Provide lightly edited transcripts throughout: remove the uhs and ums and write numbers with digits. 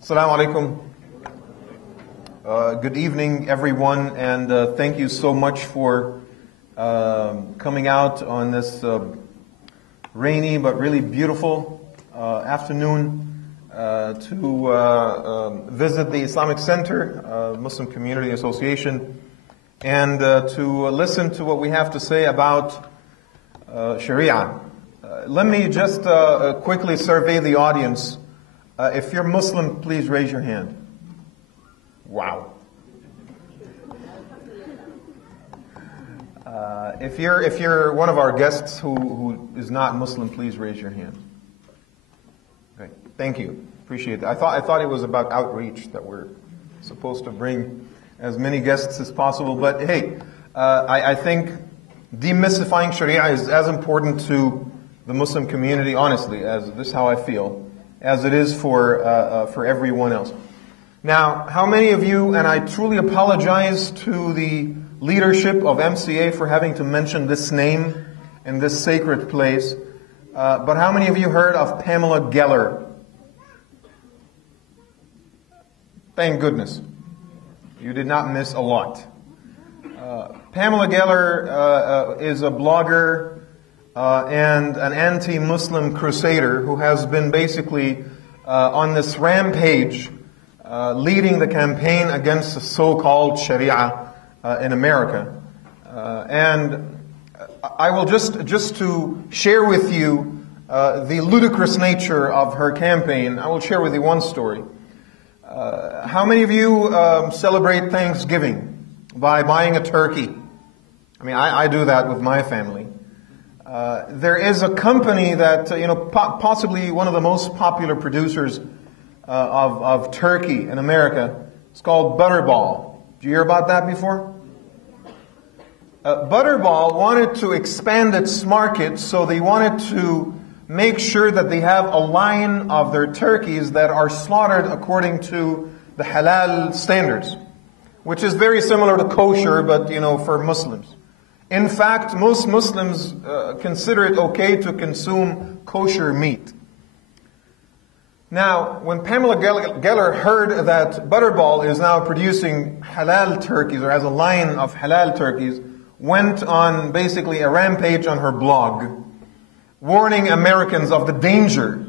Assalamu alaikum. Good evening, everyone, and thank you so much for coming out on this rainy but really beautiful afternoon to visit the Islamic Center, Muslim Community Association, and to listen to what we have to say about Sharia. Let me just quickly survey the audience. If you're Muslim, please raise your hand. Wow. If you're one of our guests who is not Muslim, please raise your hand. Okay, thank you. Appreciate that. I thought it was about outreach, that we're supposed to bring as many guests as possible. But hey, I think demystifying Sharia is as important to the Muslim community, honestly, as this is how I feel, as it is for everyone else. Now, how many of you, and I truly apologize to the leadership of MCA for having to mention this name in this sacred place, but how many of you heard of Pamela Geller? Thank goodness. You did not miss a lot. Pamela Geller is a blogger and an anti-Muslim crusader who has been basically on this rampage leading the campaign against the so-called Sharia in America. And I will just to share with you the ludicrous nature of her campaign, I will share with you one story. How many of you celebrate Thanksgiving by buying a turkey? I mean, I do that with my family. There is a company that, possibly one of the most popular producers of turkey in America. It's called Butterball. Did you hear about that before? Butterball wanted to expand its market, so they wanted to make sure that they have a line of their turkeys that are slaughtered according to the halal standards, which is very similar to kosher, but for Muslims. In fact, most Muslims consider it okay to consume kosher meat. Now, when Pamela Geller heard that Butterball is now producing halal turkeys, or has a line of halal turkeys, went on basically a rampage on her blog, warning Americans of the danger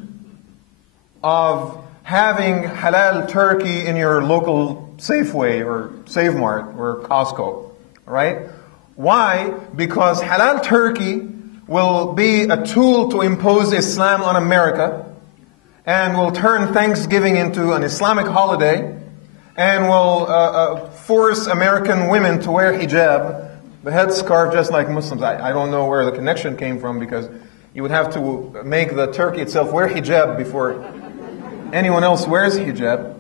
of having halal turkey in your local Safeway or Save Mart or Costco, right? Why? Because halal turkey will be a tool to impose Islam on America and will turn Thanksgiving into an Islamic holiday and will force American women to wear hijab, the headscarf, just like Muslims. I don't know where the connection came from, because you would have to make the turkey itself wear hijab before anyone else wears hijab.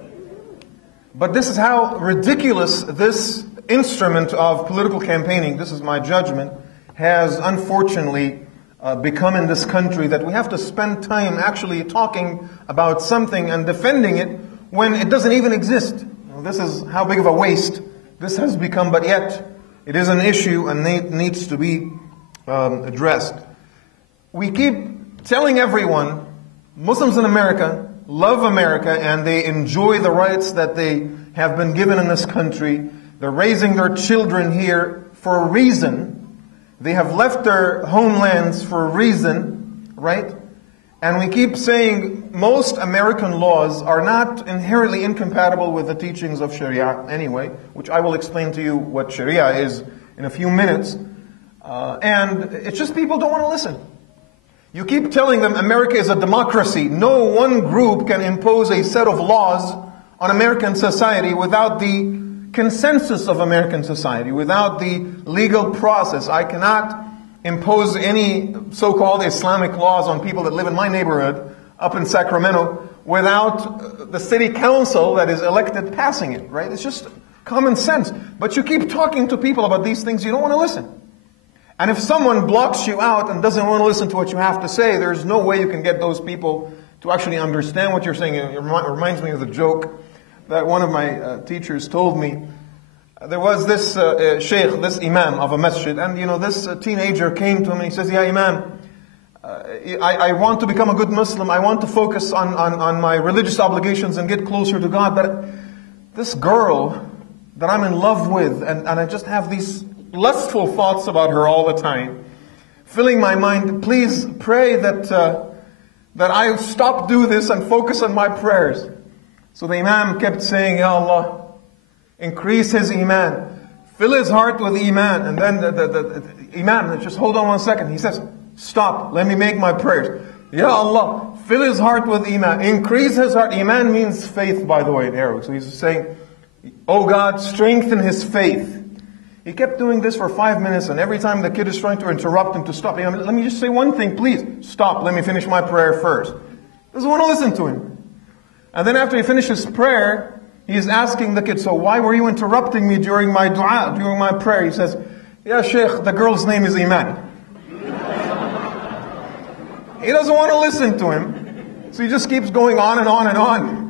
But this is how ridiculous this instrument of political campaigning, this is my judgment, has unfortunately become in this country, that we have to spend time actually talking about something and defending it when it doesn't even exist. This is how big of a waste this has become, but yet it is an issue and needs to be addressed. We keep telling everyone, Muslims in America love America and they enjoy the rights that they have been given in this country. They're raising their children here for a reason. They have left their homelands for a reason, right? And we keep saying most American laws are not inherently incompatible with the teachings of Sharia anyway, which I will explain to you what Sharia is in a few minutes. And it's just people don't want to listen. You keep telling them America is a democracy. No one group can impose a set of laws on American society without the consensus of American society, without the legal process. I cannot impose any so-called Islamic laws on people that live in my neighborhood up in Sacramento without the city council that is elected passing it, right? It's just common sense. But you keep talking to people about these things, you don't want to listen. And if someone blocks you out and doesn't want to listen to what you have to say, there's no way you can get those people to actually understand what you're saying. It reminds me of the joke that one of my teachers told me. There was this Shaykh, this Imam of a masjid, and this teenager came to him and he says, "Yeah, Imam, I want to become a good Muslim. I want to focus on my religious obligations and get closer to God. But this girl that I'm in love with, and I just have these lustful thoughts about her all the time, filling my mind. Please pray that I stop do this and focus on my prayers. So the Imam kept saying, Ya Allah, increase his Iman. Fill his heart with Iman. And then the Imam, just hold on one second. He says, stop, let me make my prayers. Ya Allah, fill his heart with Iman. Increase his heart. Iman means faith, by the way, in Arabic. So he's saying, oh God, strengthen his faith. He kept doing this for 5 minutes, and every time the kid is trying to interrupt him to stop, let me just say one thing, please. Stop, let me finish my prayer first. Doesn't want to listen to him. And then after he finishes prayer, he's asking the kid, so why were you interrupting me during my dua, during my prayer? He says, yeah, Shaykh, the girl's name is Iman. He doesn't want to listen to him. So he just keeps going on and on and on.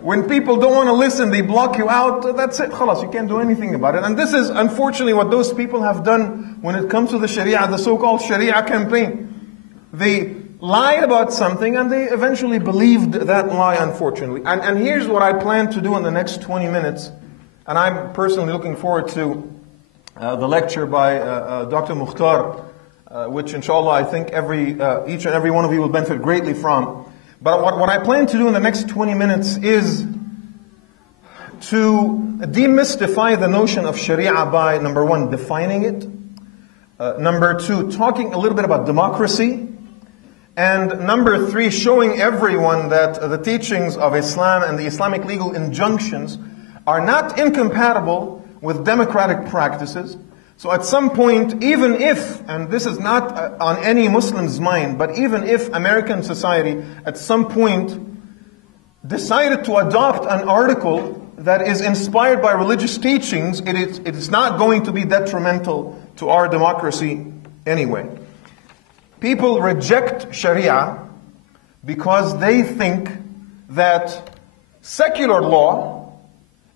When people don't want to listen, they block you out. That's it. Khalas, you can't do anything about it. And this is unfortunately what those people have done when it comes to the Sharia, the so-called Sharia campaign. They lied about something and they eventually believed that lie, unfortunately. And here's what I plan to do in the next 20 minutes. And I'm personally looking forward to the lecture by Dr. Mokthar, which inshallah I think each and every one of you will benefit greatly from. But what I plan to do in the next 20 minutes is to demystify the notion of Sharia by, number one, defining it. Number two, talking a little bit about democracy. And number three, showing everyone that the teachings of Islam and the Islamic legal injunctions are not incompatible with democratic practices. So at some point, even if, and this is not on any Muslim's mind, but even if American society at some point decided to adopt an article that is inspired by religious teachings, it is not going to be detrimental to our democracy anyway. People reject Sharia because they think that secular law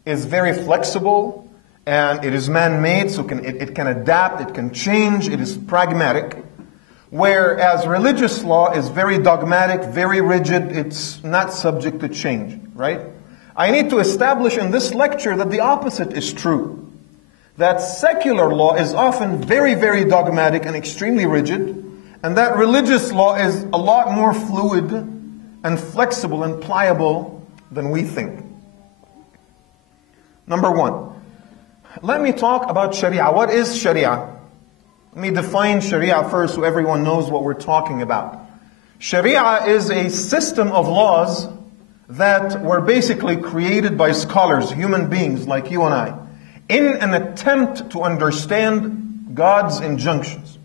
is very flexible, and it is man-made, so it can adapt, it can change, it is pragmatic. Whereas religious law is very dogmatic, very rigid, it's not subject to change, right? I need to establish in this lecture that the opposite is true. That secular law is often very, very dogmatic and extremely rigid, and that religious law is a lot more fluid and flexible and pliable than we think. Number one. Let me talk about Sharia. What is Sharia? Let me define Sharia first so everyone knows what we're talking about. Sharia is a system of laws that were basically created by scholars, human beings like you and I, in an attempt to understand God's injunctions.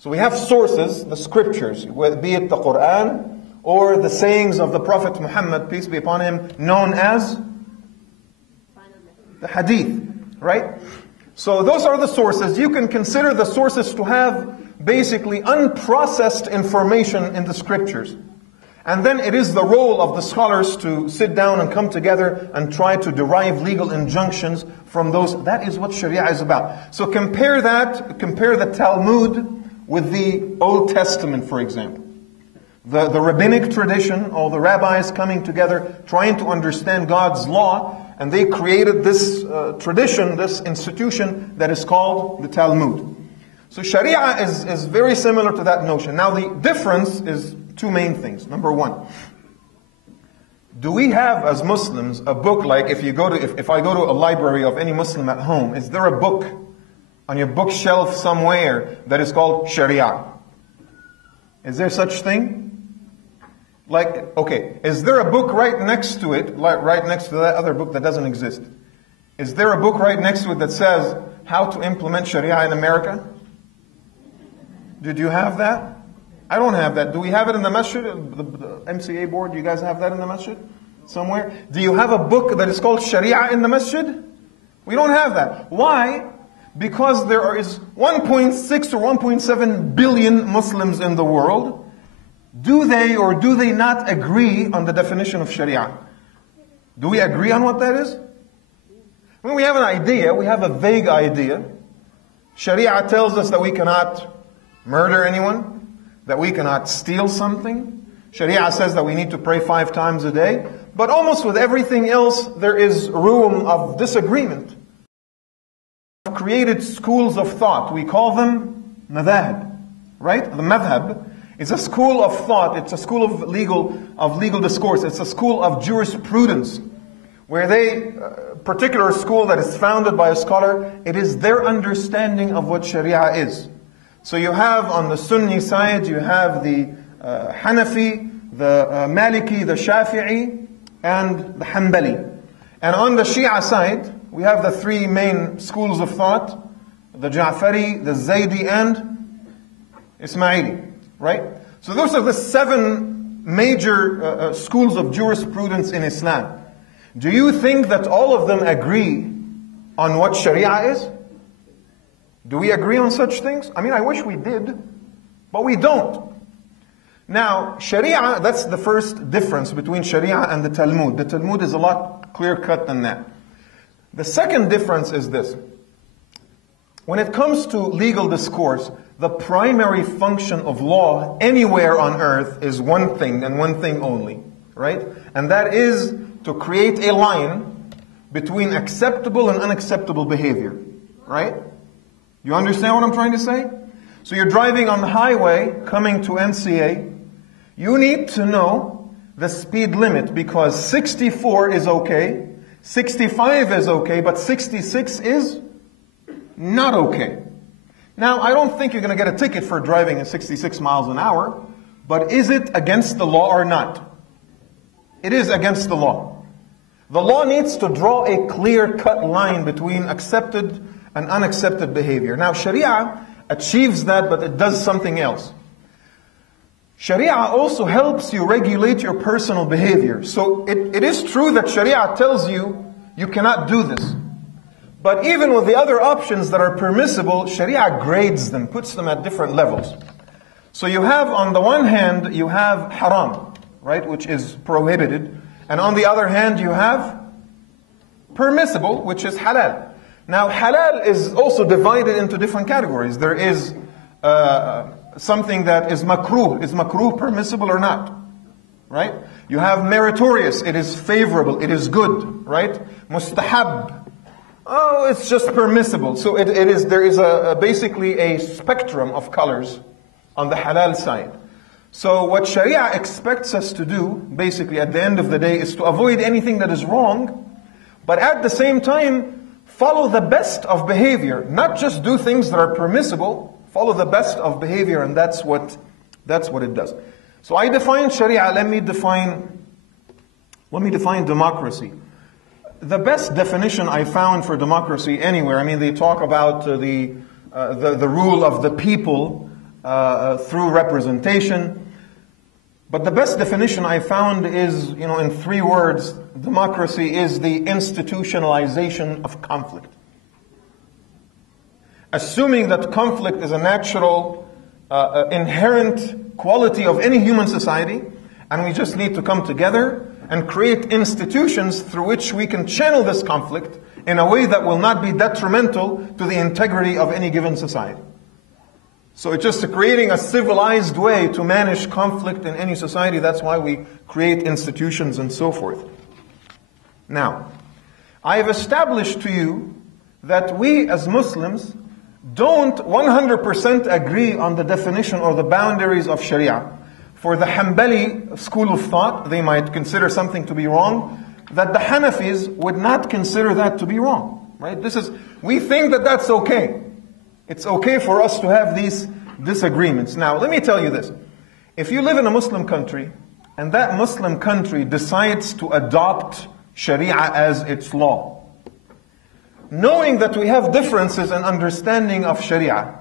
So we have sources, the scriptures, be it the Quran or the sayings of the Prophet Muhammad, peace be upon him, known as the Hadith. Right? So those are the sources. You can consider the sources to have basically unprocessed information in the scriptures. And then it is the role of the scholars to sit down and come together and try to derive legal injunctions from those. That is what Sharia is about. So compare the Talmud with the Old Testament, for example. The rabbinic tradition, all the rabbis coming together, trying to understand God's law. And they created this tradition, this institution that is called the Talmud. So Sharia is very similar to that notion. Now the difference is two main things. Number one, do we have as Muslims a book like if I go to a library of any Muslim at home, is there a book on your bookshelf somewhere that is called Sharia? Is there such thing? Like, okay, is there a book right next to it, right next to that other book that doesn't exist? Is there a book right next to it that says how to implement Sharia in America? Did you have that? I don't have that. Do we have it in the masjid? The MCA board, do you guys have that in the masjid? Somewhere? Do you have a book that is called Sharia in the masjid? We don't have that. Why? Because there is 1.6 or 1.7 billion Muslims in the world. Do they or do they not agree on the definition of Sharia? Do we agree on what that is? I mean, we have an idea, we have a vague idea. Sharia tells us that we cannot murder anyone. that we cannot steal something. Sharia says that we need to pray 5 times a day. But almost with everything else, there is room of disagreement. We've created schools of thought. We call them madhab, right? The madhab is a school of thought. It's a school of legal discourse. It's a school of jurisprudence, where particular school that is founded by a scholar, it is their understanding of what Sharia is. So you have on the Sunni side, you have the Hanafi, the Maliki, the Shafi'i, and the Hanbali. And on the Shia side, we have the 3 main schools of thought, the Ja'fari, the Zaydi, and Ismaili, right? So those are the 7 major schools of jurisprudence in Islam. Do you think that all of them agree on what Sharia is? Do we agree on such things? I mean, I wish we did, but we don't. Now, Sharia, that's the first difference between Sharia and the Talmud. The Talmud is a lot clear-cut than that. The second difference is this. When it comes to legal discourse, the primary function of law anywhere on earth is one thing and one thing only, right? And that is to create a line between acceptable and unacceptable behavior, right? You understand what I'm trying to say? So you're driving on the highway, coming to NCA. You need to know the speed limit because 64 is okay, 65 is okay, but 66 is not okay. Now, I don't think you're going to get a ticket for driving at 66 miles an hour, but is it against the law or not? It is against the law. The law needs to draw a clear-cut line between accepted and unaccepted behavior. Now, Sharia achieves that, but it does something else. Sharia also helps you regulate your personal behavior. So it is true that Sharia tells you, you cannot do this. But even with the other options that are permissible, Sharia grades them, puts them at different levels. So you have, on the one hand, you have haram, right, which is prohibited. And on the other hand, you have permissible, which is halal. Now, halal is also divided into different categories. There is something that is makruh. Is makruh permissible or not? Right? You have meritorious. It is favorable. It is good. Right? Mustahab. Oh, it's just permissible. So there is basically a spectrum of colors on the halal side. So what Sharia expects us to do, basically at the end of the day, is to avoid anything that is wrong, but at the same time, follow the best of behavior. Not just do things that are permissible, follow the best of behavior, and that's what it does. So I define Sharia, let me define democracy. The best definition I found for democracy anywhere, I mean, they talk about the rule of the people through representation. But the best definition I found is, in 3 words, democracy is the institutionalization of conflict. Assuming that conflict is a natural, inherent quality of any human society, and we just need to come together and create institutions through which we can channel this conflict in a way that will not be detrimental to the integrity of any given society. So it's just creating a civilized way to manage conflict in any society. That's why we create institutions and so forth. Now, I have established to you that we as Muslims don't 100% agree on the definition or the boundaries of Sharia. For the Hanbali school of thought, they might consider something to be wrong, that the Hanafis would not consider that to be wrong. Right? We think that that's okay. It's okay for us to have these disagreements. Now, let me tell you this. If you live in a Muslim country, and that Muslim country decides to adopt Sharia as its law, knowing that we have differences in understanding of Sharia,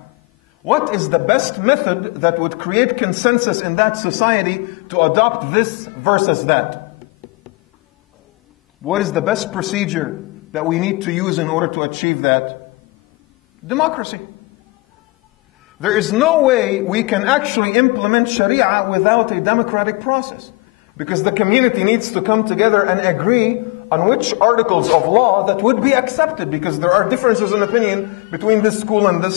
what is the best method that would create consensus in that society to adopt this versus that? What is the best procedure that we need to use in order to achieve that? Democracy. There is no way we can actually implement Sharia without a democratic process. Because the community needs to come together and agree on which articles of law that would be accepted. Because there are differences in opinion between this school and that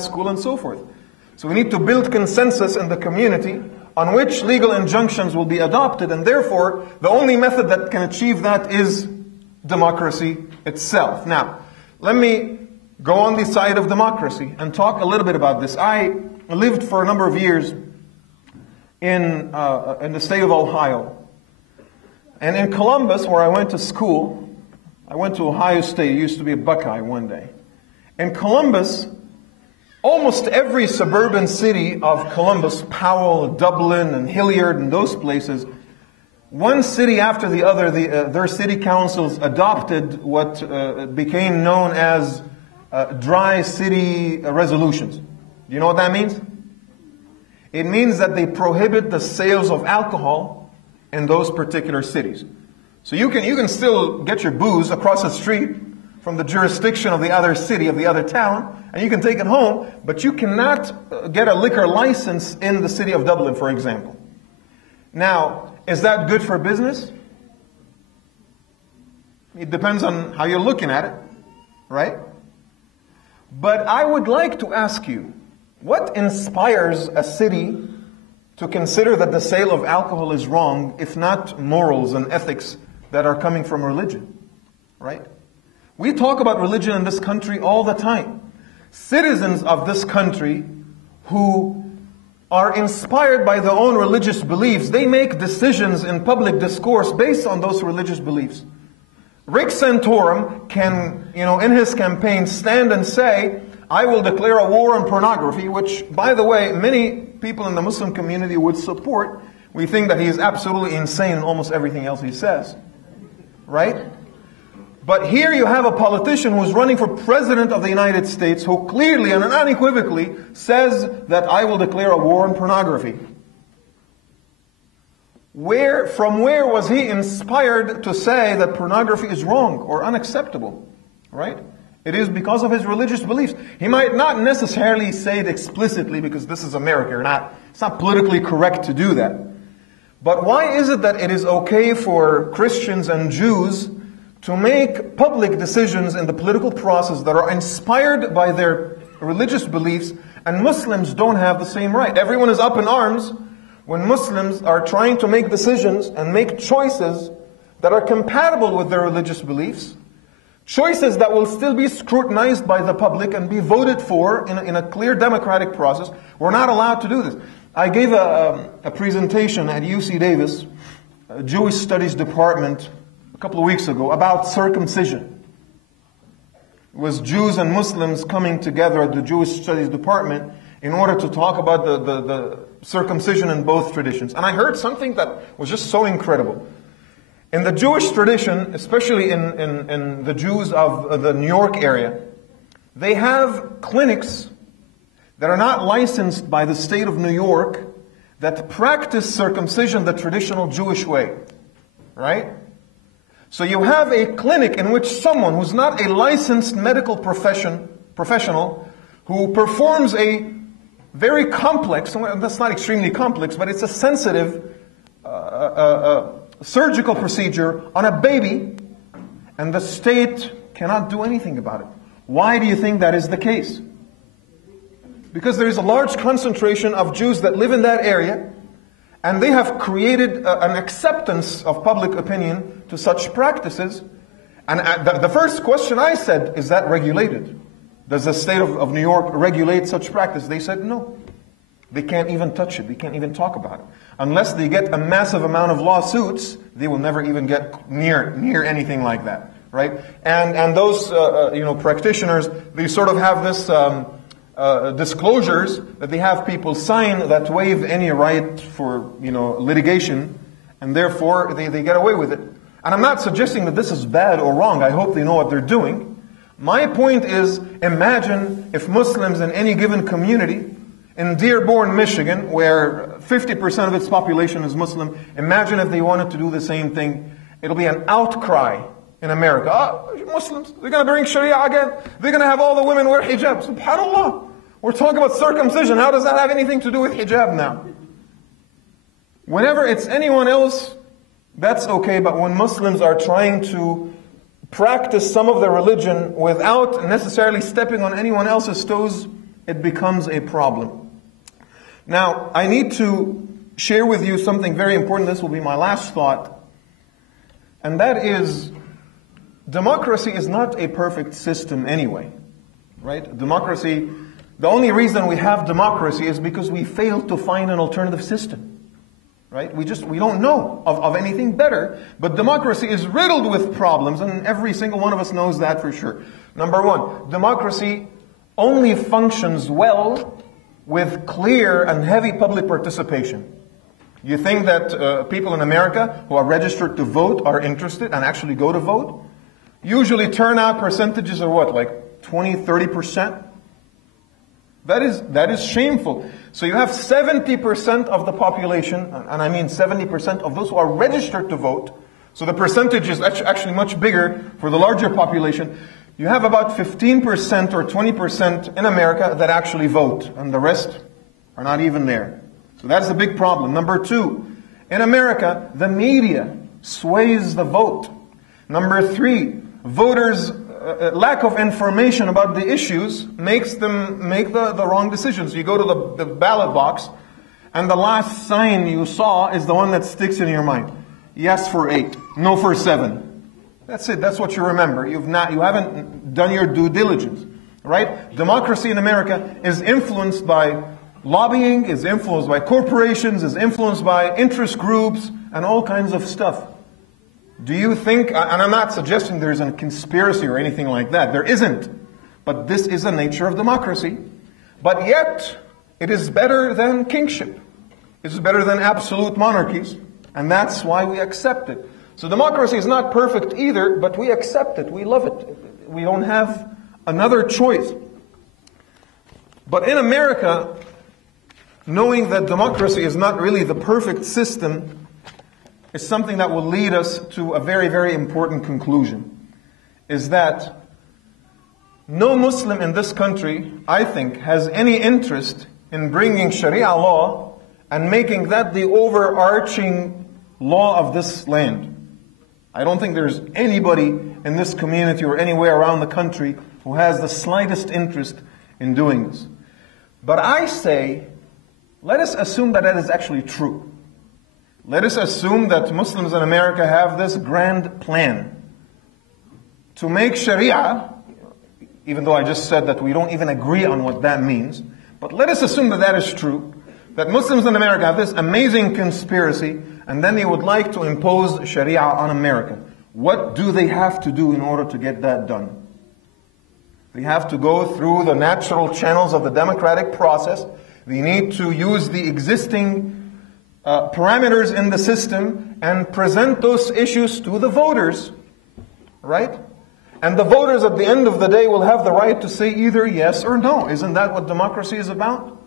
school and so forth. So we need to build consensus in the community on which legal injunctions will be adopted, and therefore the only method that can achieve that is democracy itself. Now, let me go on the side of democracy and talk a little bit about this. I lived for a number of years in the state of Ohio. And in Columbus, where I went to school, I went to Ohio State. I used to be a Buckeye one day. In Columbus, almost every suburban city of Columbus, Powell, Dublin, and Hilliard, and those places, one city after the other, their city councils adopted what became known as dry city resolutions. Do you know what that means? It means that they prohibit the sales of alcohol in those particular cities. So you can still get your booze across the street from the jurisdiction of the other city, of the other town, and you can take it home, but you cannot get a liquor license in the city of Dublin, for example. Now, is that good for business? It depends on how you're looking at it, right? But I would like to ask you, what inspires a city to consider that the sale of alcohol is wrong, if not morals and ethics that are coming from religion, right? We talk about religion in this country all the time. Citizens of this country who are inspired by their own religious beliefs, they make decisions in public discourse based on those religious beliefs. Rick Santorum can, in his campaign stand and say, I will declare a war on pornography, which, by the way, many people in the Muslim community would support. We think that he is absolutely insane in almost everything else he says. Right? But here you have a politician who is running for president of the United States who clearly and unequivocally says that I will declare a war on pornography. From where was he inspired to say that pornography is wrong or unacceptable? Right? It is because of his religious beliefs. He might not necessarily say it explicitly because this is America. It's not politically correct to do that. But why is it that it is okay for Christians and Jews to make public decisions in the political process that are inspired by their religious beliefs, and Muslims don't have the same right? Everyone is up in arms when Muslims are trying to make decisions and make choices that are compatible with their religious beliefs, choices that will still be scrutinized by the public and be voted for in a clear democratic process. We're not allowed to do this. I gave a presentation at UC Davis, Jewish Studies Department, a couple of weeks ago about circumcision. It was Jews and Muslims coming together at the Jewish Studies Department in order to talk about the circumcision in both traditions. And I heard something that was just so incredible. In the Jewish tradition, especially in the Jews of the New York area, they have clinics that are not licensed by the state of New York that practice circumcision the traditional Jewish way. Right? So you have a clinic in which someone who's not a licensed medical professional who performs a very complex, that's not extremely complex, but it's a sensitive surgical procedure on a baby, and the state cannot do anything about it. Why do you think that is the case? Because there is a large concentration of Jews that live in that area, and they have created an acceptance of public opinion to such practices. And the first question I said, is that regulated? Does the state of New York regulate such practice? They said no. They can't even touch it. They can't even talk about it. Unless they get a massive amount of lawsuits, they will never even get near anything like that, right? And those practitioners, they sort of have this disclosures that they have people sign that waive any right for litigation, and therefore they get away with it. And I'm not suggesting that this is bad or wrong. I hope they know what they're doing. My point is, imagine if Muslims in any given community, in Dearborn, Michigan, where 50% of its population is Muslim, imagine if they wanted to do the same thing. It'll be an outcry in America. Muslims, they're going to bring Sharia again. They're going to have all the women wear hijab. SubhanAllah. We're talking about circumcision. How does that have anything to do with hijab now? Whenever it's anyone else, that's okay. But when Muslims are trying to practice some of their religion without necessarily stepping on anyone else's toes, it becomes a problem. Now, I need to share with you something very important. This will be my last thought. And that is, democracy is not a perfect system anyway. Right? Democracy, the only reason we have democracy is because we failed to find an alternative system. Right? We don't know of anything better. But democracy is riddled with problems, and every single one of us knows that for sure. Number one, democracy only functions well with clear and heavy public participation. You think that people in America who are registered to vote are interested and actually go to vote? Usually turnout percentages are what, like 20, 30%? That is shameful. So you have 70% of the population, and I mean 70% of those who are registered to vote. So the percentage is actually much bigger for the larger population. You have about 15% or 20% in America that actually vote, and the rest are not even there. So that's a big problem. Number two, in America, the media sways the vote. Number three, voters' lack of information about the issues makes them make the wrong decisions. You go to the ballot box, and the last sign you saw is the one that sticks in your mind. Yes for 8, no for 7. That's it. That's what you remember. You haven't done your due diligence, right? Democracy in America is influenced by lobbying, is influenced by corporations, is influenced by interest groups, and all kinds of stuff. Do you think, and I'm not suggesting there's a conspiracy or anything like that. There isn't. But this is the nature of democracy. But yet, it is better than kingship. It is better than absolute monarchies. And that's why we accept it. So democracy is not perfect either, but we accept it. We love it. We don't have another choice. But in America, knowing that democracy is not really the perfect system is something that will lead us to a very, very important conclusion. Is that no Muslim in this country, I think, has any interest in bringing Sharia law and making that the overarching law of this land. I don't think there's anybody in this community or anywhere around the country who has the slightest interest in doing this. But I say, let us assume that that is actually true. Let us assume that Muslims in America have this grand plan to make Sharia, even though I just said that we don't even agree on what that means, but let us assume that that is true, that Muslims in America have this amazing conspiracy, and then they would like to impose Sharia on America. What do they have to do in order to get that done? They have to go through the natural channels of the democratic process. They need to use the existing parameters in the system and present those issues to the voters, right? And the voters at the end of the day will have the right to say either yes or no. Isn't that what democracy is about?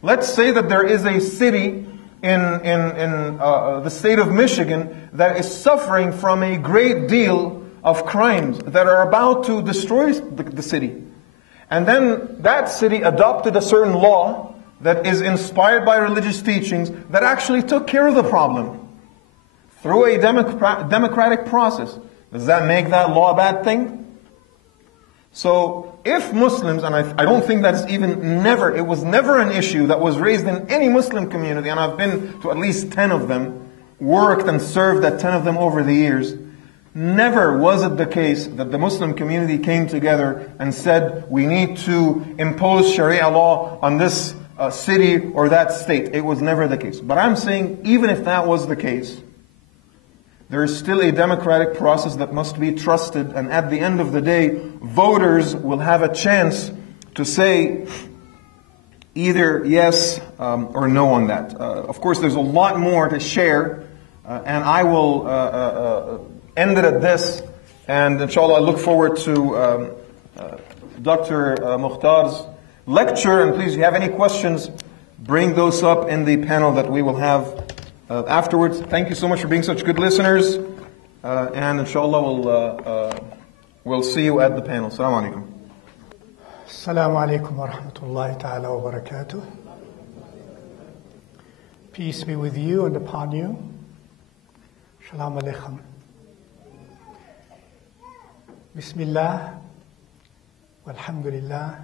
Let's say that there is a city in the state of Michigan that is suffering from a great deal of crimes that are about to destroy the city. And then that city adopted a certain law that is inspired by religious teachings that actually took care of the problem through a democratic process. Does that make that law a bad thing? So if Muslims, and I don't think that is it was never an issue that was raised in any Muslim community, and I've been to at least 10 of them, worked and served at 10 of them over the years. Never was it the case that the Muslim community came together and said, we need to impose Sharia law on this city or that state. It was never the case. But I'm saying, even if that was the case, there is still a democratic process that must be trusted, and at the end of the day, voters will have a chance to say either yes or no on that. Of course, there's a lot more to share, and I will end it at this, and inshallah I look forward to Dr. Mokhtar's lecture, and please, if you have any questions, bring those up in the panel that we will have afterwards. Thank you so much for being such good listeners, and inshallah we'll see you at the panel. Assalamu alaikum. Assalamu alaikum wa rahmatullahi ta'ala wa barakatuh. Peace be with you and upon you. Shalom alaikum. Bismillah, walhamdulillah,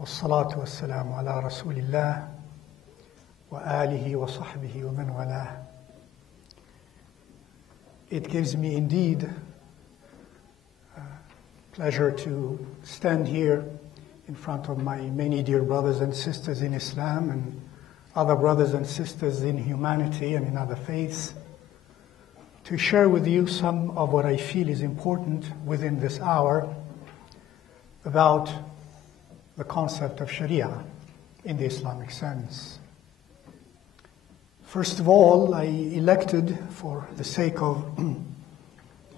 wassalatu wassalamu ala rasulillah, وآله وصحبه ومن والاه. It gives me indeed pleasure to stand here in front of my many dear brothers and sisters in Islam and other brothers and sisters in humanity and in other faiths, to share with you some of what I feel is important within this hour about the concept of Sharia in the Islamic sense. First of all, I elected, for the sake of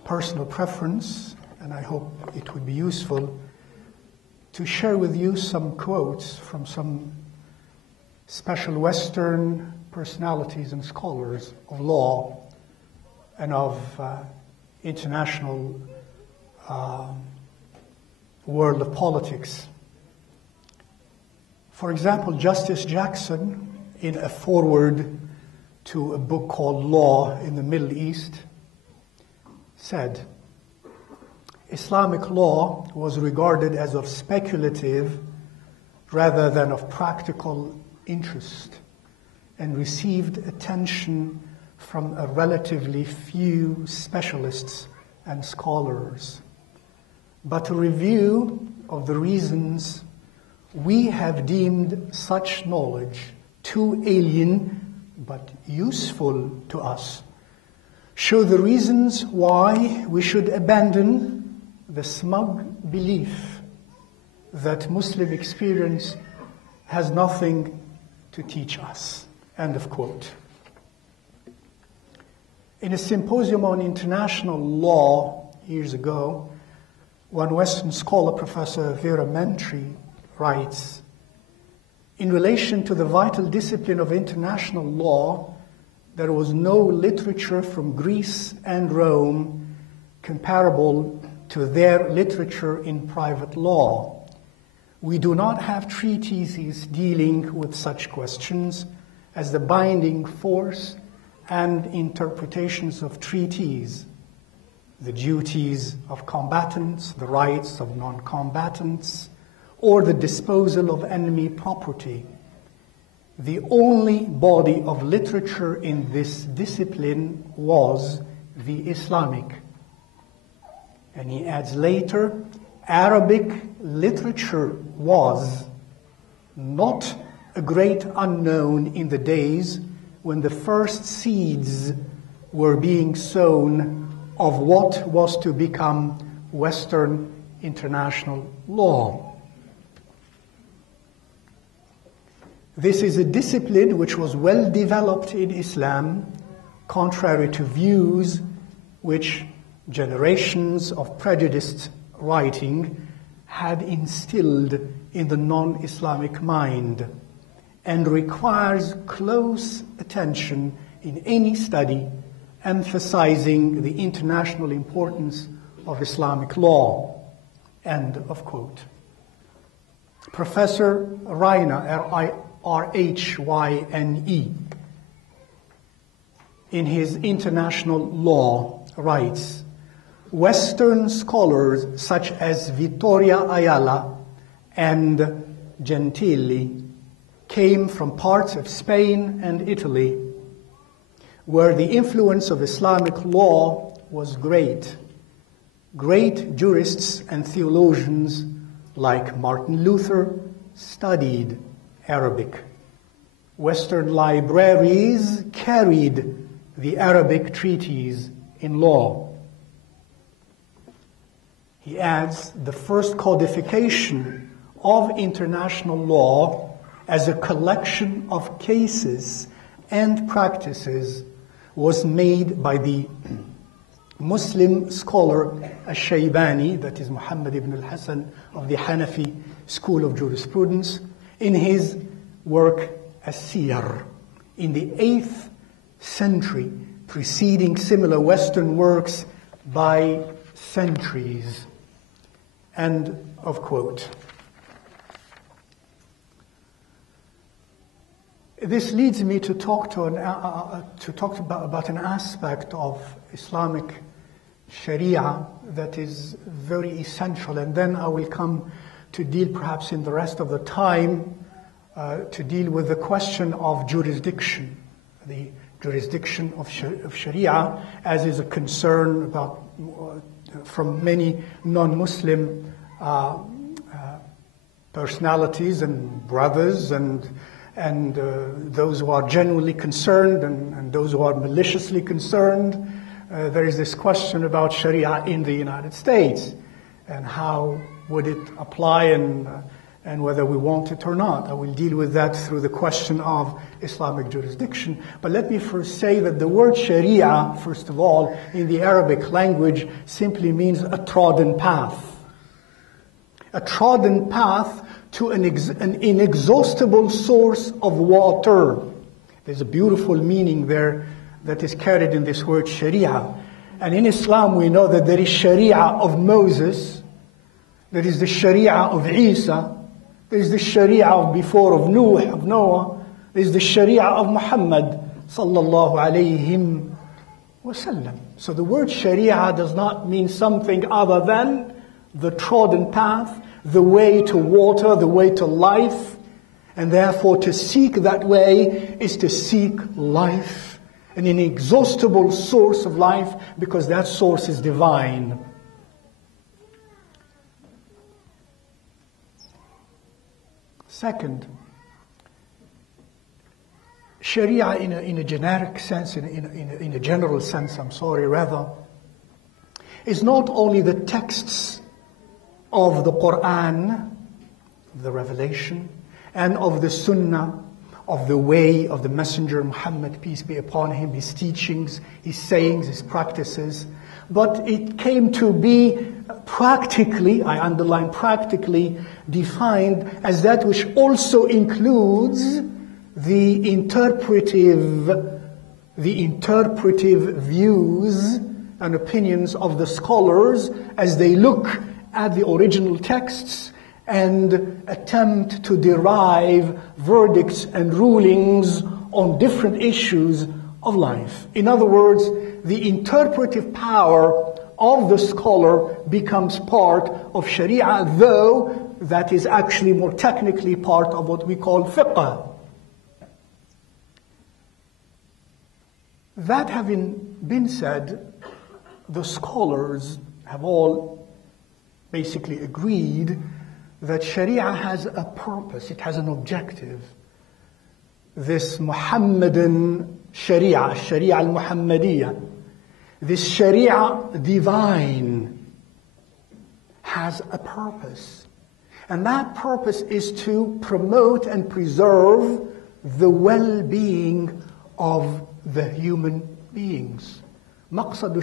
personal preference, and I hope it would be useful, to share with you some quotes from some special Western personalities and scholars of law and of international world of politics. For example, Justice Jackson, in a foreword to a book called Law in the Middle East, said, Islamic law was regarded as of speculative rather than of practical interest and received attention from a relatively few specialists and scholars. But a review of the reasons we have deemed such knowledge too alien but useful to us show the reasons why we should abandon the smug belief that Muslim experience has nothing to teach us. End of quote. In a symposium on international law years ago, one Western scholar, Professor Vera Mentry, writes, in relation to the vital discipline of international law, there was no literature from Greece and Rome comparable to their literature in private law. We do not have treatises dealing with such questions as the binding force and interpretations of treaties, the duties of combatants, the rights of non-combatants, or the disposal of enemy property. The only body of literature in this discipline was the Islamic. And he adds later, Arabic literature was not a great unknown in the days when the first seeds were being sown of what was to become Western international law. This is a discipline which was well developed in Islam, contrary to views which generations of prejudiced writing had instilled in the non-Islamic mind, and requires close attention in any study emphasizing the international importance of Islamic law. End of quote. Professor Rhyne, R-H-Y-N-E, in his International Law, writes, Western scholars such as Vittoria Ayala and Gentili came from parts of Spain and Italy where the influence of Islamic law was great. Great jurists and theologians like Martin Luther studied Arabic. Western libraries carried the Arabic treatise in law. He adds, the first codification of international law as a collection of cases and practices was made by the Muslim scholar Al-Shaybani, that is Mohammed ibn al-Hasan of the Hanafi school of jurisprudence, in his work As-Siyar in the 8th century, preceding similar Western works by centuries. End of quote. This leads me to talk about an aspect of Islamic Sharia that is very essential, and then I will come to deal perhaps in the rest of the time to deal with the question of jurisdiction, the jurisdiction of Sharia, as is a concern about from many non-Muslim personalities and brothers and those who are genuinely concerned and those who are maliciously concerned. There is this question about Sharia in the United States and how would it apply and whether we want it or not. I will deal with that through the question of Islamic jurisdiction. But let me first say that the word Sharia, first of all, in the Arabic language simply means a trodden path. A trodden path to an inexhaustible source of water. There's a beautiful meaning there that is carried in this word Sharia. And in Islam we know that there is Sharia of Moses, there is the Sharia of Isa, there is the Sharia of before of Noah, there is the Sharia of Muhammad sallallahu alayhi wasallam. So the word Sharia does not mean something other than the trodden path, the way to water, the way to life, and therefore to seek that way is to seek life, an inexhaustible source of life, because that source is divine. Second, Sharia in a generic sense, in a general sense, is not only the texts of the Quran, the revelation, and of the Sunnah, of the way of the Messenger Muhammad, peace be upon him, his teachings, his sayings, his practices, but it came to be practically, I underline practically, defined as that which also includes the interpretive views and opinions of the scholars as they look at the original texts and attempt to derive verdicts and rulings on different issues of life. In other words, the interpretive power of the scholar becomes part of Sharia, though that is actually more technically part of what we call fiqh. That having been said, the scholars have all basically agreed that Sharia has a purpose, it has an objective. This Muhammadan Sharia, Sharia al-Muhammadiyah, this Sharia divine has a purpose. And that purpose is to promote and preserve the well-being of the human beings. مقصد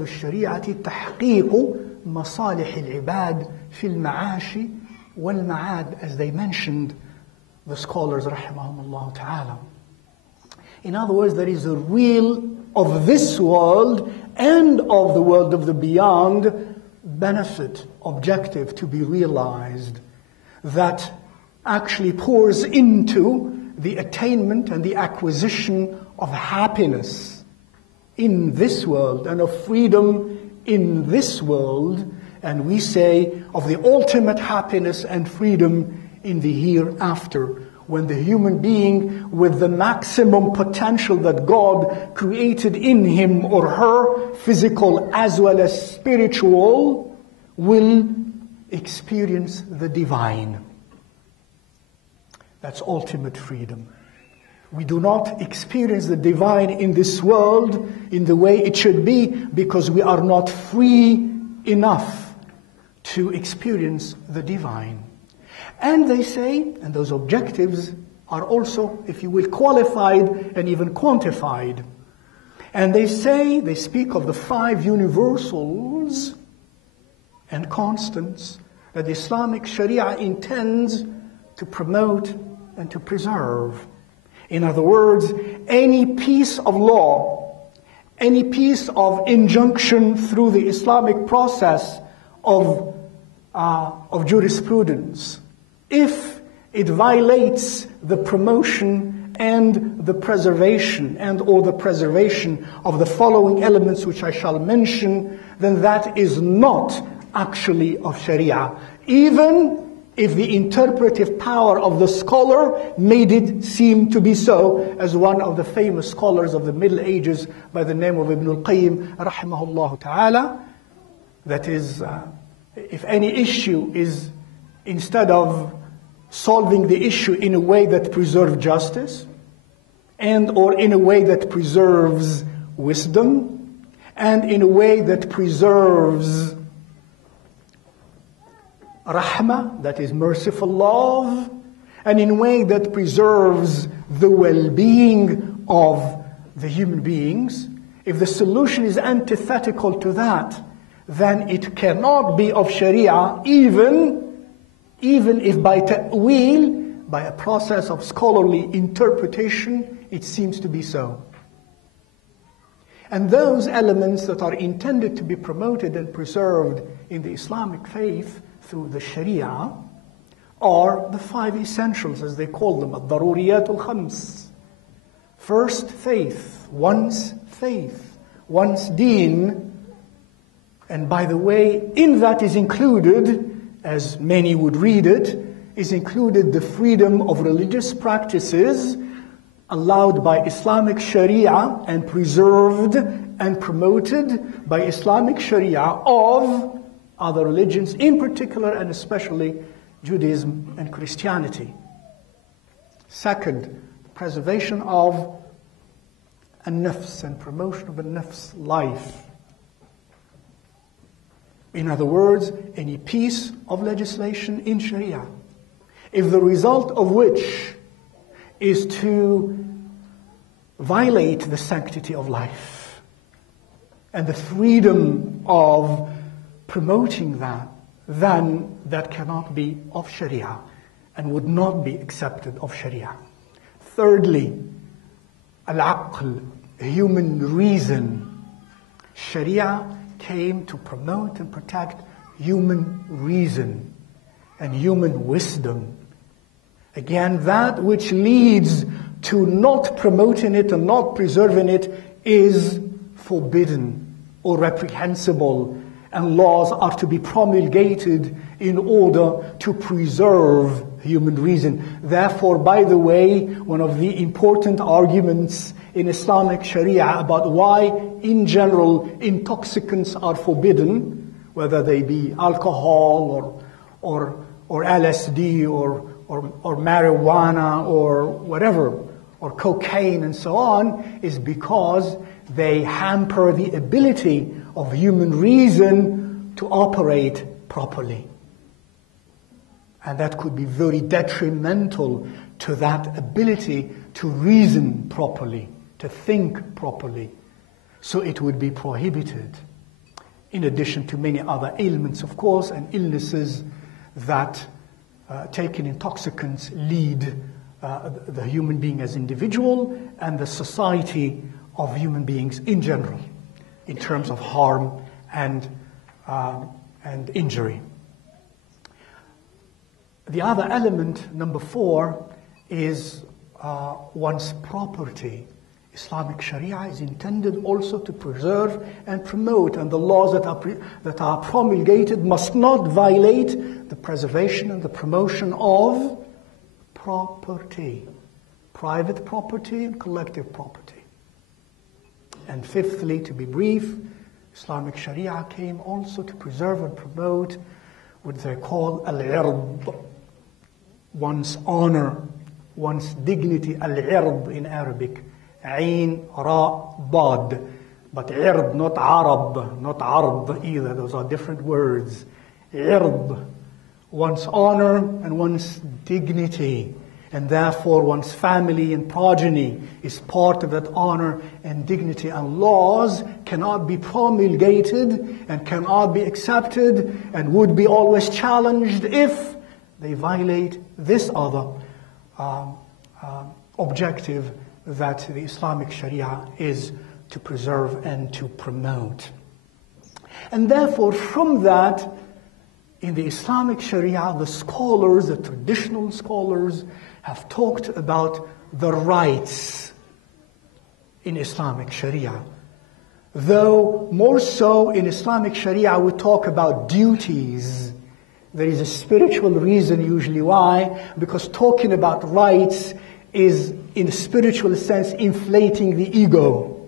الشريعة تحقيق مصالح العباد في المعاش والمعاد, as they mentioned, the scholars rahimahumullah ta'ala. In other words, there is a real of this world and of the world of the beyond benefit, objective to be realized, that actually pours into the attainment and the acquisition of happiness in this world and of freedom in this world, and we say of the ultimate happiness and freedom in the hereafter, when the human being with the maximum potential that God created in him or her, physical as well as spiritual, will experience the divine. That's ultimate freedom. We do not experience the divine in this world in the way it should be because we are not free enough to experience the divine. And they say, and those objectives are also, if you will, qualified and even quantified. And they say, they speak of the 5 universals and constants that Islamic Sharia intends to promote and to preserve. In other words, any piece of law, any piece of injunction through the Islamic process of jurisprudence, if it violates the promotion and the preservation or the preservation of the following elements which I shall mention, then that is not actually of Sharia. Even if the interpretive power of the scholar made it seem to be so, as one of the famous scholars of the Middle Ages by the name of Ibn al-Qayyim, rahimahullah ta'ala, that is, if any issue is, instead of solving the issue in a way that preserves justice, and or in a way that preserves wisdom, and in a way that preserves rahmah, that is merciful love, and in a way that preserves the well-being of the human beings, if the solution is antithetical to that, then it cannot be of Sharia, even if by ta'wil, by a process of scholarly interpretation, it seems to be so. And those elements that are intended to be promoted and preserved in the Islamic faith through the Sharia are the 5 essentials, as they call them, الضروريات الخمس. First, faith, one's deen. And by the way, in that is included, as many would read it, is included the freedom of religious practices allowed by Islamic Sharia and preserved and promoted by Islamic Sharia of other religions, in particular and especially Judaism and Christianity. Second, preservation of an-nafs and promotion of an-nafs life. In other words, any piece of legislation in Sharia, if the result of which is to violate the sanctity of life and the freedom of promoting that, then that cannot be of Sharia and would not be accepted of Sharia. Thirdly, al-aql, human reason. Sharia came to promote and protect human reason and human wisdom. Again, that which leads to not promoting it and not preserving it is forbidden or reprehensible, and laws are to be promulgated in order to preserve human reason. Therefore, by the way, one of the important arguments in Islamic Sharia about why, in general, intoxicants are forbidden, whether they be alcohol or LSD or marijuana or whatever, or cocaine and so on, is because they hamper the ability of human reason to operate properly. And that could be very detrimental to that ability to reason properly, to think properly. So it would be prohibited. In addition to many other ailments, of course, and illnesses that taking intoxicants lead the human being as individual and the society of human beings in general, in terms of harm and injury. The other element, number 4, is one's property. Islamic Sharia is intended also to preserve and promote, and the laws that are promulgated must not violate the preservation and the promotion of property, private property and collective property. And fifthly, to be brief, Islamic Sharia came also to preserve and promote what they call al-ird, one's honor, one's dignity, al-ird in Arabic, Ain, Ra, Dad, but ird, not Arab, not Ard either, those are different words. Ird, one's honor and one's dignity, and therefore one's family and progeny is part of that honor and dignity, and laws cannot be promulgated and cannot be accepted and would be always challenged if they violate this other objective that the Islamic Sharia is to preserve and to promote. And therefore, from that, in the Islamic Sharia, the scholars, the traditional scholars, have talked about the rights in Islamic Sharia. Though more so in Islamic Sharia we talk about duties There is a spiritual reason usually why, because talking about rights is, in a spiritual sense, inflating the ego.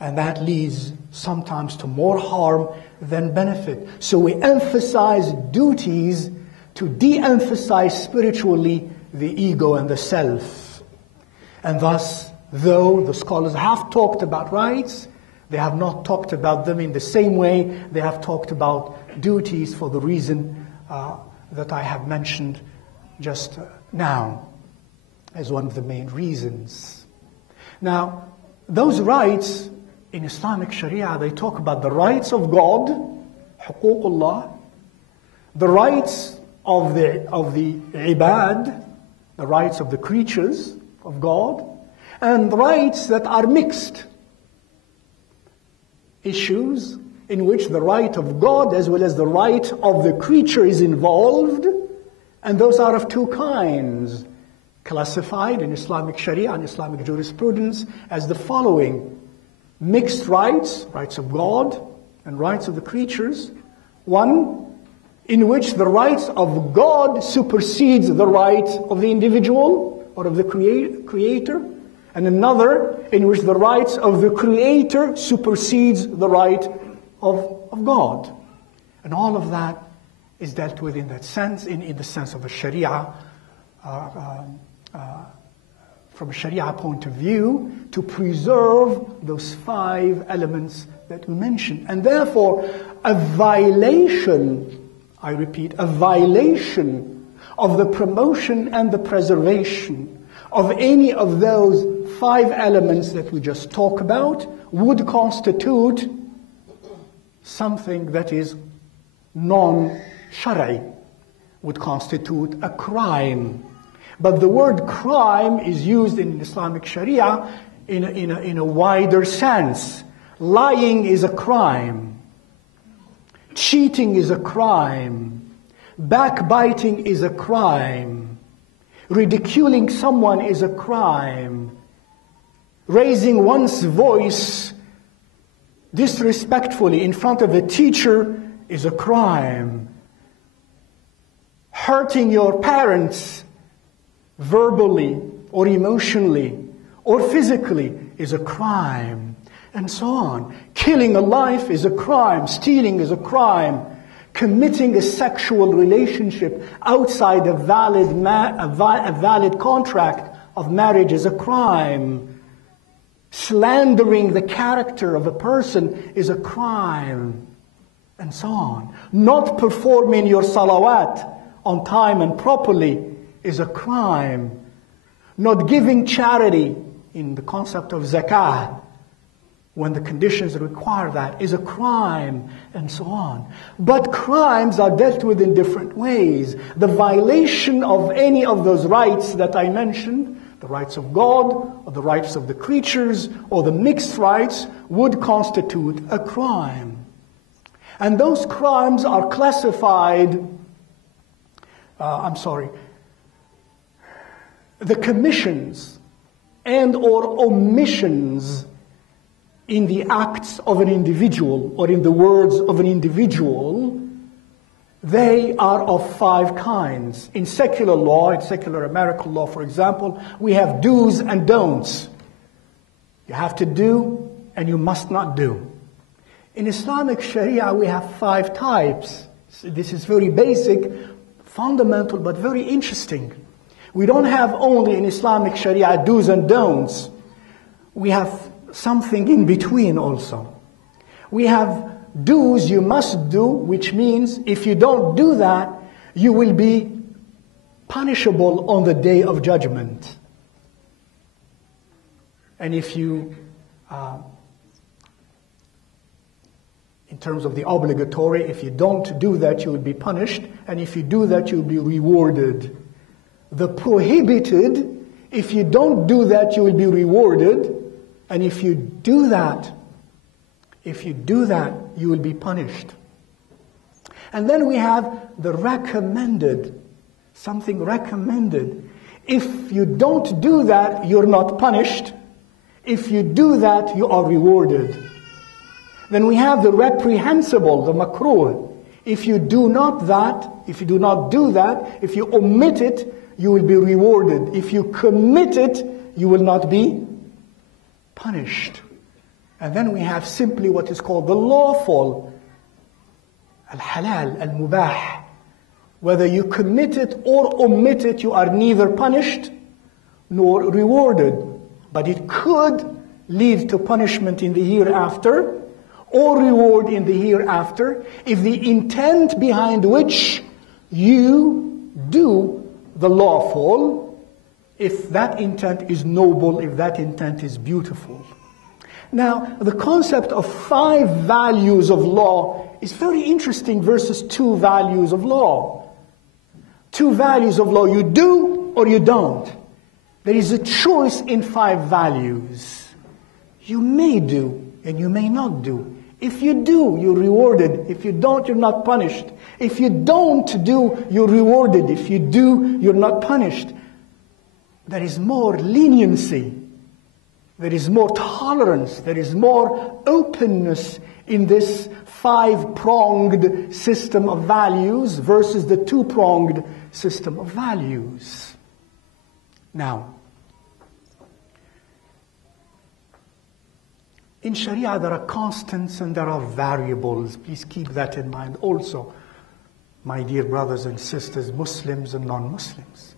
And that leads sometimes to more harm than benefit. So we emphasize duties to de-emphasize spiritually the ego and the self. And thus, though the scholars have talked about rights, they have not talked about them in the same way they have talked about duties for the reason that I have mentioned just now as one of the main reasons. Now, those rights in Islamic Sharia, they talk about the rights of God, huququllah, the rights of the ibad, the rights of the creatures of God, and rights that are mixed issues in which the right of God as well as the right of the creature is involved, and those are of two kinds, classified in Islamic Sharia and Islamic jurisprudence as the following: mixed rights, rights of God and rights of the creatures. One, in which the rights of God supersedes the right of the individual or of the creator. And another, in which the rights of the creator supersedes the right of God. And all of that is dealt with in that sense, in the sense of a Sharia, from a Sharia point of view, to preserve those 5 elements that we mentioned. And therefore, a violation, I repeat, a violation of the promotion and the preservation of any of those 5 elements that we just talked about would constitute something that is non-Shari, would constitute a crime. But the word crime is used in Islamic Sharia in a wider sense. Lying is a crime. Cheating is a crime. Backbiting is a crime. Ridiculing someone is a crime. Raising one's voice disrespectfully in front of a teacher is a crime. Hurting your parents verbally or emotionally or physically is a crime, and so on. Killing a life is a crime. Stealing is a crime. Committing a sexual relationship outside a valid contract of marriage is a crime. Slandering the character of a person is a crime, and so on. Not performing your salawat on time and properly is a crime. Not giving charity in the concept of zakah when the conditions require that is a crime, and so on. But crimes are dealt with in different ways. The violation of any of those rights that I mentioned, the rights of God, or the rights of the creatures, or the mixed rights, would constitute a crime. And those crimes are classified, the commissions and or omissions in the acts of an individual, or in the words of an individual, they are of 5 kinds. In secular law, in secular American law, for example, we have do's and don'ts. You have to do and you must not do. In Islamic Sharia, we have 5 types. This is very basic, fundamental, but very interesting. We don't have only in Islamic Sharia do's and don'ts. We have something in between also. We have do's you must do, which means if you don't do that, you will be punishable on the day of judgment. And if you, in terms of the obligatory, if you don't do that, you will be punished. And if you do that, you will be rewarded. The prohibited, if you don't do that, you will be rewarded. And if you do that, you will be punished. And then we have the recommended, something recommended. If you don't do that, you're not punished. If you do that, you are rewarded. Then we have the reprehensible, the Maghroui. If you do not that, if you do not do that, if you omit it, you will be rewarded. If you commit it, you will not be punished. And then we have simply what is called the lawful, al-halal, al-mubah. Whether you commit it or omit it, you are neither punished nor rewarded. But it could lead to punishment in the hereafter or reward in the hereafter if the intent behind which you do the lawful, if that intent is noble, if that intent is beautiful. Now, the concept of 5 values of law is very interesting versus 2 values of law. 2 values of law, you do or you don't. There is a choice in 5 values. You may do and you may not do. If you do, you're rewarded. If you don't, you're not punished. If you don't do, you're rewarded. If you do, you're not punished. There is more leniency. There is more tolerance. There is more openness in this 5-pronged system of values versus the 2-pronged system of values. Now, in Sharia there are constants and there are variables. Please keep that in mind also, my dear brothers and sisters, Muslims and non-Muslims.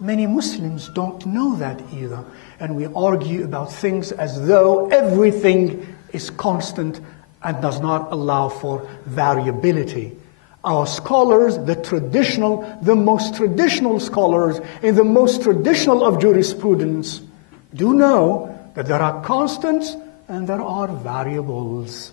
Many Muslims don't know that either, and we argue about things as though everything is constant and does not allow for variability. Our scholars, the most traditional scholars in the most traditional of jurisprudence do know that there are constants and there are variables.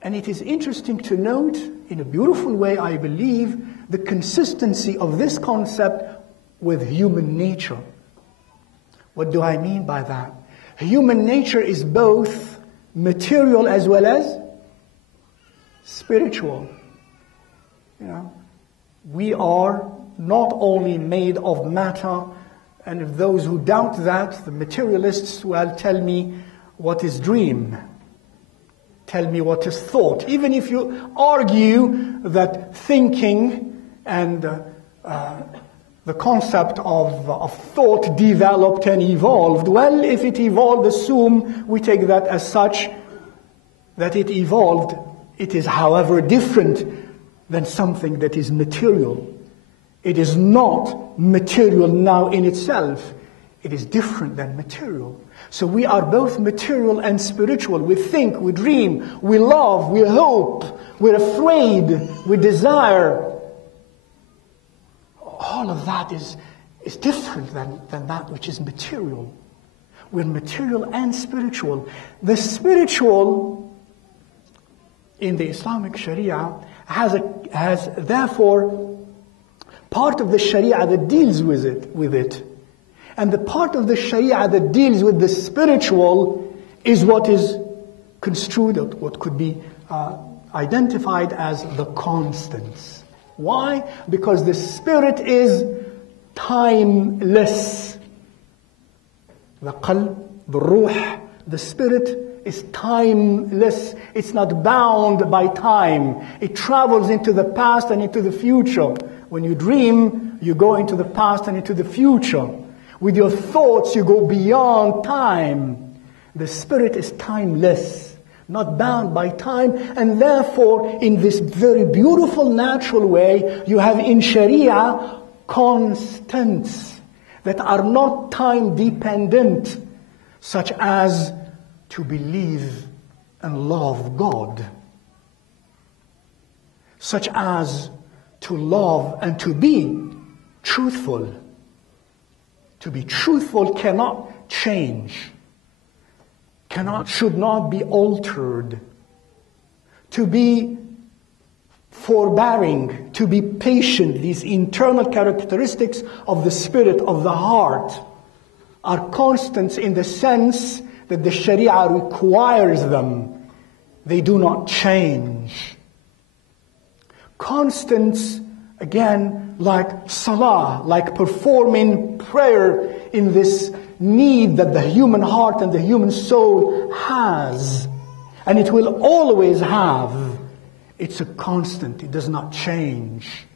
And it is interesting to note, in a beautiful way, I believe, the consistency of this concept with human nature. What do I mean by that? Human nature is both material as well as spiritual. We are not only made of matter, and if those who doubt that, the materialists, well, tell me what is dream. Tell me what is thought. Even if you argue that thinking and the concept of thought developed and evolved, well, if it evolved, assume we take that as such, that it evolved. It is, however, different than something that is material. It is not material now in itself. It is different than material. So we are both material and spiritual. We think, we dream, we love, we hope, we're afraid, we desire. All of that is different than that which is material. We're material and spiritual. The spiritual in the Islamic Sharia has therefore part of the Sharia that deals with it. And the part of the Sharia that deals with the spiritual is what is construed, what could be identified as the constants. Why? Because the spirit is timeless. The qalb, the ruh, the spirit is timeless. It's not bound by time. It travels into the past and into the future. When you dream, you go into the past and into the future. With your thoughts, you go beyond time. The spirit is timeless, not bound by time, and therefore, in this very beautiful, natural way, you have in Sharia constants that are not time-dependent, such as to believe and love God, such as to love and to be truthful. To be truthful cannot change, should not be altered. To be forbearing, to be patient, these internal characteristics of the spirit, of the heart, are constants in the sense that the Sharia requires them. They do not change. Constants, again, like salah, like performing prayer in this need that the human heart and the human soul has. And it will always have. It's a constant. It does not change.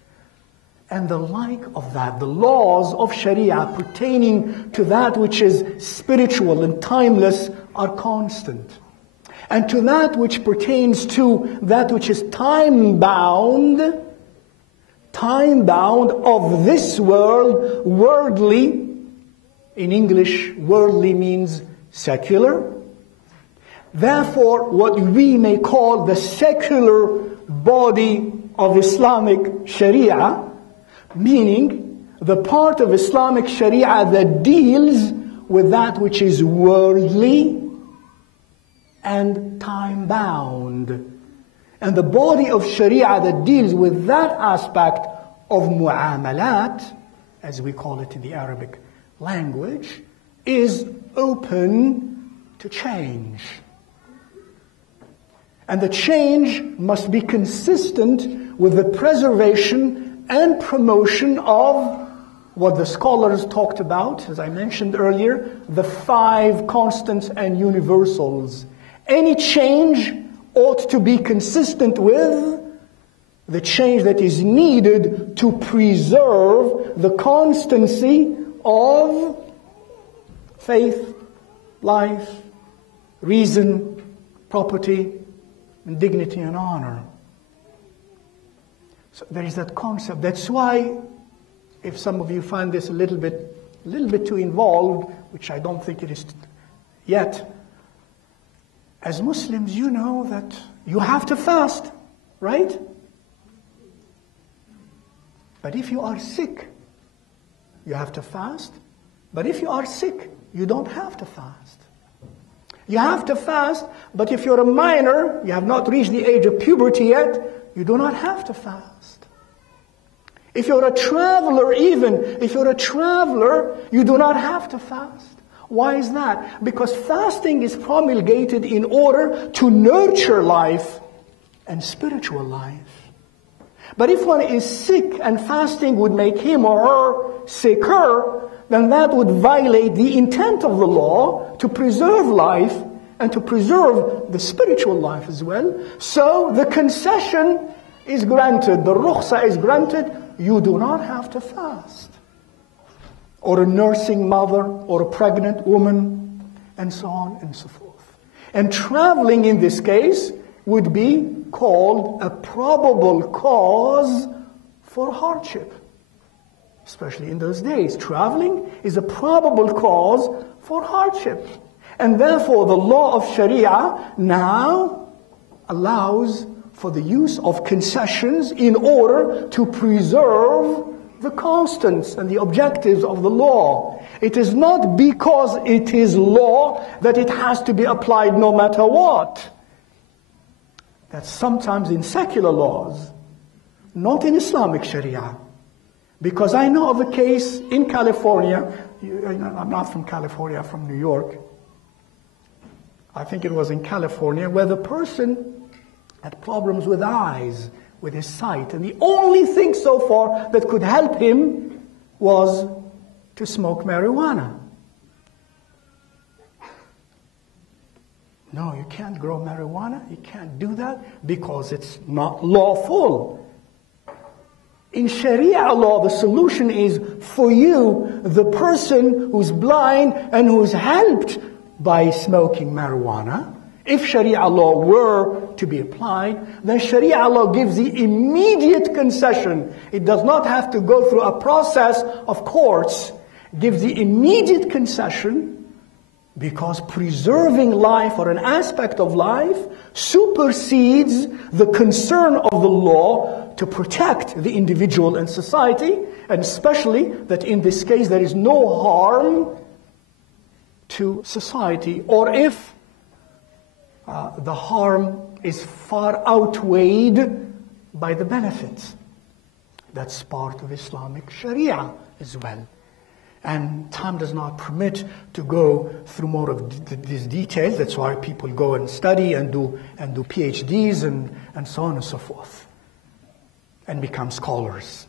And the like of that, the laws of Sharia pertaining to that which is spiritual and timeless are constant. And to that which pertains to that which is time-bound of this world, worldly. In English, worldly means secular. Therefore, what we may call the secular body of Islamic Sharia, meaning the part of Islamic Sharia that deals with that which is worldly and time-bound. And the body of Sharia that deals with that aspect of mu'amalat, as we call it in the Arabic language, is open to change. And the change must be consistent with the preservation and promotion of what the scholars talked about, as I mentioned earlier, the 5 constants and universals. Any change ought to be consistent with the change that is needed to preserve the constancy of faith, life, reason, property, and dignity and honor. So there is that concept. That's why, if some of you find this a little bit too involved, which I don't think it is yet, as Muslims, you know that you have to fast, right? But if you are sick, you have to fast. But if you are sick, you don't have to fast. You have to fast, but if you're a minor, you have not reached the age of puberty yet, you do not have to fast. If you're a traveler, you do not have to fast. Why is that? Because fasting is promulgated in order to nurture life and spiritual life. But if one is sick and fasting would make him or her sicker, then that would violate the intent of the law to preserve life and to preserve the spiritual life as well. So the concession is granted, the rukhsa is granted, you do not have to fast. Or a nursing mother, or a pregnant woman, and so on and so forth. And traveling in this case would be called a probable cause for hardship. Especially in those days, traveling is a probable cause for hardship. And therefore the law of Sharia now allows for the use of concessions in order to preserve the constants and the objectives of the law. It is not because it is law that it has to be applied no matter what. That's sometimes in secular laws, not in Islamic Sharia. Because I know of a case in California, I'm not from California, I'm from New York. I think it was in California, where the person had problems with eyes, with his sight. And the only thing so far that could help him was to smoke marijuana. No, you can't grow marijuana, you can't do that because it's not lawful. In Sharia law, the solution is for you, the person who's blind and who's helped by smoking marijuana. If Sharia law were to be applied, then Sharia law gives the immediate concession. It does not have to go through a process of courts. It gives the immediate concession because preserving life or an aspect of life supersedes the concern of the law to protect the individual and society, and especially that in this case there is no harm to society, or if the harm is far outweighed by the benefits. That's part of Islamic Sharia as well. And time does not permit to go through more of these details. That's why people go and study and do PhDs and so on and so forth, and become scholars.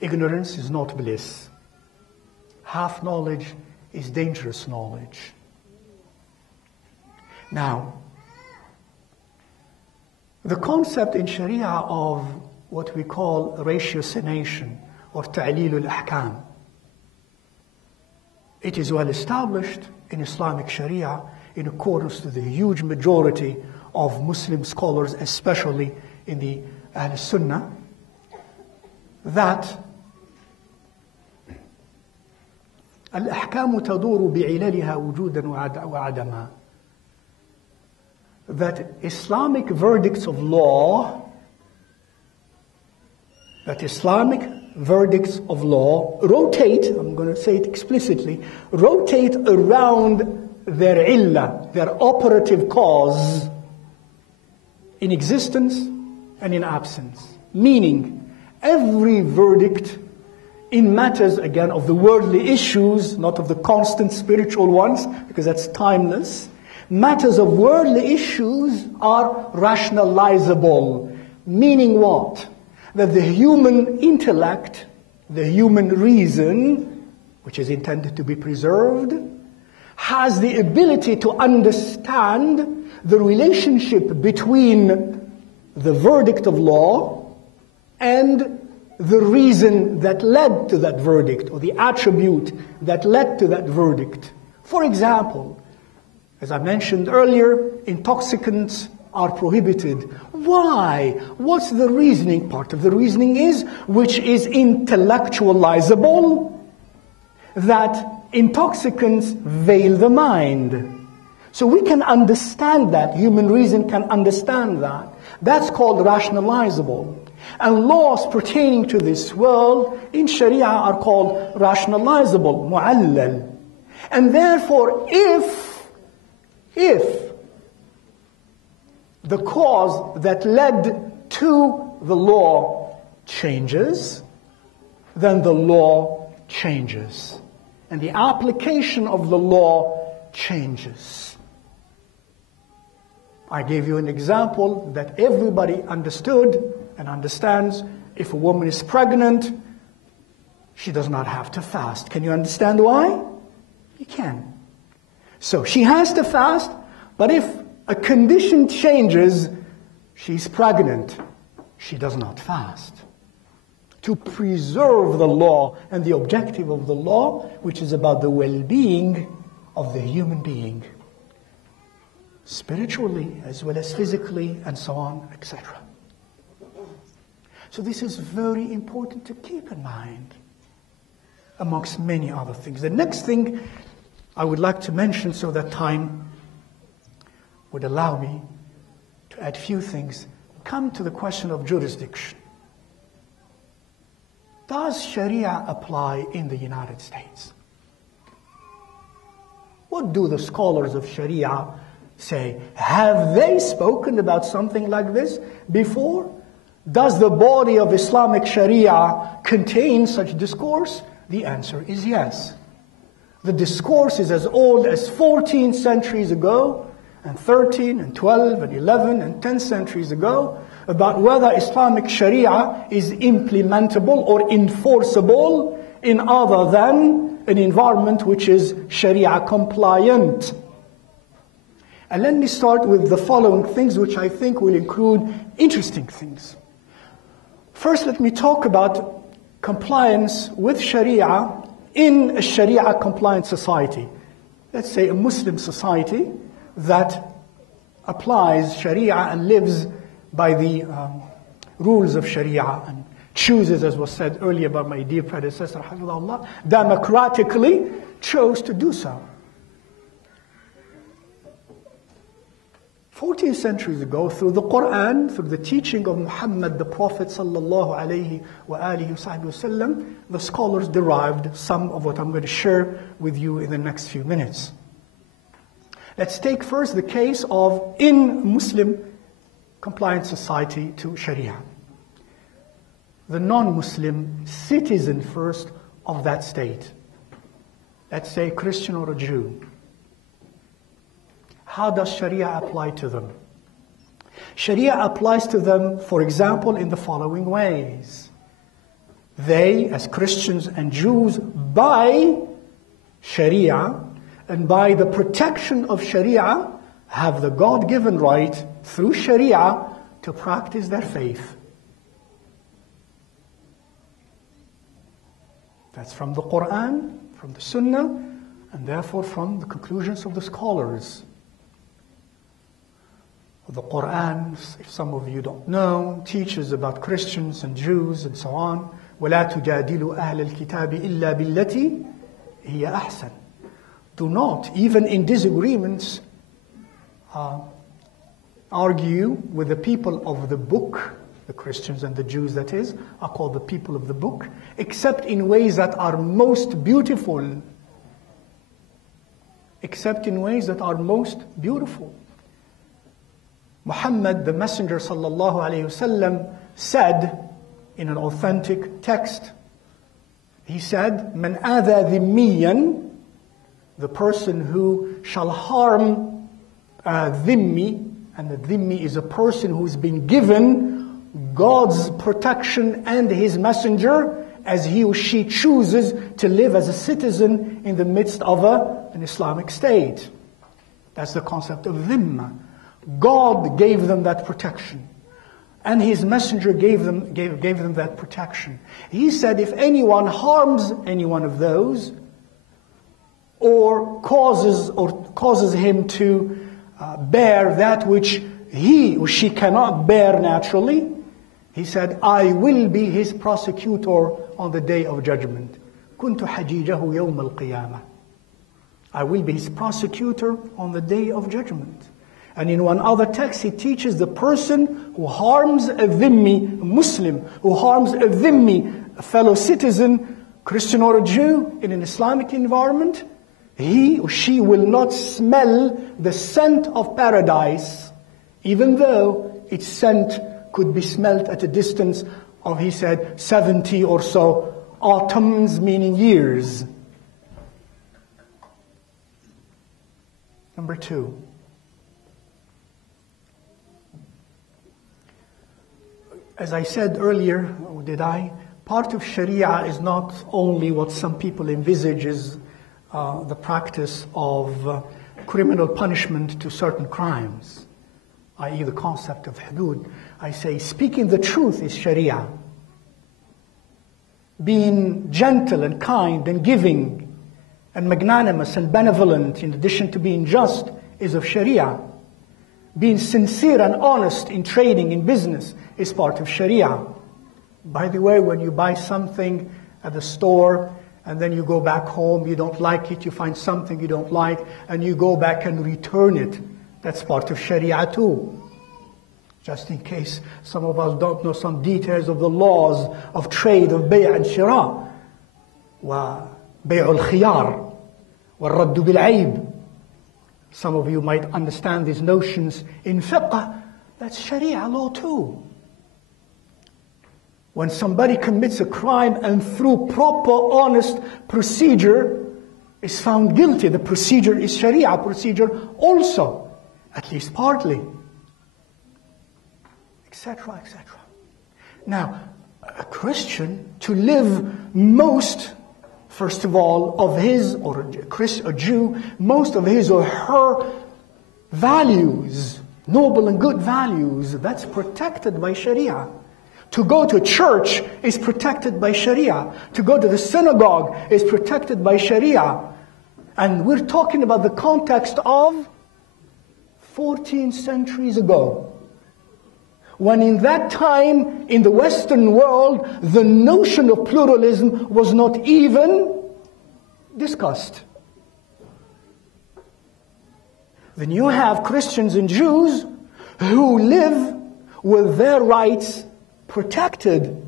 Ignorance is not bliss. Half knowledge is dangerous knowledge. Now, The concept in Sharia of what we call ratiocination or ta'leel al-ahkam. It is well established in Islamic Sharia in accordance to the huge majority of Muslim scholars, especially in the Ahl Sunnah, that الأحكام تدور بعللها وجودا وعدما. That Islamic verdicts of law, rotate, I'm going to say it explicitly, rotate around their illah, their operative cause, in existence and in absence. Meaning, every verdict in matters, again, of the worldly issues, not of the constant spiritual ones, because that's timeless, matters of worldly issues are rationalizable. Meaning what? That the human intellect, the human reason, which is intended to be preserved, has the ability to understand the relationship between the verdict of law and the reason that led to that verdict, or the attribute that led to that verdict. For example, as I mentioned earlier, intoxicants are prohibited. Why? What's the reasoning? Part of the reasoning is, which is intellectualizable, that intoxicants veil the mind. So we can understand that, human reason can understand that. That's called rationalizable. And laws pertaining to this world in Sharia are called rationalizable, mu'allal. And therefore, if the cause that led to the law changes, then the law changes. And the application of the law changes. I gave you an example that everybody understood and understands. If a woman is pregnant, she does not have to fast. Can you understand why? You can. So she has to fast, but if a condition changes, she's pregnant, she does not fast. To preserve the law and the objective of the law, which is about the well-being of the human being, spiritually as well as physically, and so on, etc. So this is very important to keep in mind, amongst many other things. The next thing I would like to mention, so that time would allow me to add few things, come to the question of jurisdiction. Does Sharia apply in the United States? What do the scholars of Sharia say? Have they spoken about something like this before? Does the body of Islamic Sharia contain such discourse? The answer is yes. The discourse is as old as 14 centuries ago, and 13, and 12, and 11, and 10 centuries ago, about whether Islamic Sharia is implementable or enforceable in other than an environment which is Sharia compliant. And let me start with the following things, which I think will include interesting things. First, let me talk about compliance with Sharia in a Sharia compliant society. Let's say a Muslim society that applies Sharia and lives by the rules of Sharia and chooses, as was said earlier by my dear predecessor, Hafidhahullah, democratically chose to do so. 14 centuries ago, through the Quran, through the teaching of Muhammad, the Prophet sallallahu alaihi wasallam, the scholars derived some of what I'm going to share with you in the next few minutes. Let's take first the case of in Muslim compliant society to Sharia. The non-Muslim citizen first of that state. Let's say Christian or a Jew. How does Sharia apply to them? Sharia applies to them, for example, in the following ways. They, as Christians and Jews, by Sharia and by the protection of Sharia, have the God-given right through Sharia to practice their faith. That's from the Quran, from the Sunnah, and therefore from the conclusions of the scholars. The Quran, if some of you don't know, teaches about Christians and Jews and so on. وَلَا تُجَادِلُوا أَهْلَ الْكِتَابِ إِلَّا بِالَّتِي هِيَ أَحْسَنُ. Do not, even in disagreements, argue with the people of the book, the Christians and the Jews that is, are called the people of the book, except in ways that are most beautiful. Except in ways that are most beautiful. Muhammad, the Messenger sallallahu alayhi wasallam, said in an authentic text, he said, "Man adha dhimmiyan," the person who shall harm dhimmi, and the dhimmi is a person who's been given God's protection and His Messenger as he or she chooses to live as a citizen in the midst of an Islamic state. That's the concept of dhimma. God gave them that protection. And His Messenger gave them that protection. He said, if anyone harms any one of those, or causes him to bear that which he or she cannot bear naturally, he said, I will be his prosecutor on the day of judgment. كنت حجيجه يوم القيامة. I will be his prosecutor on the day of judgment. And in one other text, he teaches the person who harms a dhimmi, a Muslim, who harms a dhimmi, a fellow citizen, Christian or a Jew, in an Islamic environment, he or she will not smell the scent of paradise, even though its scent could be smelt at a distance of, he said, 70 or so autumns, meaning years. Number 2. As I said earlier, or did I? Part of Sharia is not only what some people envisage as the practice of criminal punishment to certain crimes, i.e. the concept of hudud. I say speaking the truth is Sharia. Being gentle and kind and giving and magnanimous and benevolent in addition to being just is of Sharia. Being sincere and honest in trading, in business, is part of Sharia. By the way, when you buy something at the store and then you go back home, you don't like it, you find something you don't like, and you go back and return it, that's part of Sharia too. Just in case some of us don't know some details of the laws of trade, of bay' and shira. Wa bay'ul khiyar, wa raddu bil aib. Some of you might understand these notions in fiqh. That's Sharia law too. When somebody commits a crime and through proper, honest procedure is found guilty, the procedure is Sharia procedure also, at least partly, etc., etc. Now, a Christian to live most, first of all, of his, or a Jew, most of his or her values, noble and good values, that's protected by Sharia. To go to church is protected by Sharia. To go to the synagogue is protected by Sharia. And we're talking about the context of 14 centuries ago. When in that time, in the Western world, the notion of pluralism was not even discussed. Then you have Christians and Jews who live with their rights protected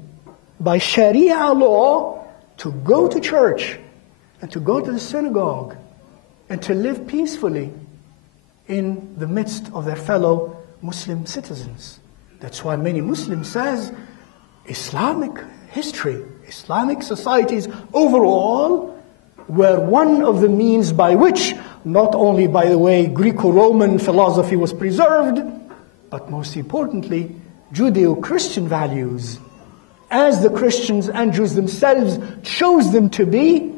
by Sharia law to go to church and to go to the synagogue and to live peacefully in the midst of their fellow Muslim citizens. That's why many Muslims says Islamic history, Islamic societies overall were one of the means by which, not only by the way Greco-Roman philosophy was preserved, but most importantly, Judeo-Christian values, as the Christians and Jews themselves chose them to be,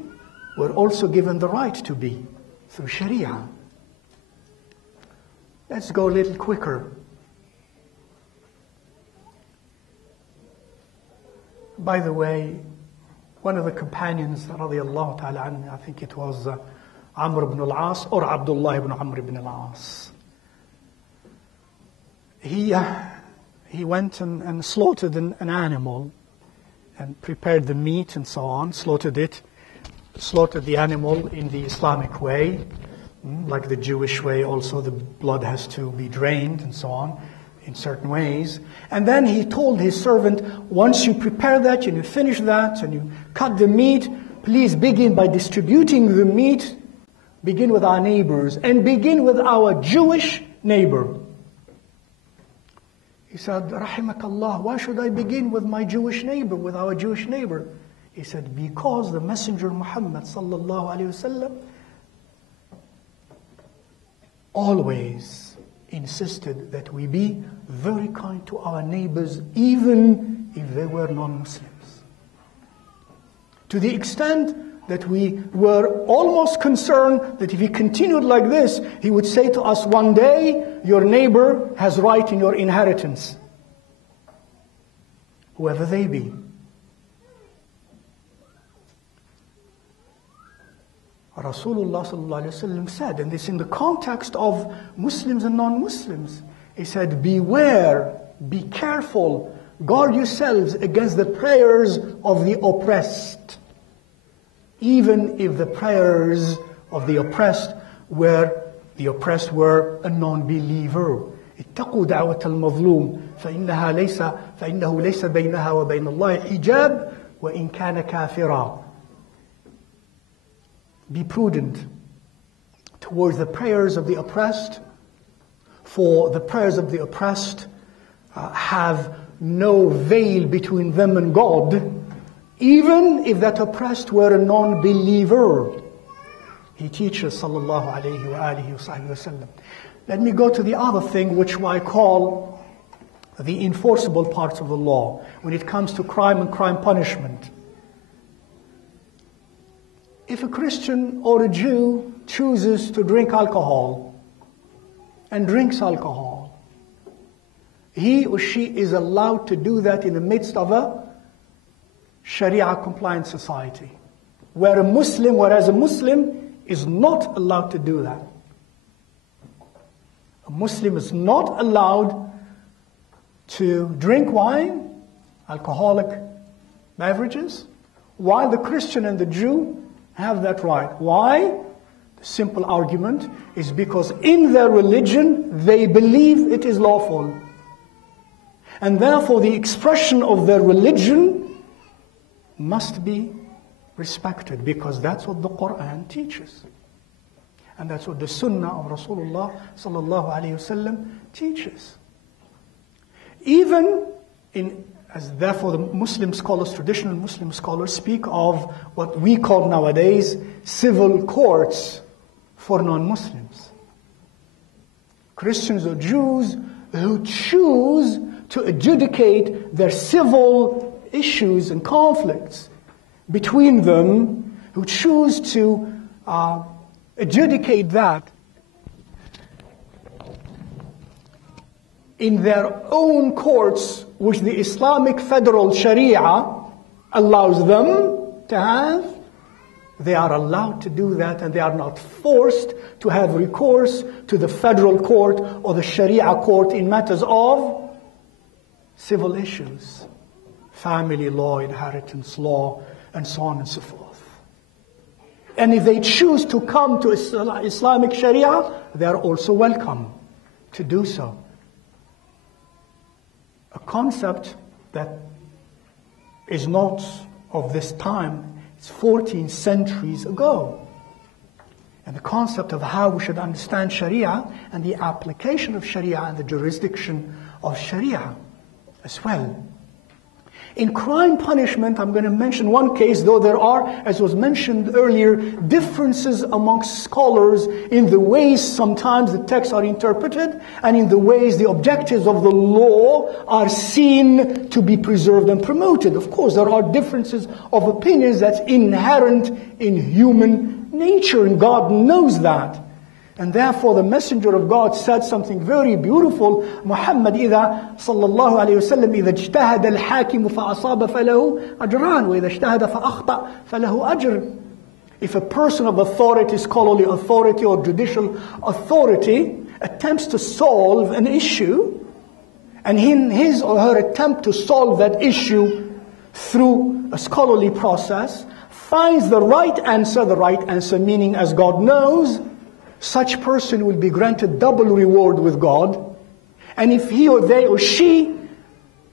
were also given the right to be through Sharia. Let's go a little quicker. By the way, one of the companions, radiallahu ta'ala anhu, I think it was Amr ibn al-As or Abdullah ibn Amr ibn al-As. He went and slaughtered an animal and prepared the meat and so on, slaughtered the animal in the Islamic way, like the Jewish way also, the blood has to be drained and so on, in certain ways. And then he told his servant, once you prepare that and you finish that and you cut the meat, please begin by distributing the meat, begin with our neighbors, and begin with our Jewish neighbor. He said, Rahimakallah, why should I begin with my Jewish neighbor, with our Jewish neighbor? He said, because the Messenger Muhammad sallallahu alayhi wasallam always insisted that we be very kind to our neighbors, even if they were non-Muslims. To the extent that we were almost concerned that if he continued like this, he would say to us one day, your neighbor has right in your inheritance, whoever they be. Rasulullah sallallahu alaihi wasallam said, and this in the context of Muslims and non-Muslims, he said, beware, be careful, guard yourselves against the prayers of the oppressed, even if the prayers of the oppressed were a non-believer. اتقوا دعوة المظلوم فإنه ليس بينها وبين الله حجاب وإن كان كافرا. Be prudent towards the prayers of the oppressed, for the prayers of the oppressed have no veil between them and God, even if that oppressed were a non-believer. He teaches, sallallahu alayhi wa alihi wa sallam. Let me go to the other thing, which I call the enforceable parts of the law, when it comes to crime and crime punishment. If a Christian or a Jew chooses to drink alcohol and drinks alcohol, he or she is allowed to do that in the midst of a Sharia-compliant society, whereas a Muslim is not allowed to do that. A Muslim is not allowed to drink wine, alcoholic beverages, while the Christian and the Jew have that right. Why? The simple argument is because in their religion they believe it is lawful. And therefore the expression of their religion must be respected, because that's what the Quran teaches. And that's what the Sunnah of Rasulullah sallallahu alayhi wasallam teaches. Even in as therefore the Muslim scholars, traditional Muslim scholars, speak of what we call nowadays civil courts for non-Muslims. Christians or Jews who choose to adjudicate their civil issues and conflicts between them, who choose to adjudicate that in their own courts, which the Islamic federal Sharia allows them to have, they are allowed to do that, and they are not forced to have recourse to the federal court or the Sharia court in matters of civil issues, family law, inheritance law, and so on and so forth. And if they choose to come to Islamic Sharia, they are also welcome to do so. A concept that is not of this time, it's 14 centuries ago. And the concept of how we should understand Sharia and the application of Sharia and the jurisdiction of Sharia as well. In crime punishment, I'm going to mention one case, though there are, as was mentioned earlier, differences amongst scholars in the ways sometimes the texts are interpreted and in the ways the objectives of the law are seen to be preserved and promoted. Of course, there are differences of opinions that's inherent in human nature, and God knows that. And therefore the Messenger of God said something very beautiful. Muhammad إذا صلى الله عليه وسلم إذا اجتهد الحاكم فأصاب فله أجران وإذا اجتهد فأخطأ فله أجر. If a person of authority, scholarly authority or judicial authority attempts to solve an issue, and in his or her attempt to solve that issue through a scholarly process, finds the right answer meaning as God knows, such person will be granted double reward with God. And if he or they or she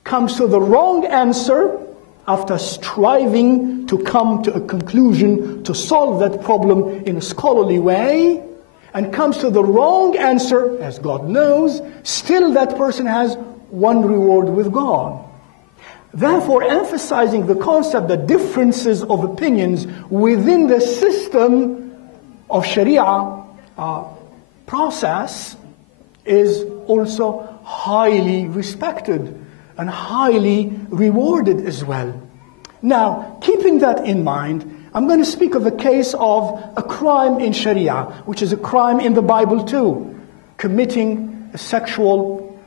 comes to the wrong answer, after striving to come to a conclusion to solve that problem in a scholarly way, and comes to the wrong answer, as God knows, still that person has one reward with God. Therefore, emphasizing the concept that differences of opinions within the system of Sharia process is also highly respected and highly rewarded as well. Now, keeping that in mind, I'm going to speak of a case of a crime in Sharia, which is a crime in the Bible too, committing a sexual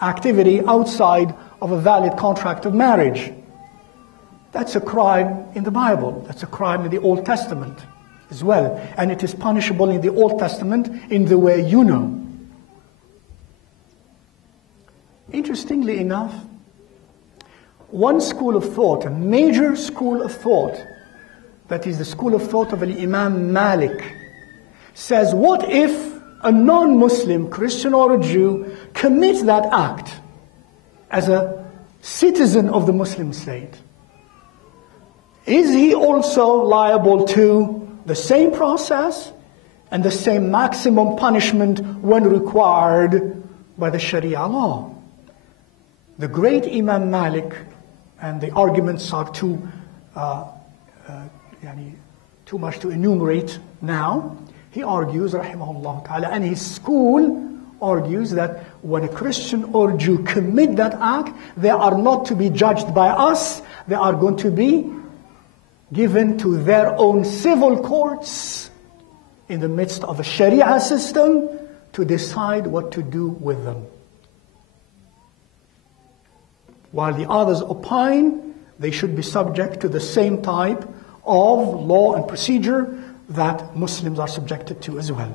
activity outside of a valid contract of marriage. That's a crime in the Bible. That's a crime in the Old Testament as well. And it is punishable in the Old Testament in the way you know. Interestingly enough, one school of thought, a major school of thought, that is the school of thought of Imam Malik, says, what if a non-Muslim, Christian or a Jew, commits that act as a citizen of the Muslim state? Is he also liable to the same process and the same maximum punishment when required by the Sharia law? The great Imam Malik, and the arguments are too much to enumerate now. He argues, rahimahullah ta'ala, and his school argues that when a Christian or Jew commit that act, they are not to be judged by us. They are going to be given to their own civil courts in the midst of a Sharia system to decide what to do with them. While the others opine, they should be subject to the same type of law and procedure that Muslims are subjected to as well.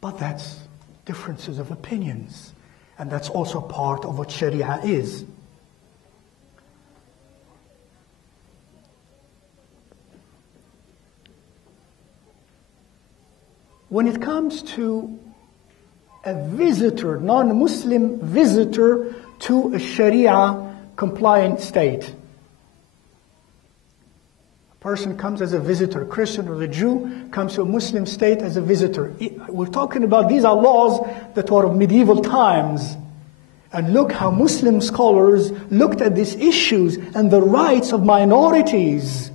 But that's differences of opinions. And that's also part of what Sharia is. When it comes to a visitor, non-Muslim visitor to a Sharia-compliant state, a person comes as a visitor, a Christian or a Jew comes to a Muslim state as a visitor. We're talking about, these are laws that were of medieval times. And look how Muslim scholars looked at these issues and the rights of minorities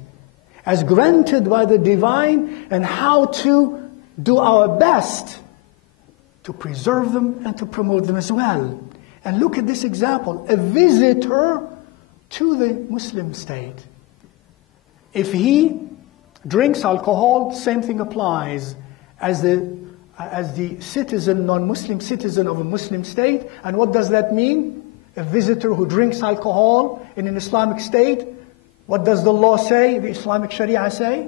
as granted by the divine, and how to do our best to preserve them and to promote them as well. And look at this example, a visitor to the Muslim state. If he drinks alcohol, same thing applies as the citizen, non-Muslim citizen of a Muslim state. And what does that mean? A visitor who drinks alcohol in an Islamic state, what does the law say, the Islamic Sharia say?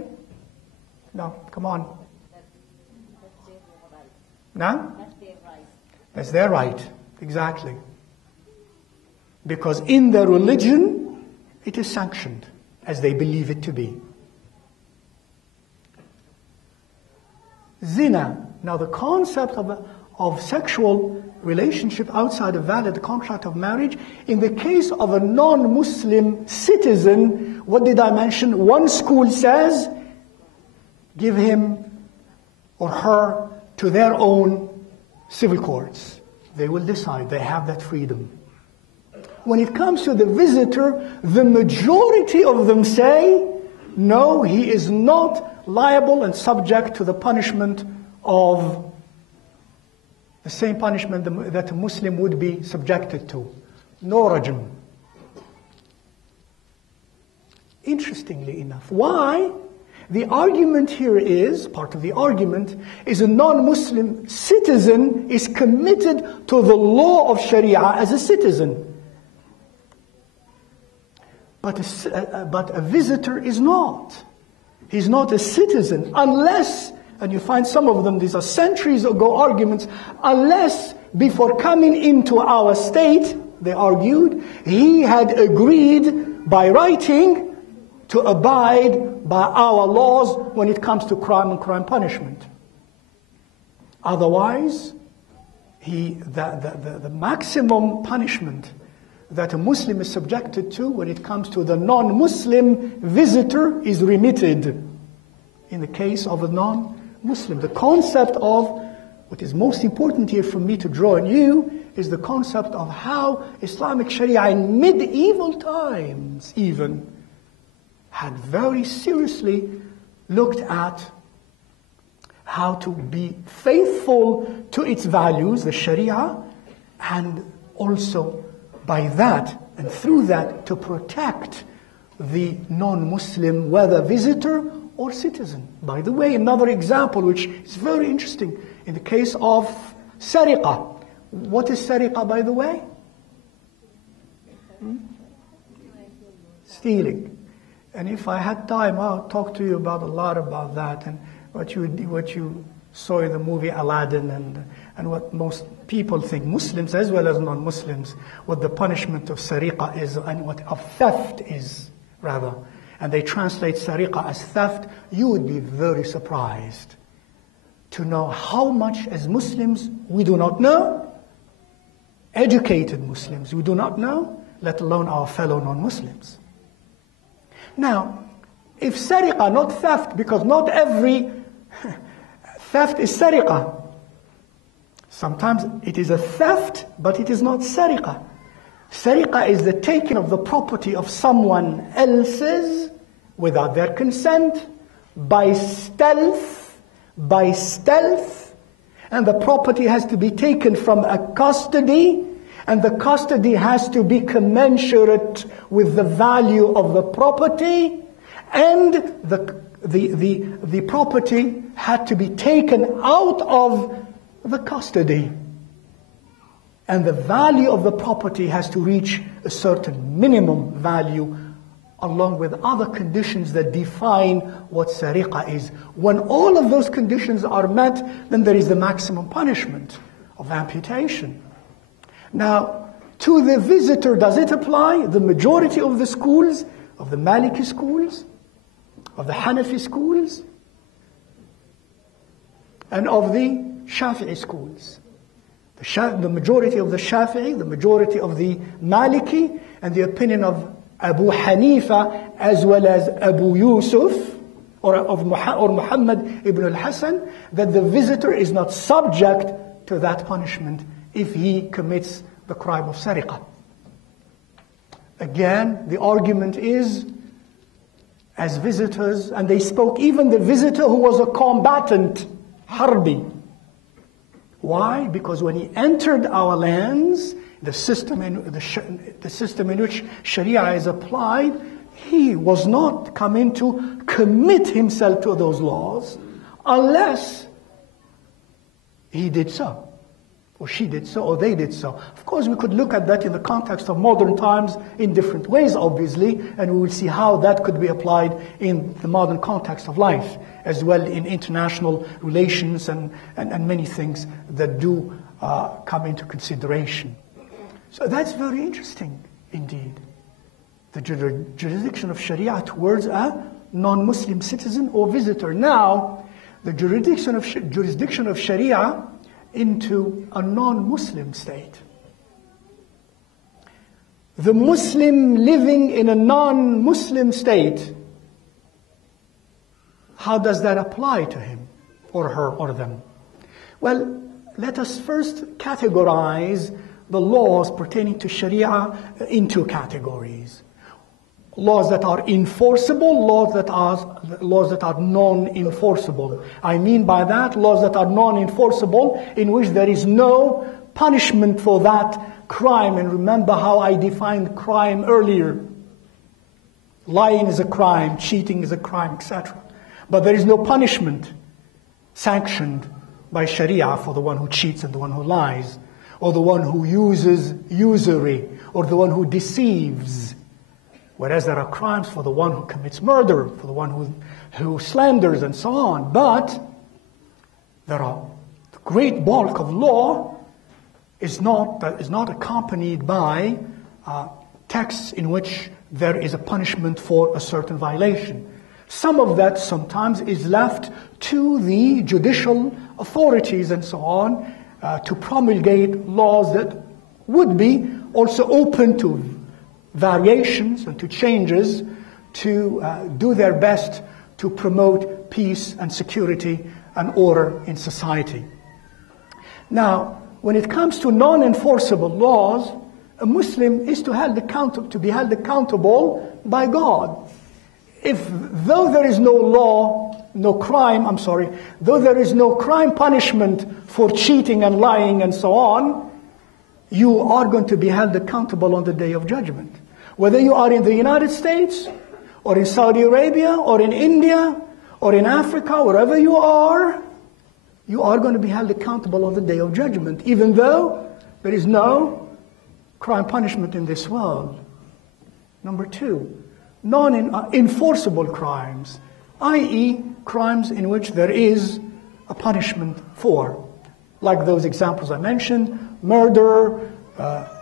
No, come on. No? That's their right, exactly. Because in their religion, it is sanctioned as they believe it to be. Zina. Now the concept of sexual relationship outside a valid contract of marriage, in the case of a non-Muslim citizen, what did I mention? One school says, give him or her to their own civil courts. They will decide. They have that freedom. When it comes to the visitor, the majority of them say, no, he is not liable and subject to the punishment of the same punishment that a Muslim would be subjected to. No rajm. Interestingly enough. Why? The argument here is, part of the argument, is a non-Muslim citizen is committed to the law of Sharia as a citizen. But a visitor is not. He's not a citizen unless, and you find some of them, these are centuries ago arguments, unless before coming into our state, they argued, he had agreed by writing to abide by our laws when it comes to crime and crime punishment. Otherwise, the maximum punishment that a Muslim is subjected to when it comes to the non-Muslim visitor is remitted. In the case of a non-Muslim, the concept of what is most important here for me to draw on you is the concept of how Islamic Sharia in medieval times even had very seriously looked at how to be faithful to its values, the Sharia, and also by that and through that to protect the non-Muslim, whether visitor or citizen. By the way, another example which is very interesting, in the case of Sariqah. What is Sariqah, by the way? Stealing. And if I had time, I'll talk to you about a lot about that and what you saw in the movie Aladdin and what most people think, Muslims as well as non-Muslims, what the punishment of Sariqah is and what of theft is, rather. And they translate Sariqah as theft. You would be very surprised to know how much as Muslims we do not know, educated Muslims we do not know, let alone our fellow non-Muslims. Now, if Sariqah, not theft, because not every theft is Sariqah. Sometimes it is a theft, but it is not Sariqah. Sariqah is the taking of the property of someone else's without their consent, by stealth, and the property has to be taken from a custody, and the custody has to be commensurate with the value of the property, and the property had to be taken out of the custody. And the value of the property has to reach a certain minimum value along with other conditions that define what Sariqah is. When all of those conditions are met, then there is the maximum punishment of amputation. Now, to the visitor, does it apply? The majority of the schools, of the Maliki schools, of the Hanafi schools, and of the Shafi'i schools. The majority of the Shafi'i, the majority of the Maliki, and the opinion of Abu Hanifa, as well as Abu Yusuf, or Muhammad ibn al-Hasan, that the visitor is not subject to that punishment if he commits the crime of Sariqah. Again, the argument is, as visitors, and they spoke even the visitor who was a combatant, Harbi. Why? Because when he entered our lands, the system in which Sharia is applied, he was not coming to commit himself to those laws unless he did so, or she did so, or they did so. Of course, we could look at that in the context of modern times in different ways, obviously, and we will see how that could be applied in the modern context of life, as well in international relations and many things that do come into consideration. So that's very interesting indeed. The jurisdiction of Sharia towards a non-Muslim citizen or visitor. Now, the jurisdiction of Sharia into a non-Muslim state. The Muslim living in a non-Muslim state, how does that apply to him or her or them? Well, let us first categorize the laws pertaining to Sharia into categories. Laws that are enforceable, laws that are non-enforceable. I mean by that, laws that are non-enforceable, in which there is no punishment for that crime. And remember how I defined crime earlier. Lying is a crime, cheating is a crime, etc. But there is no punishment sanctioned by Sharia for the one who cheats and the one who lies, or the one who uses usury, or the one who deceives. Whereas there are crimes for the one who commits murder, for the one who slanders and so on. But there are the great bulk of law is not accompanied by texts in which there is a punishment for a certain violation. Some of that sometimes is left to the judicial authorities and so on to promulgate laws that would be also open to variations and to changes, to do their best to promote peace and security and order in society. Now, when it comes to non-enforceable laws, a Muslim is to be held accountable by God. Though there is no crime punishment for cheating and lying and so on, you are going to be held accountable on the Day of Judgment. Whether you are in the United States, or in Saudi Arabia, or in India, or in Africa, wherever you are going to be held accountable on the Day of Judgment, even though there is no crime punishment in this world. Number two, non-enforceable crimes, i.e. crimes in which there is a punishment for, like those examples I mentioned, murder,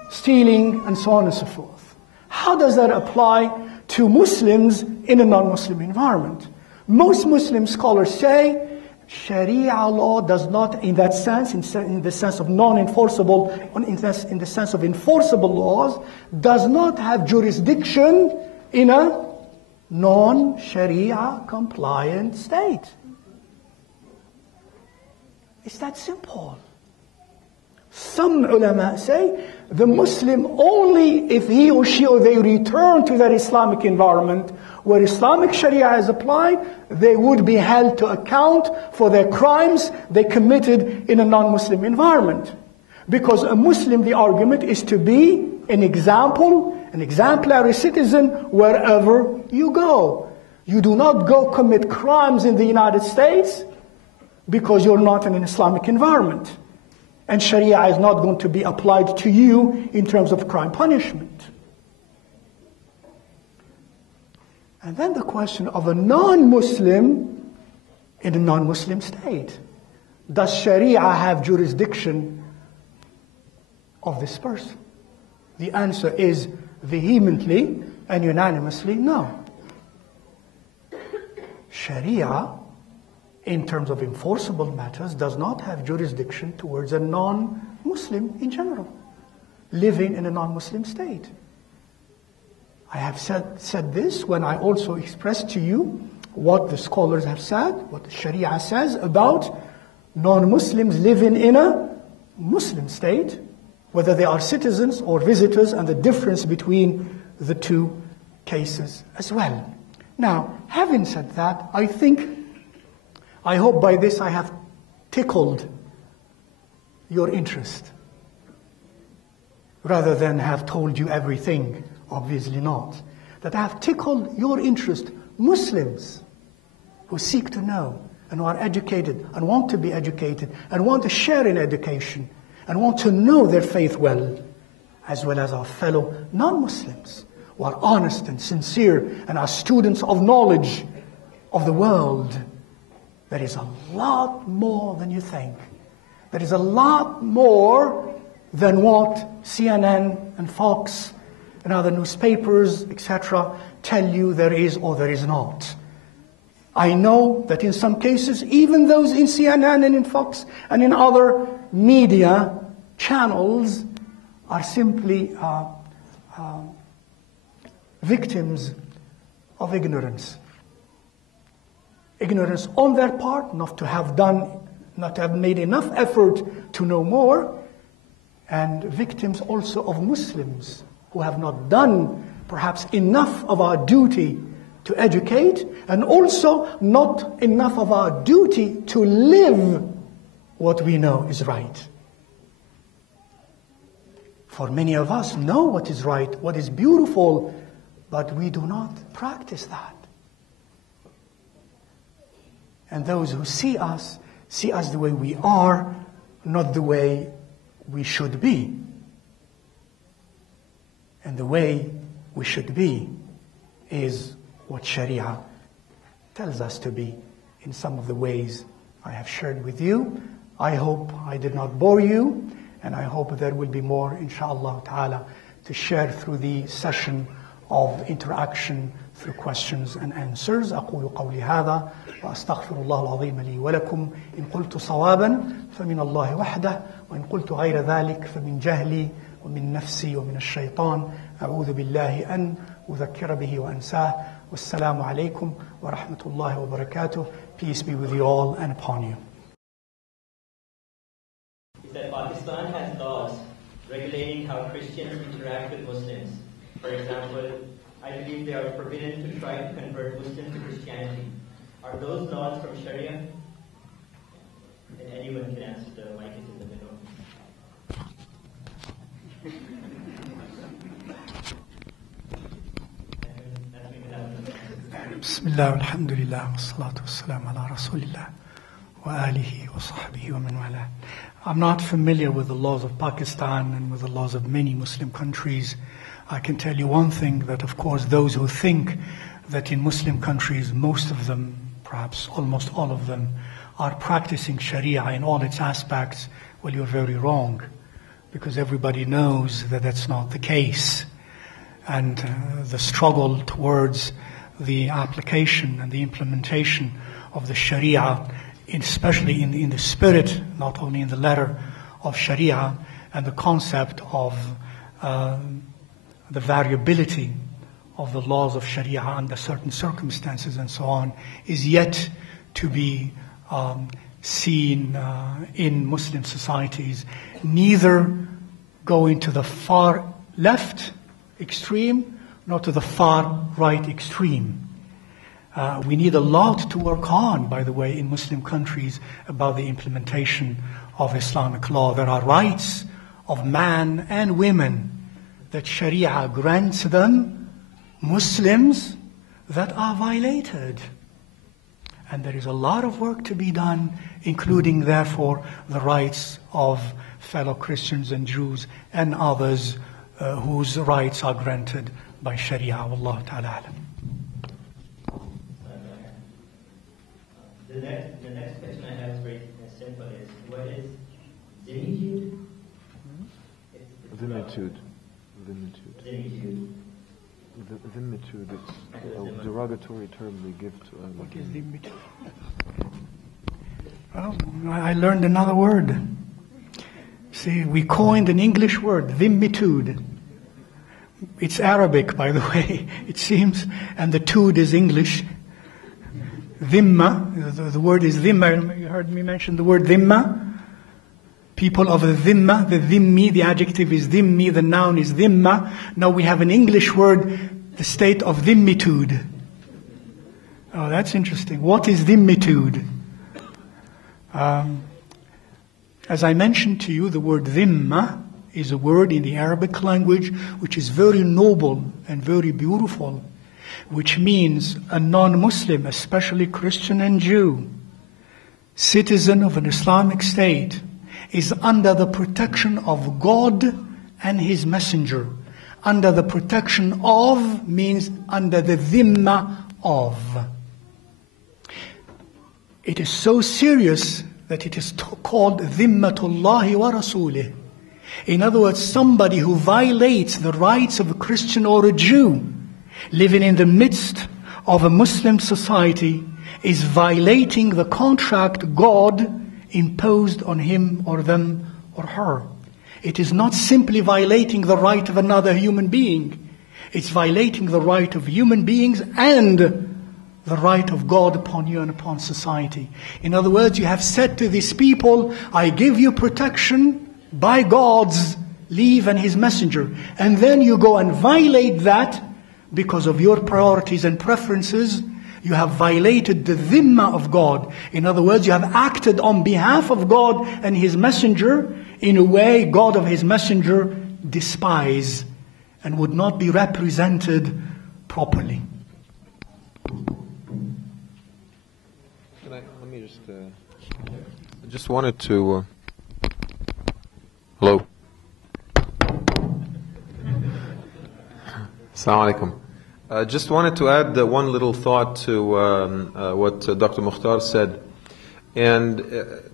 stealing, and so on and so forth. How does that apply to Muslims in a non-Muslim environment? Most Muslim scholars say Sharia law does not, in that sense, in the sense of non-enforceable, in the sense of enforceable laws, does not have jurisdiction in a non-Sharia compliant state. It's that simple. Some ulama say the Muslim only if he or she or they return to their Islamic environment where Islamic Sharia is applied, they would be held to account for their crimes they committed in a non-Muslim environment. Because a Muslim, the argument is to be an example, an exemplary citizen wherever you go. You do not go commit crimes in the United States because you're not in an Islamic environment. And Sharia is not going to be applied to you in terms of crime punishment. And then the question of a non-Muslim in a non-Muslim state. Does Sharia have jurisdiction of this person? The answer is vehemently and unanimously no. Sharia, in terms of enforceable matters, does not have jurisdiction towards a non-Muslim in general, living in a non-Muslim state. I have said this when I also expressed to you what the scholars have said, what the Sharia says about non-Muslims living in a Muslim state, whether they are citizens or visitors, and the difference between the two cases as well. Now, having said that, I hope by this I have tickled your interest, rather than have told you everything. Obviously not. That I have tickled your interest, Muslims who seek to know and who are educated and want to be educated and want to share in education and want to know their faith well as our fellow non-Muslims who are honest and sincere and are students of knowledge of the world. There is a lot more than you think. There is a lot more than what CNN and Fox and other newspapers, etc., tell you there is or there is not. I know that in some cases, even those in CNN and in Fox and in other media channels are simply victims of ignorance. Ignorance on their part, not to have made enough effort to know more, and victims also of Muslims who have not done perhaps enough of our duty to educate, and also not enough of our duty to live what we know is right. For many of us know what is right, what is beautiful, but we do not practice that. And those who see us the way we are, not the way we should be. And the way we should be is what Sharia tells us to be in some of the ways I have shared with you. I hope I did not bore you, and I hope there will be more, inshallah ta'ala, to share through the session of interaction through questions and answers. أقول قولي هذا وأستغفر الله العظيم لي ولكم إن قلت صوابا فمن الله وحده وإن قلت غير ذلك فمن جهلي ومن نفسي ومن الشيطان أعوذ بالله أن أذكر به وأنساه والسلام عليكم ورحمة الله وبركاته. Peace be with you all and upon you. He said Pakistan has laws regulating how Christians interact with Muslims. For example, I believe they are forbidden to try to convert Muslims to Christianity. Are those laws from Sharia? And anyone can answer, the mic is in the middle. Bismillah, alhamdulillah, wassalatu wassalamu ala rasulillah wa alihi wa sahbihi wa man wala. I'm not familiar with the laws of Pakistan and with the laws of many Muslim countries. I can tell you one thing, that of course those who think that in Muslim countries, most of them, perhaps almost all of them, are practicing Sharia in all its aspects, well, you're very wrong, because everybody knows that that's not the case. And the struggle towards the application and the implementation of the Sharia, especially in the spirit, not only in the letter of Sharia, and the concept of the variability of the laws of Sharia under certain circumstances and so on, is yet to be seen in Muslim societies, neither going to the far left extreme nor to the far right extreme. We need a lot to work on, by the way, in Muslim countries about the implementation of Islamic law. There are rights of man and women that Sharia grants them, Muslims, that are violated. And there is a lot of work to be done, including, therefore, the rights of fellow Christians and Jews and others whose rights are granted by Sharia. Wallahu ta'ala alam. The next question I have is very simple. What is Zimitude? Zimitude. Zimitude is a derogatory term they give to Allah. What is Zimitude? Oh, I learned another word. See, we coined an English word, Zimitude. It's Arabic, by the way, it seems, and the tude is English. Dhimma, the word is dhimma. You heard me mention the word dhimma. People of the dhimma, the dhimmi, the adjective is dhimmi, the noun is dhimma. Now we have an English word, the state of dhimmitude. Oh, that's interesting. What is dhimmitude? As I mentioned to you, the word dhimma is a word in the Arabic language which is very noble and very beautiful, which means a non-Muslim, especially Christian and Jew, citizen of an Islamic state, is under the protection of God and His Messenger. Under the protection of means under the dhimma of. It is so serious that it is called dhimmatullahi wa rasulih. In other words, somebody who violates the rights of a Christian or a Jew living in the midst of a Muslim society is violating the contract God imposed on him or them or her. It is not simply violating the right of another human being. It's violating the right of human beings and the right of God upon you and upon society. In other words, you have said to these people, I give you protection by God's leave and His Messenger. And then you go and violate that because of your priorities and preferences. You have violated the dhimma of God. In other words, you have acted on behalf of God and His Messenger in a way God of His Messenger despise and would not be represented properly. Let me just. I just wanted to. Hello. Assalamu alaikum. Just wanted to add one little thought to what Dr. Mokthar said. And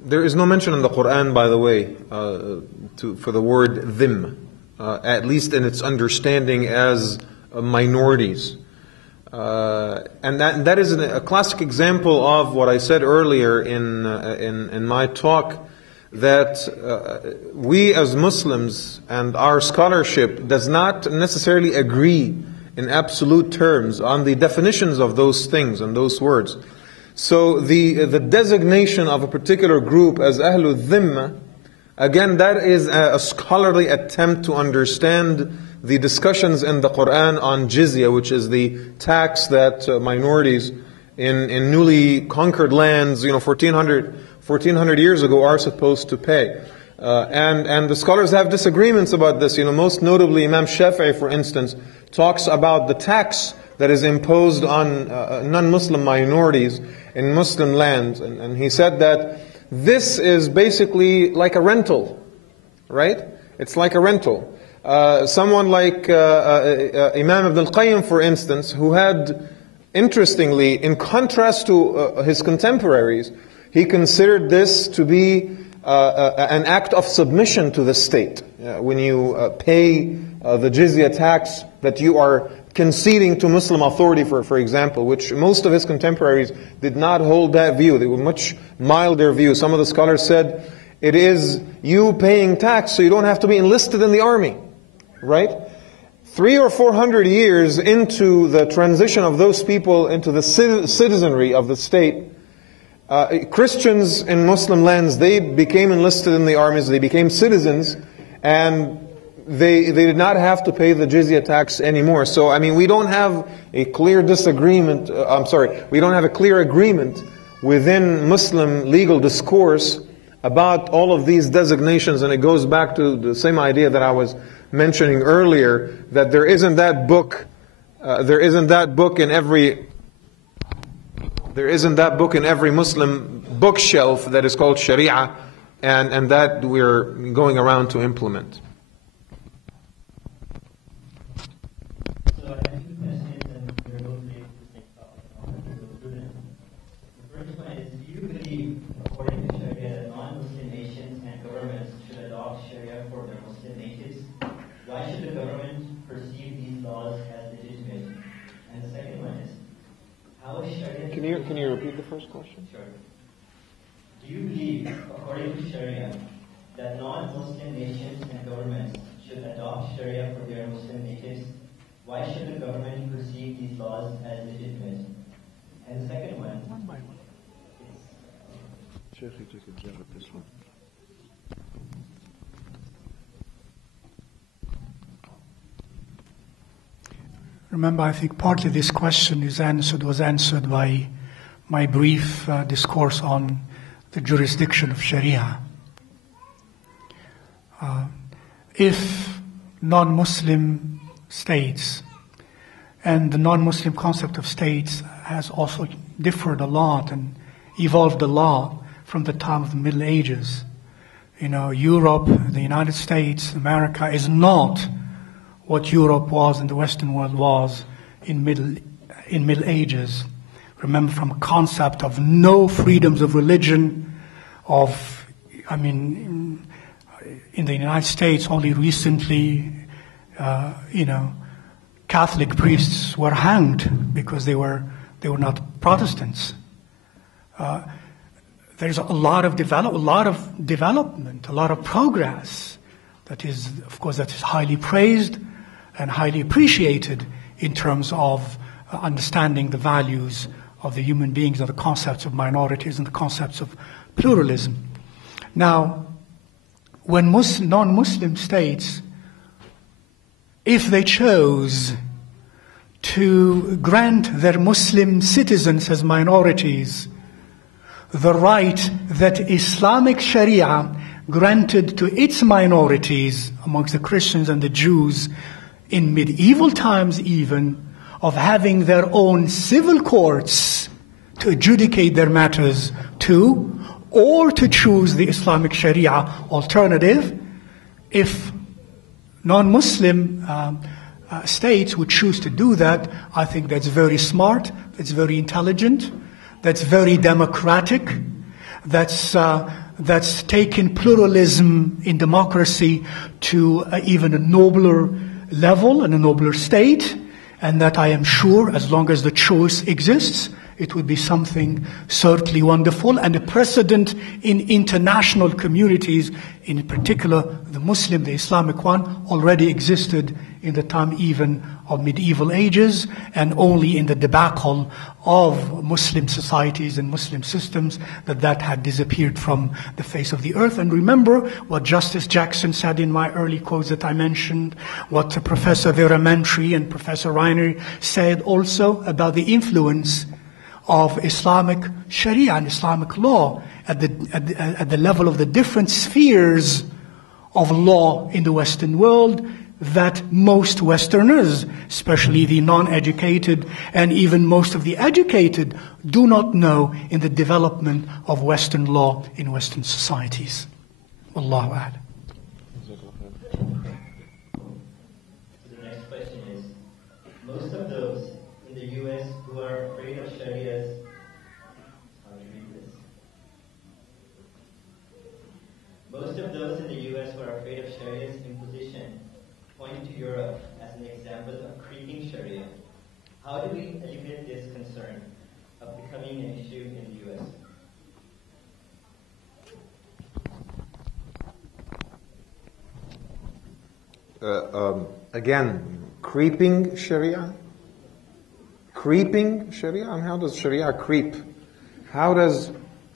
there is no mention in the Quran, by the way, for the word them, at least in its understanding as minorities. And that is a classic example of what I said earlier in my talk, that we as Muslims and our scholarship does not necessarily agree in absolute terms on the definitions of those things and those words. So the designation of a particular group as Ahlul Dhimma, again, that is a scholarly attempt to understand the discussions in the Quran on jizya, which is the tax that minorities in newly conquered lands, 1400 years ago, are supposed to pay. And the scholars have disagreements about this. Most notably, Imam Shafi'i, for instance, talks about the tax that is imposed on non-Muslim minorities in Muslim lands. And he said that this is basically like a rental, right? It's like a rental. Someone like Imam Abdul, for instance, who had, interestingly, in contrast to his contemporaries, he considered this to be an act of submission to the state. When you pay the jizya tax, that you are conceding to Muslim authority, for example, which most of his contemporaries did not hold that view. They were much milder view. Some of the scholars said, it is you paying tax so you don't have to be enlisted in the army, right? 300 or 400 years into the transition of those people into the citizenry of the state, Christians in Muslim lands, they became enlisted in the armies, they became citizens, and they did not have to pay the jizya tax anymore. So, we don't have a clear disagreement, we don't have a clear agreement within Muslim legal discourse about all of these designations, and it goes back to the same idea that I was mentioning earlier, that there isn't that book in every Muslim bookshelf that is called Sharia, and that we're going around to implement. So I have two questions, and we're both related to the same topic. The first one is, do you believe, according to Sharia, that non-Muslim nations and governments should adopt Sharia for their Muslim natives? Why should the government perceive these laws as legitimate? And the second one is, how is Sharia... Can you repeat the first question? Sure. Do you believe, according to Sharia, that non-Muslim nations and governments should adopt Sharia for their Muslim natives? Why should the government perceive these laws as legitimate? And the second one... One by one. Shaykh, you take a jab at this one. Remember, I think partly this question was answered by my brief discourse on the jurisdiction of Sharia. If non-Muslim states, and the non-Muslim concept of states has also differed a lot and evolved a lot from the time of the Middle Ages. Europe, the United States, America is not what Europe was and the Western world was in Middle Ages. Remember, from a concept of no freedoms of religion, in the United States only recently, Catholic priests were hanged because they were not Protestants. There's a lot of development, a lot of progress that is highly praised and highly appreciated in terms of understanding the values of the human beings and the concepts of minorities and the concepts of pluralism. Now, when non-Muslim states, if they chose to grant their Muslim citizens as minorities the right that Islamic Sharia granted to its minorities amongst the Christians and the Jews in medieval times even, of having their own civil courts to adjudicate their matters to, or to choose the Islamic Sharia alternative. If non-Muslim states would choose to do that, I think that's very smart, that's very intelligent, that's very democratic, that's taken pluralism in democracy to even a nobler level and a nobler state, and that I am sure, as long as the choice exists, it would be something certainly wonderful and a precedent in international communities, in particular the Muslim, the Islamic one, already existed in the time even of medieval ages, and only in the debacle of Muslim societies and Muslim systems that had disappeared from the face of the earth. And remember what Justice Jackson said in my early quotes that I mentioned, what Professor Vera Mentry and Professor Reiner said also about the influence of Islamic Sharia and Islamic law at the level of the different spheres of law in the Western world, that most Westerners, especially the non-educated and even most of the educated, do not know in the development of Western law in Western societies. Wallahu a'lam. The next question is, most of those in the U.S. who are afraid of Sharia's, how do you read this? Most of those in the U.S. who are afraid of Sharia's imposition point to Europe as an example of creeping Sharia. How do we eliminate this concern of becoming an issue in the U.S.? Again, creeping Sharia? Creeping Sharia? And how does Sharia creep? How does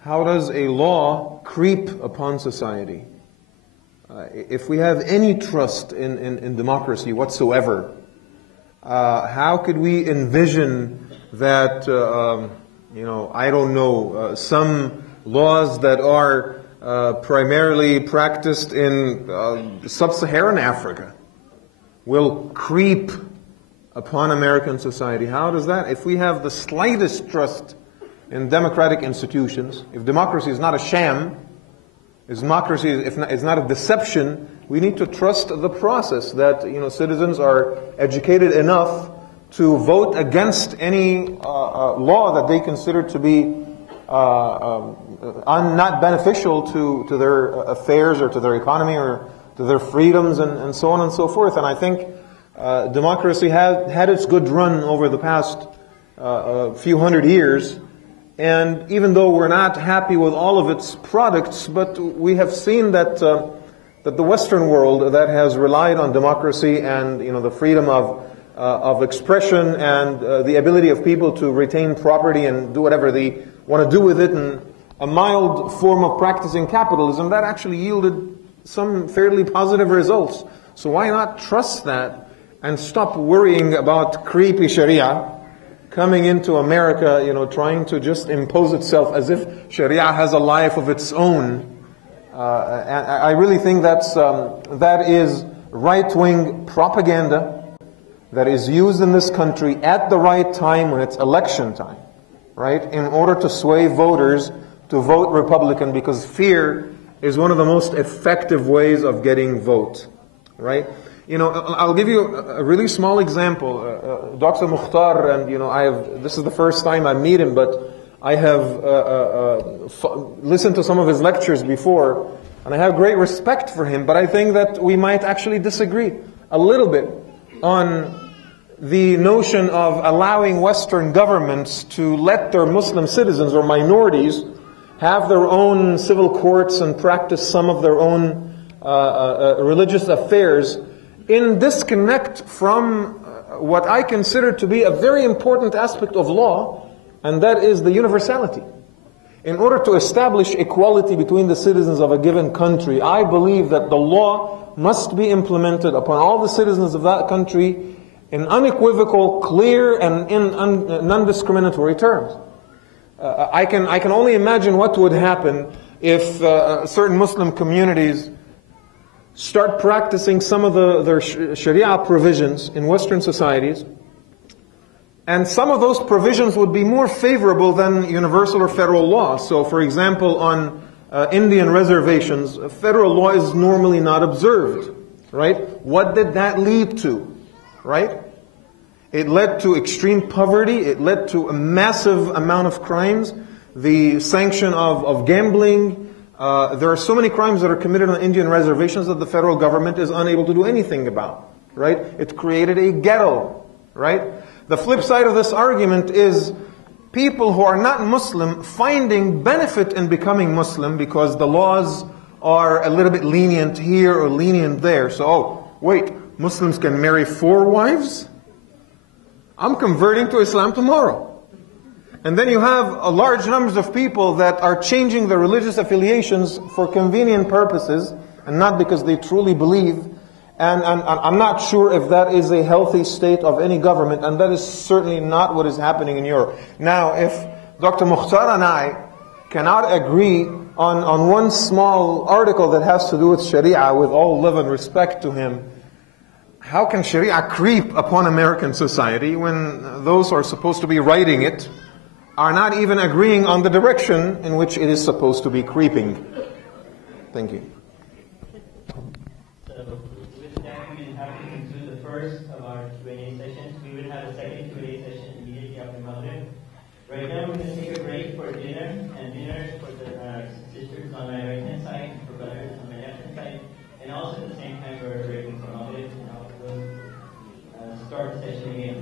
a law creep upon society? If we have any trust in democracy whatsoever, how could we envision that, I don't know, some laws that are primarily practiced in sub-Saharan Africa will creep upon American society? How does that? If we have the slightest trust in democratic institutions, if democracy is not a sham, if democracy is not a deception, we need to trust the process that citizens are educated enough to vote against any law that they consider to be not beneficial to their affairs or to their economy or to their freedoms and so on and so forth. And I think democracy had its good run over the past few hundred years. And even though we're not happy with all of its products, but we have seen that the Western world that has relied on democracy and the freedom of expression and the ability of people to retain property and do whatever they want to do with it, and a mild form of practicing capitalism, that actually yielded some fairly positive results. So why not trust that and stop worrying about creepy Sharia coming into America, trying to just impose itself as if Sharia has a life of its own. And I really think that is right-wing propaganda that is used in this country at the right time when it's election time, right? In order to sway voters to vote Republican, because fear is one of the most effective ways of getting vote, right? I'll give you a really small example. Dr. Mokthar, and this is the first time I meet him, but I have listened to some of his lectures before, and I have great respect for him, but I think that we might actually disagree a little bit on the notion of allowing Western governments to let their Muslim citizens or minorities have their own civil courts and practice some of their own religious affairs in disconnect from what I consider to be a very important aspect of law, and that is the universality. In order to establish equality between the citizens of a given country, I believe that the law must be implemented upon all the citizens of that country in unequivocal, clear, and in non-discriminatory terms. I can only imagine what would happen if certain Muslim communities start practicing some of their Sharia provisions in Western societies, And some of those provisions would be more favorable than universal or federal law. So for example, on Indian reservations, federal law is normally not observed, right? What did that lead to, right? It led to extreme poverty. It led to a massive amount of crimes. The sanction of gambling. There are so many crimes that are committed on Indian reservations that the federal government is unable to do anything about, right? It created a ghetto, right? The flip side of this argument is people who are not Muslim finding benefit in becoming Muslim because the laws are a little bit lenient here or lenient there. So, oh, wait, Muslims can marry 4 wives? I'm converting to Islam tomorrow. And then you have a large numbers of people that are changing their religious affiliations for convenient purposes and not because they truly believe. And I'm not sure if that is a healthy state of any government, and that is certainly not what is happening in Europe. Now, if Dr. Mokthar and I cannot agree on one small article that has to do with Sharia, with all love and respect to him, how can Sharia creep upon American society when those who are supposed to be writing it are not even agreeing on the direction in which it is supposed to be creeping? Thank you. First of our Q&A sessions. We will have a second Q&A session immediately after Maghrib. Right now we're going to take a break for dinner, and dinner for the sisters on my right hand side, and for brothers on my left hand side, and also at the same time we're breaking for Maghrib, and we'll start the session again.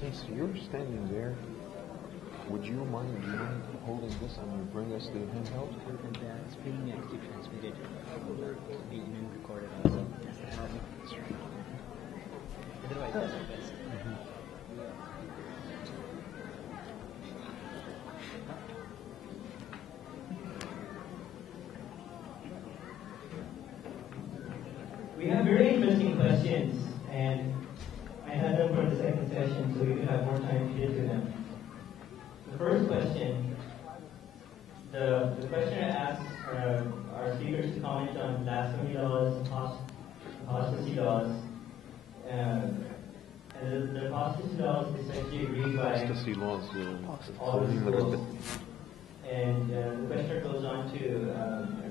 Since you're standing there, would you mind holding this and bring us the handheld? And the screen actually transmitted the Imam recorded also. That's right. Otherwise, that's the best. We have very interesting questions, and I had them for the second session so we could have more time to get to them. The first question, the questioner asks our speakers to comment on blasphemy laws, apostasy laws, and the apostasy laws is actually agreed by Apostasy laws, all the schools. And the questioner goes on to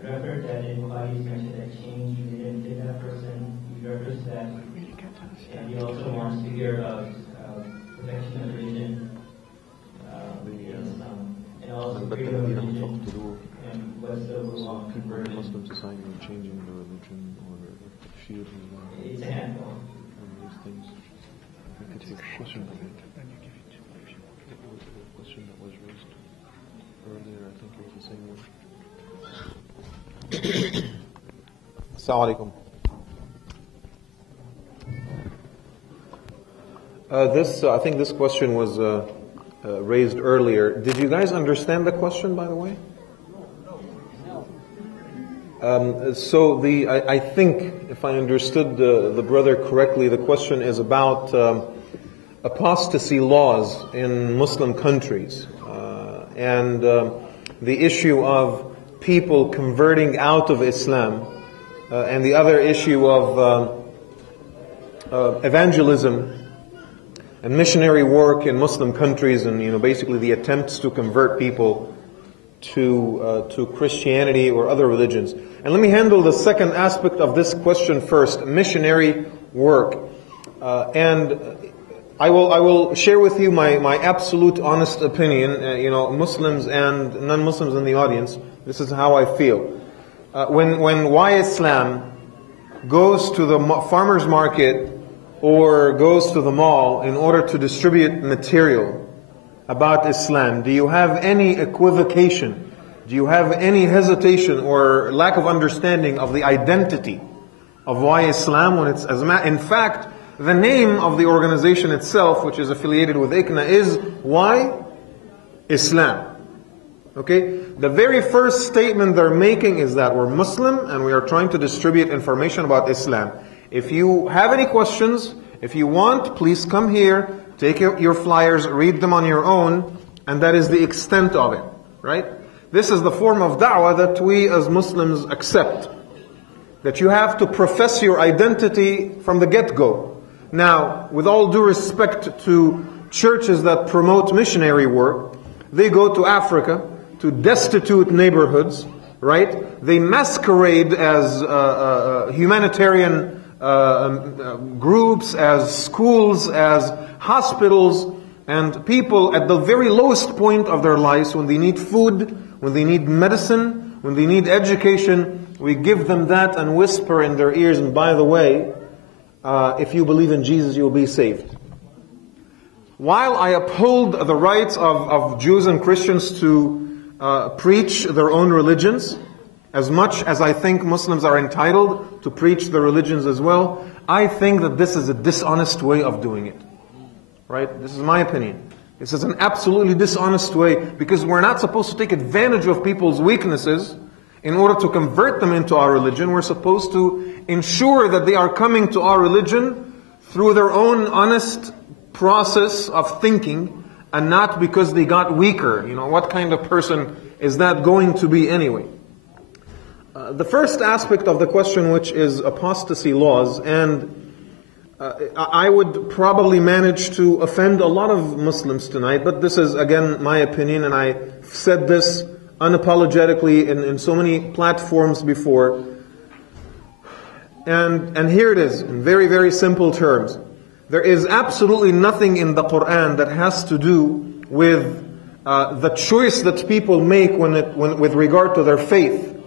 refer that in Bukhari mentioned that change, he didn't kill that person, he refers to that. And he also wants to hear about protection of religion, and also freedom of religion, and what's the law of conversion. Muslim society are changing the religion or shield. It's a handful. And these things. I could take a question of it. The question that was raised earlier, I think it was the same one. Assalamu alaikum. I think this question was raised earlier. Did you guys understand the question, by the way? So I think, if I understood the brother correctly, the question is about apostasy laws in Muslim countries, and the issue of people converting out of Islam, and the other issue of evangelism and missionary work in Muslim countries, and basically the attempts to convert people to Christianity or other religions. And let me handle the second aspect of this question first: missionary work. And I will share with you my absolute honest opinion. Muslims and non-Muslims in the audience, this is how I feel. When Why Islam goes to the farmer's market or goes to the mall in order to distribute material about Islam, do you have any equivocation? Do you have any hesitation or lack of understanding of the identity of why Islam, when it's in fact, the name of the organization itself, which is affiliated with ICNA, is why Islam. Okay? The very first statement they're making is that we're Muslim and we are trying to distribute information about Islam. If you have any questions, if you want, please come here, take your flyers, read them on your own, and that is the extent of it. Right? This is the form of da'wah that we as Muslims accept. That you have to profess your identity from the get-go. Now, with all due respect to churches that promote missionary work, they go to Africa, to destitute neighborhoods, right? They masquerade as humanitarian groups, as schools, as hospitals, and people at the very lowest point of their lives, when they need food, when they need medicine, when they need education, we give them that and whisper in their ears, and by the way, if you believe in Jesus, you will be saved. While I uphold the rights of Jews and Christians to preach their own religions, as much as I think Muslims are entitled to preach their religions as well, I think that this is a dishonest way of doing it. Right? This is my opinion. This is an absolutely dishonest way, because we're not supposed to take advantage of people's weaknesses in order to convert them into our religion. We're supposed to ensure that they are coming to our religion through their own honest process of thinking, and not because they got weaker. You know, what kind of person is that going to be anyway? The first aspect of the question, which is apostasy laws, and I would probably manage to offend a lot of Muslims tonight, but this is again my opinion, and I said this unapologetically in so many platforms before. And here it is, in very, very simple terms. There is absolutely nothing in the Quran that has to do with the choice that people make with regard to their faith,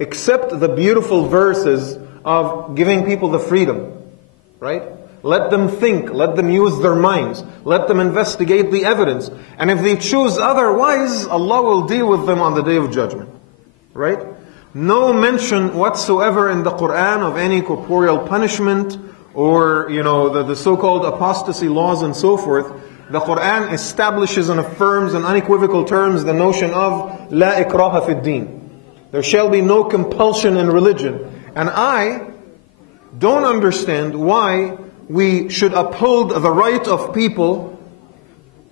except the beautiful verses of giving people the freedom, right? Let them think, let them use their minds, let them investigate the evidence. And if they choose otherwise, Allah will deal with them on the Day of Judgment, right? No mention whatsoever in the Quran of any corporeal punishment, or, you know, the so-called apostasy laws and so forth. The Quran establishes and affirms in unequivocal terms the notion of La ikraha fi din. There shall be no compulsion in religion. And I don't understand why we should uphold the right of people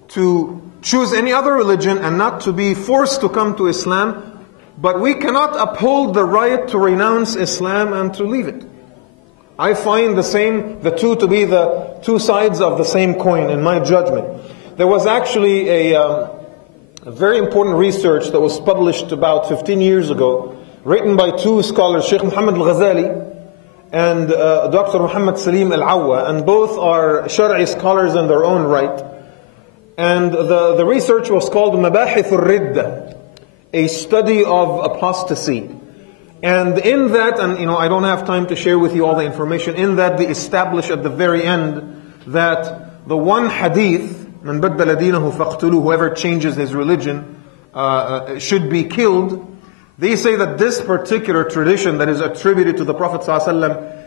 to choose any other religion and not to be forced to come to Islam, but we cannot uphold the right to renounce Islam and to leave it. I find the two to be the two sides of the same coin in my judgment. There was actually a very important research that was published about 15 years ago, written by two scholars, Shaykh Mohammed al-Ghazali and Dr. Muhammad Salim al-Awwa, and both are Shari'i scholars in their own right. And the research was called Mabahith al-Ridda, a study of apostasy. And in that, and you know, I don't have time to share with you all the information, in that they establish at the very end that the one hadith, Man baddala dinahu faqtuluhu, whoever changes his religion should be killed. They say that this particular tradition that is attributed to the Prophet ﷺ,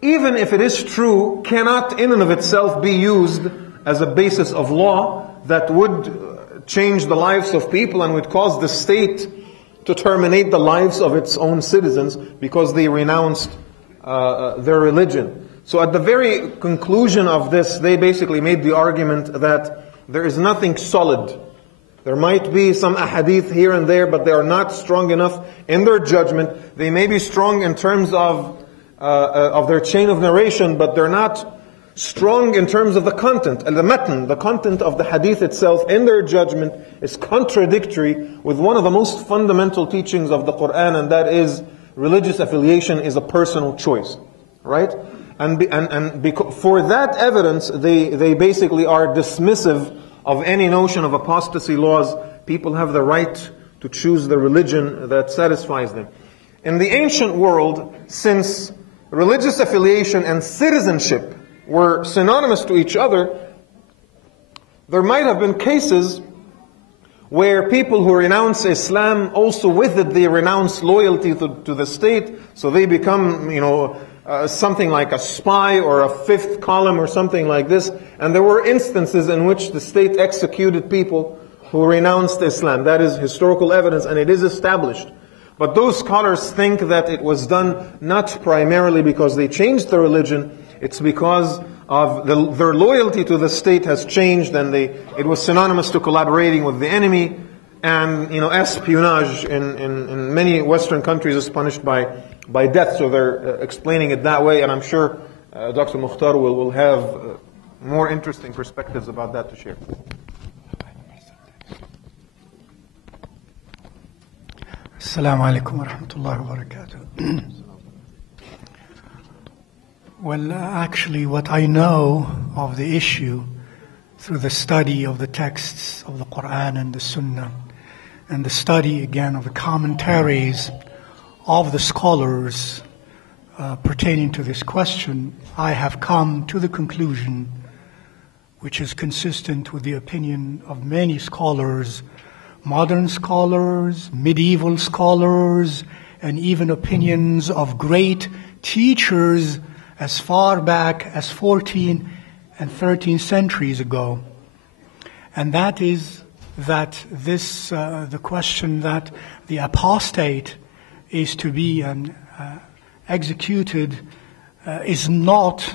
even if it is true, cannot in and of itself be used as a basis of law that would change the lives of people and would cause the state to terminate the lives of its own citizens because they renounced their religion. So at the very conclusion of this, they basically made the argument that there is nothing solid. There might be some ahadith here and there, but they are not strong enough in their judgment. They may be strong in terms of their chain of narration, but they're not strong in terms of the content. The matan, the content of the hadith itself, in their judgment, is contradictory with one of the most fundamental teachings of the Quran, and that is religious affiliation is a personal choice, right? For that evidence, they basically are dismissive of any notion of apostasy laws. People have the right to choose the religion that satisfies them. In the ancient world, since religious affiliation and citizenship were synonymous to each other, there might have been cases where people who renounce Islam also with it they renounce loyalty to the state, so they become, something like a spy or a fifth column or something like this. And there were instances in which the state executed people who renounced Islam. That is historical evidence and it is established. But those scholars think that it was done not primarily because they changed their religion, it's because of their loyalty to the state has changed and it was synonymous to collaborating with the enemy. And espionage in many Western countries is punished by death. So they're explaining it that way, and I'm sure Dr. Mokthar will have more interesting perspectives about that to share. Assalamu alaikum wa rahmatullahi wa barakatuh. Well, actually, what I know of the issue through the study of the texts of the Quran and the Sunnah, and the study again of the commentaries of the scholars pertaining to this question, I have come to the conclusion, which is consistent with the opinion of many scholars, modern scholars, medieval scholars, and even opinions of great teachers as far back as 14th and 13th centuries ago. And that is that the question that the apostate is to be executed is not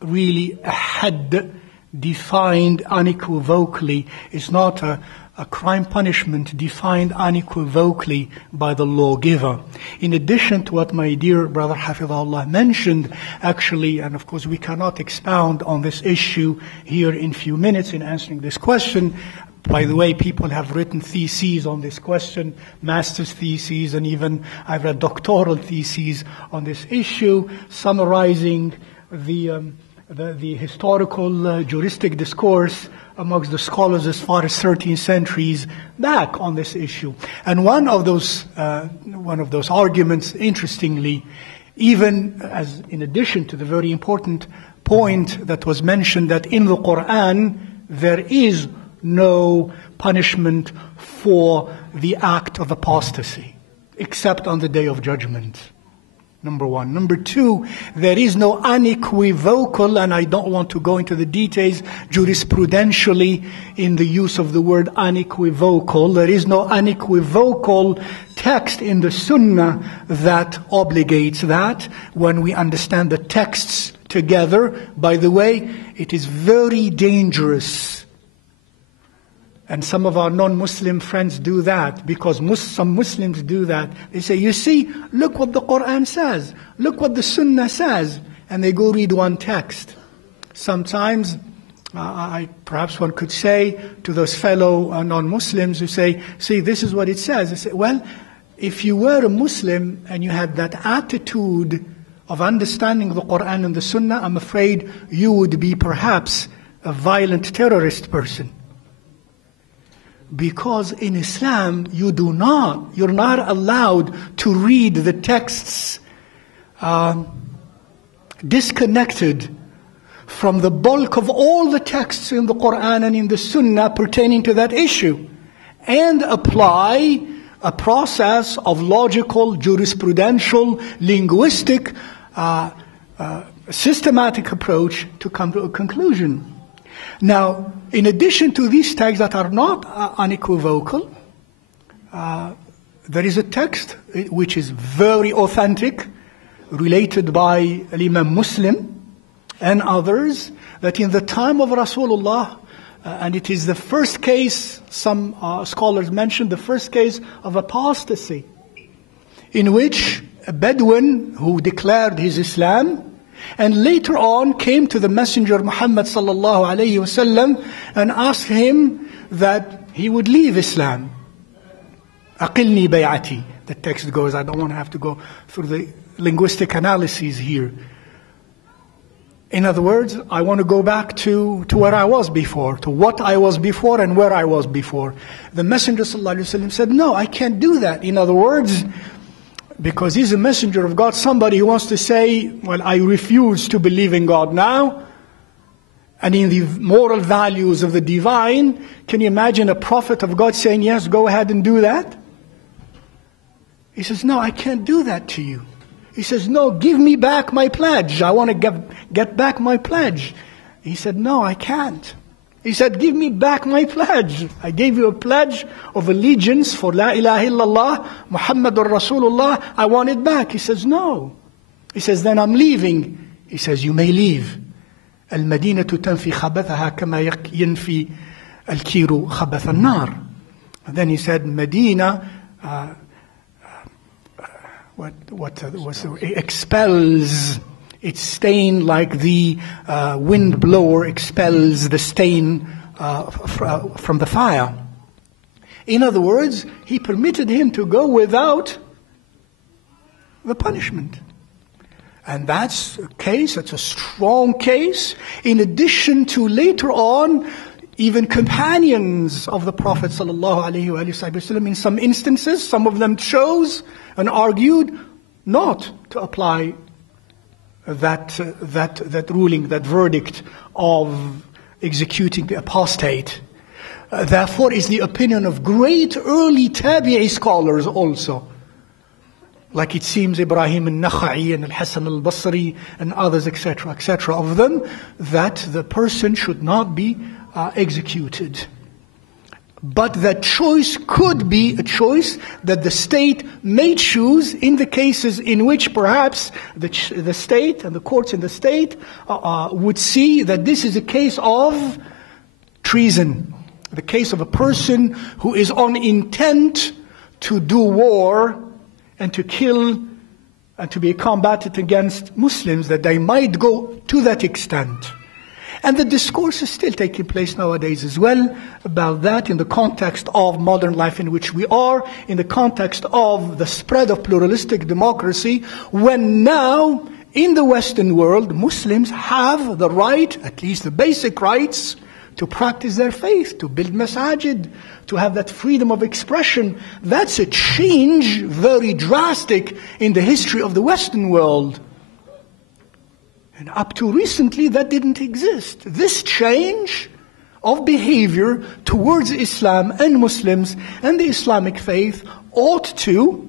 really a had defined unequivocally. It's not a crime punishment defined unequivocally by the lawgiver. In addition to what my dear brother Hafidhullah mentioned, actually, and of course we cannot expound on this issue here in few minutes in answering this question. By the way, people have written theses on this question, master's theses, and even I've read doctoral theses on this issue, summarizing the historical juristic discourse amongst the scholars as far as 13 centuries back on this issue. And one of those arguments, interestingly, even as in addition to the very important point that was mentioned that in the Quran there is no punishment for the act of apostasy, except on the Day of Judgment. Number one. Number two, there is no unequivocal, and I don't want to go into the details jurisprudentially in the use of the word unequivocal, there is no unequivocal text in the Sunnah that obligates that. When we understand the texts together, by the way, it is very dangerous. And some of our non-Muslim friends do that, because some Muslims do that. They say, you see, look what the Quran says. Look what the Sunnah says. And they go read one text. Sometimes, perhaps one could say to those fellow non-Muslims who say, see, this is what it says. They say, well, if you were a Muslim and you had that attitude of understanding the Quran and the Sunnah, I'm afraid you would be perhaps a violent terrorist person. Because in Islam, you're not allowed to read the texts disconnected from the bulk of all the texts in the Quran and in the Sunnah pertaining to that issue, and apply a process of logical, jurisprudential, linguistic, systematic approach to come to a conclusion. Now, in addition to these texts that are not unequivocal, there is a text which is very authentic, related by Imam Muslim and others, that in the time of Rasulullah, and it is the first case, some scholars mention, the first case of apostasy, in which a Bedouin who declared his Islam, and later on came to the Messenger Muhammad sallallahu alayhi wasallam and asked him that he would leave Islam. Aqilni bay'ati. The text goes, I don't want to have to go through the linguistic analyses here. In other words, I want to go back to where I was before, to what I was before and where I was before. The Messenger sallallahu alayhi wasallam said, no, I can't do that. In other words, because he's a messenger of God, somebody who wants to say, well, I refuse to believe in God now, and in the moral values of the divine. Can you imagine a prophet of God saying, yes, go ahead and do that? He says, no, I can't do that to you. He says, no, give me back my pledge. I want to get back my pledge. He said, no, I can't. He said, give me back my pledge. I gave you a pledge of allegiance for La ilaha illallah, Muhammadur Rasulullah. I want it back. He says, no. He says, then I'm leaving. He says, you may leave. المدينة تنفي خبثها كما ينفي الكير خبث النار. And then he said, Medina expels its stain like the wind blower expels the stain from the fire. In other words, he permitted him to go without the punishment. And that's a case, that's a strong case, in addition to later on, even companions of the Prophet ﷺ, in some instances, some of them chose and argued not to apply that ruling, that verdict of executing the apostate. Therefore is the opinion of great early tabi'i scholars also. Like it seems Ibrahim al-Nakha'i and al-Hasan al-Basri and others, etc., of them, that the person should not be executed. But that choice could be a choice that the state may choose in the cases in which perhaps the state and the courts in the state would see that this is a case of treason. The case of a person who is on intent to do war and to kill and to be combated against Muslims, that they might go to that extent. And the discourse is still taking place nowadays as well about that in the context of modern life in which we are, in the context of the spread of pluralistic democracy, when now in the Western world Muslims have the right, at least the basic rights, to practice their faith, to build masajid, to have that freedom of expression. That's a change, very drastic, in the history of the Western world. And up to recently, that didn't exist. This change of behavior towards Islam and Muslims and the Islamic faith ought to,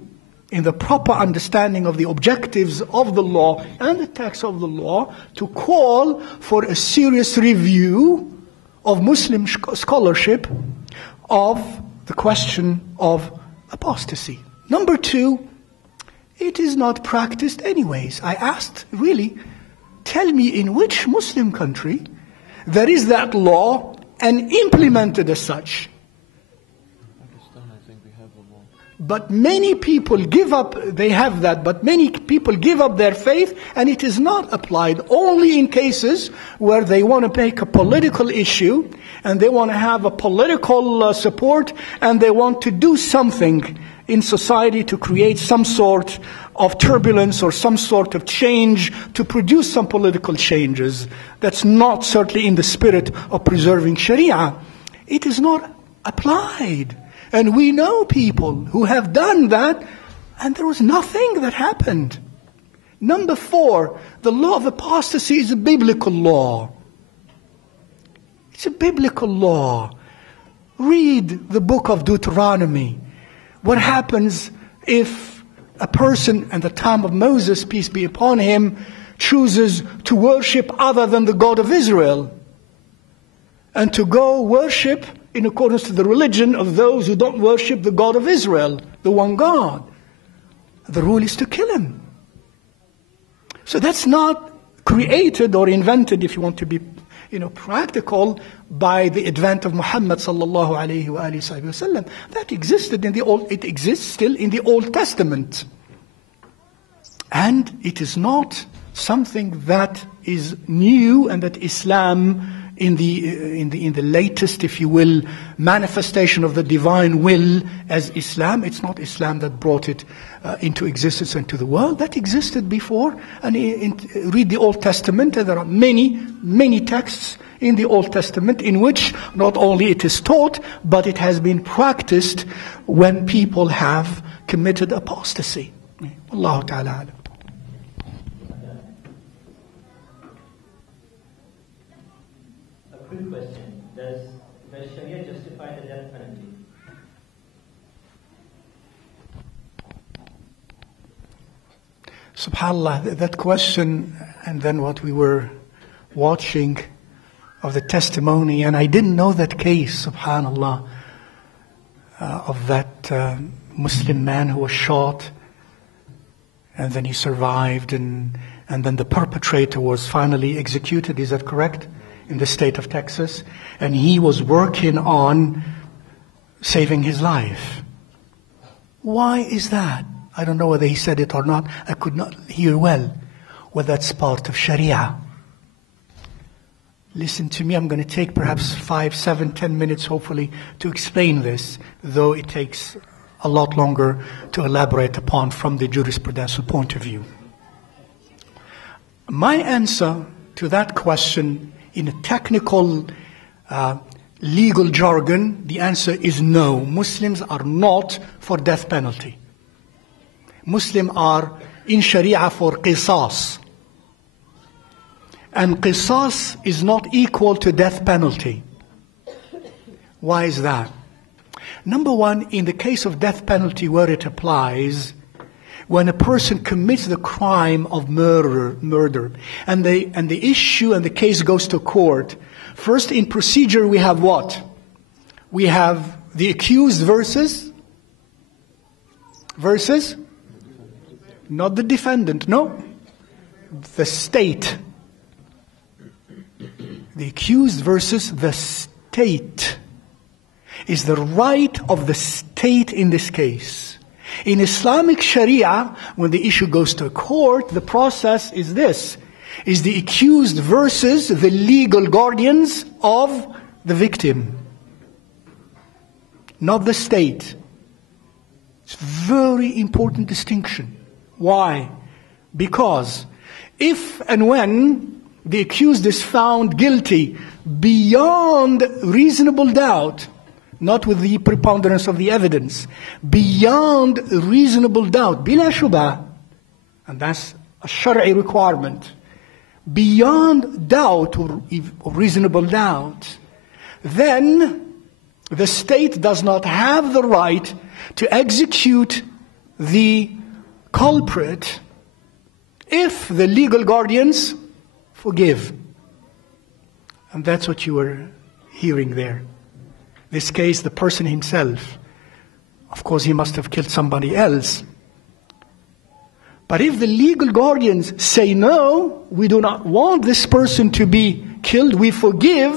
in the proper understanding of the objectives of the law and the text of the law, to call for a serious review of Muslim scholarship of the question of apostasy. Number two, it is not practiced anyways. I asked, really, tell me in which Muslim country there is that law and implemented as such. But many people give up, they have that, but many people give up their faith and it is not applied only in cases where they want to make a political issue and they want to have a political support and they want to do something in society to create some sort of turbulence or some sort of change, to produce some political changes. That's not certainly in the spirit of preserving Sharia. It is not applied. And we know people who have done that, and there was nothing that happened. Number four, the law of apostasy is a biblical law. It's a biblical law. Read the book of Deuteronomy. What happens if a person at the time of Moses, peace be upon him, chooses to worship other than the God of Israel, and to go worship in accordance to the religion of those who don't worship the God of Israel, the one God? The rule is to kill him. So that's not created or invented, if you want to be practical, by the advent of Muhammad sallallahu alayhi wa sallam. That existed in the Old, it exists still in the Old Testament. And it is not something that is new and that Islam in the latest, if you will, manifestation of the divine will as Islam. It's not Islam that brought it into existence into the world. That existed before. And read the Old Testament, and there are many, many texts in the Old Testament in which not only it is taught, but it has been practiced when people have committed apostasy. Wallahu ta'ala alam. A quick question. Does Sharia justify the death penalty? SubhanAllah, that question, and then what we were watching of the testimony, and I didn't know that case, SubhanAllah, of that Muslim man who was shot, and then he survived, and then the perpetrator was finally executed, is that correct? In the state of Texas, and he was working on saving his life. Why is that? I don't know whether he said it or not. I could not hear well whether that's part of Sharia. Listen to me, I'm going to take perhaps 5, 7, 10 minutes hopefully to explain this, though it takes a lot longer to elaborate upon from the jurisprudential point of view. My answer to that question in a technical legal jargon, the answer is no. Muslims are not for death penalty. Muslims are in Sharia for qisas. And qisas is not equal to death penalty. Why is that? Number one, in the case of death penalty where it applies, when a person commits the crime of murder, and the issue and the case goes to court, first in procedure we have what? We have the accused versus? Not the defendant, no. The state. The accused versus the state is the right of the state in this case. In Islamic Sharia, when the issue goes to court, the process is this. Is the accused versus the legal guardians of the victim. Not the state. It's a very important distinction. Why? Because if and when the accused is found guilty beyond reasonable doubt, not with the preponderance of the evidence, beyond reasonable doubt, bila shubha, and that's a Shari'i requirement, beyond doubt or reasonable doubt, then the state does not have the right to execute the culprit if the legal guardians forgive. And that's what you were hearing there. This case, the person himself, of course he must have killed somebody else. But if the legal guardians say, no, we do not want this person to be killed, we forgive,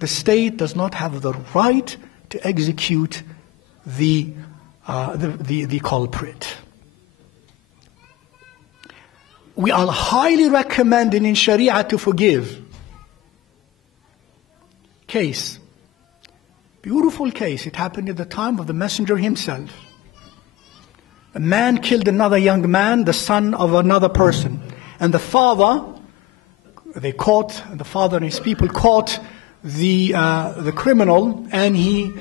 the state does not have the right to execute the culprit. We are highly recommending in Sharia to forgive. Case. Beautiful case. It happened at the time of the Messenger himself. A man killed another young man, the son of another person. And the father and his people caught the criminal, and he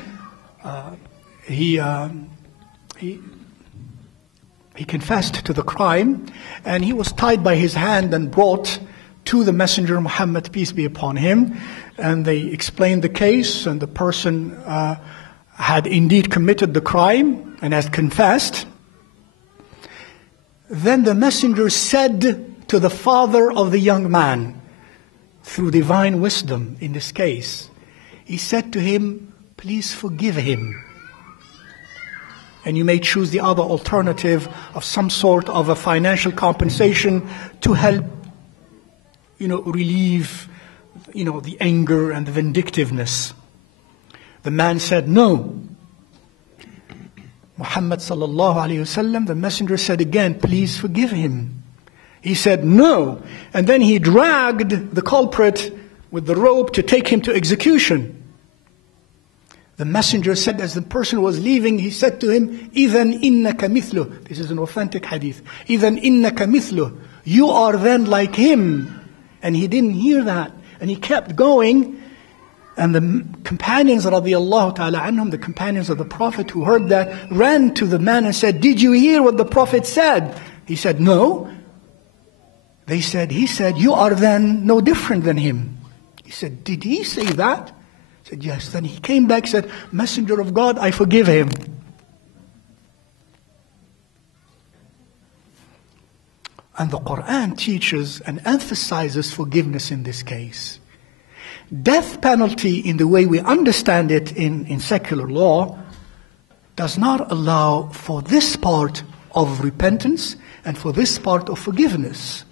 confessed to the crime, and he was tied by his hand and brought to the Messenger Muhammad, peace be upon him, and they explained the case, and the person had indeed committed the crime and has confessed. Then the Messenger said to the father of the young man, through divine wisdom in this case, he said to him, please forgive him. And you may choose the other alternative of some sort of a financial compensation to help, relieve, the anger and the vindictiveness. The man said, no. Muhammad sallallahu alayhi wasallam, the Messenger said again, please forgive him. He said, no. And then he dragged the culprit with the rope to take him to execution. The Messenger said, as the person was leaving, he said to him, إِذَنْ إِنَّكَ مِثْلُهُ. This is an authentic hadith. إِذَنْ إِنَّكَ مِثْلُهُ. You are then like him. And he didn't hear that. And he kept going. And the companions, radiallahu ta'ala anhum, the companions of the Prophet who heard that, ran to the man and said, "Did you hear what the Prophet said?" He said, "No." He said, "You are then no different than him." He said, "Did he say that?" He said, "Yes." Then he came back and said, "Messenger of God, I forgive him." And the Quran teaches and emphasizes forgiveness in this case. Death penalty, in the way we understand it in secular law, does not allow for this part of repentance and for this part of forgiveness.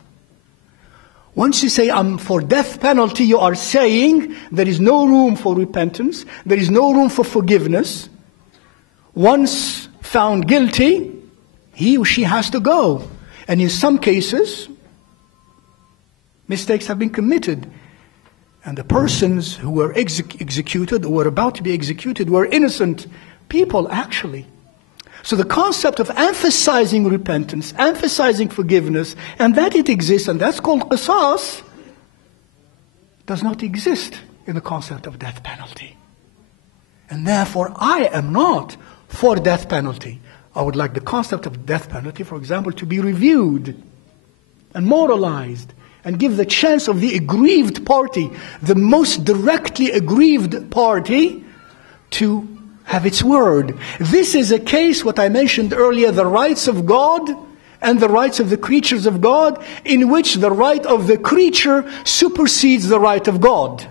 Once you say, "I'm for death penalty," you are saying there is no room for repentance, there is no room for forgiveness. Once found guilty, he or she has to go. And in some cases, mistakes have been committed. And the persons who were executed, or were about to be executed, were innocent people, actually. So the concept of emphasizing repentance, emphasizing forgiveness, and that it exists, and that's called qisas, does not exist in the concept of death penalty. And therefore, I am not for death penalty. I would like the concept of death penalty, for example, to be reviewed and moralized, and give the chance of the aggrieved party, the most directly aggrieved party, to have its word. This is a case, what I mentioned earlier, the rights of God and the rights of the creatures of God, in which the right of the creature supersedes the right of God.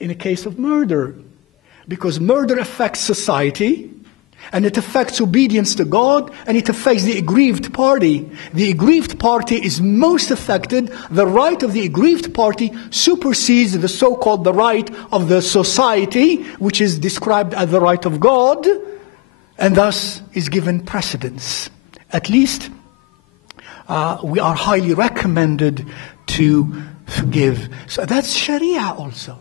In a case of murder, because murder affects society, and it affects obedience to God, and it affects the aggrieved party. The aggrieved party is most affected. The right of the aggrieved party supersedes the so-called the right of the society, which is described as the right of God, and thus is given precedence. At least we are highly recommended to forgive. So that's Sharia also.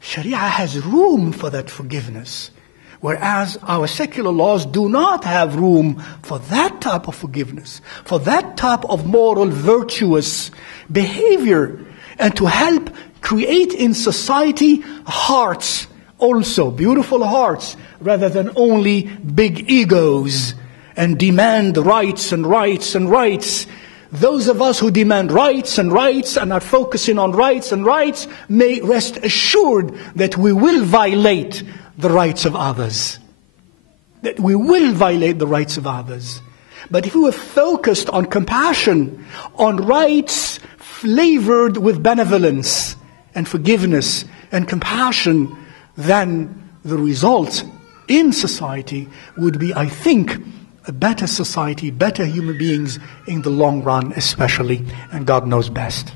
Sharia has room for that forgiveness. Whereas our secular laws do not have room for that type of forgiveness, for that type of moral, virtuous behavior, and to help create in society hearts also, beautiful hearts, rather than only big egos and demand rights and rights and rights. Those of us who demand rights and are focusing on rights and rights may rest assured that we will violate the rights of others. That we will violate the rights of others. But if we were focused on compassion, on rights flavored with benevolence and forgiveness and compassion, then the result in society would be, I think, a better society, better human beings in the long run especially, and God knows best.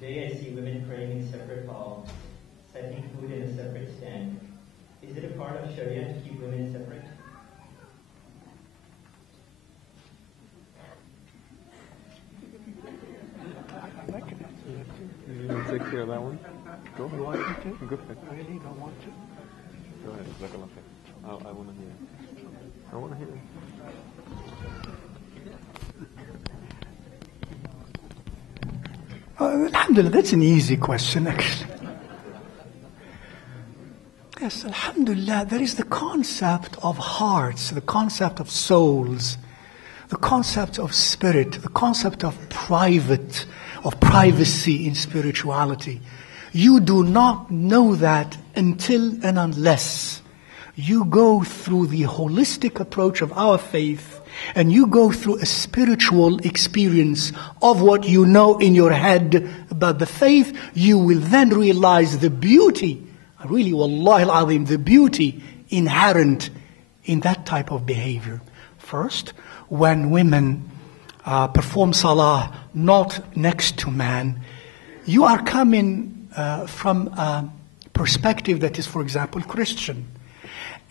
Today I see women praying in separate halls, setting food in a separate stand. Is it a part of Sharia to keep women separate? You want to take care of that one? Go ahead. You want me to? Go ahead. I really don't want to. Go ahead. Jazakallah khair. I want to hear it. I want to hear it. Alhamdulillah, that's an easy question actually. Yes, alhamdulillah, there is the concept of hearts, the concept of souls, the concept of spirit, the concept of privacy in spirituality. You do not know that until and unless you go through the holistic approach of our faith, and you go through a spiritual experience of what you know in your head about the faith. You will then realize the beauty, really, wallahi al-azim, the beauty inherent in that type of behavior. First, when women perform salah not next to man, you are coming from a perspective that is, for example, Christian.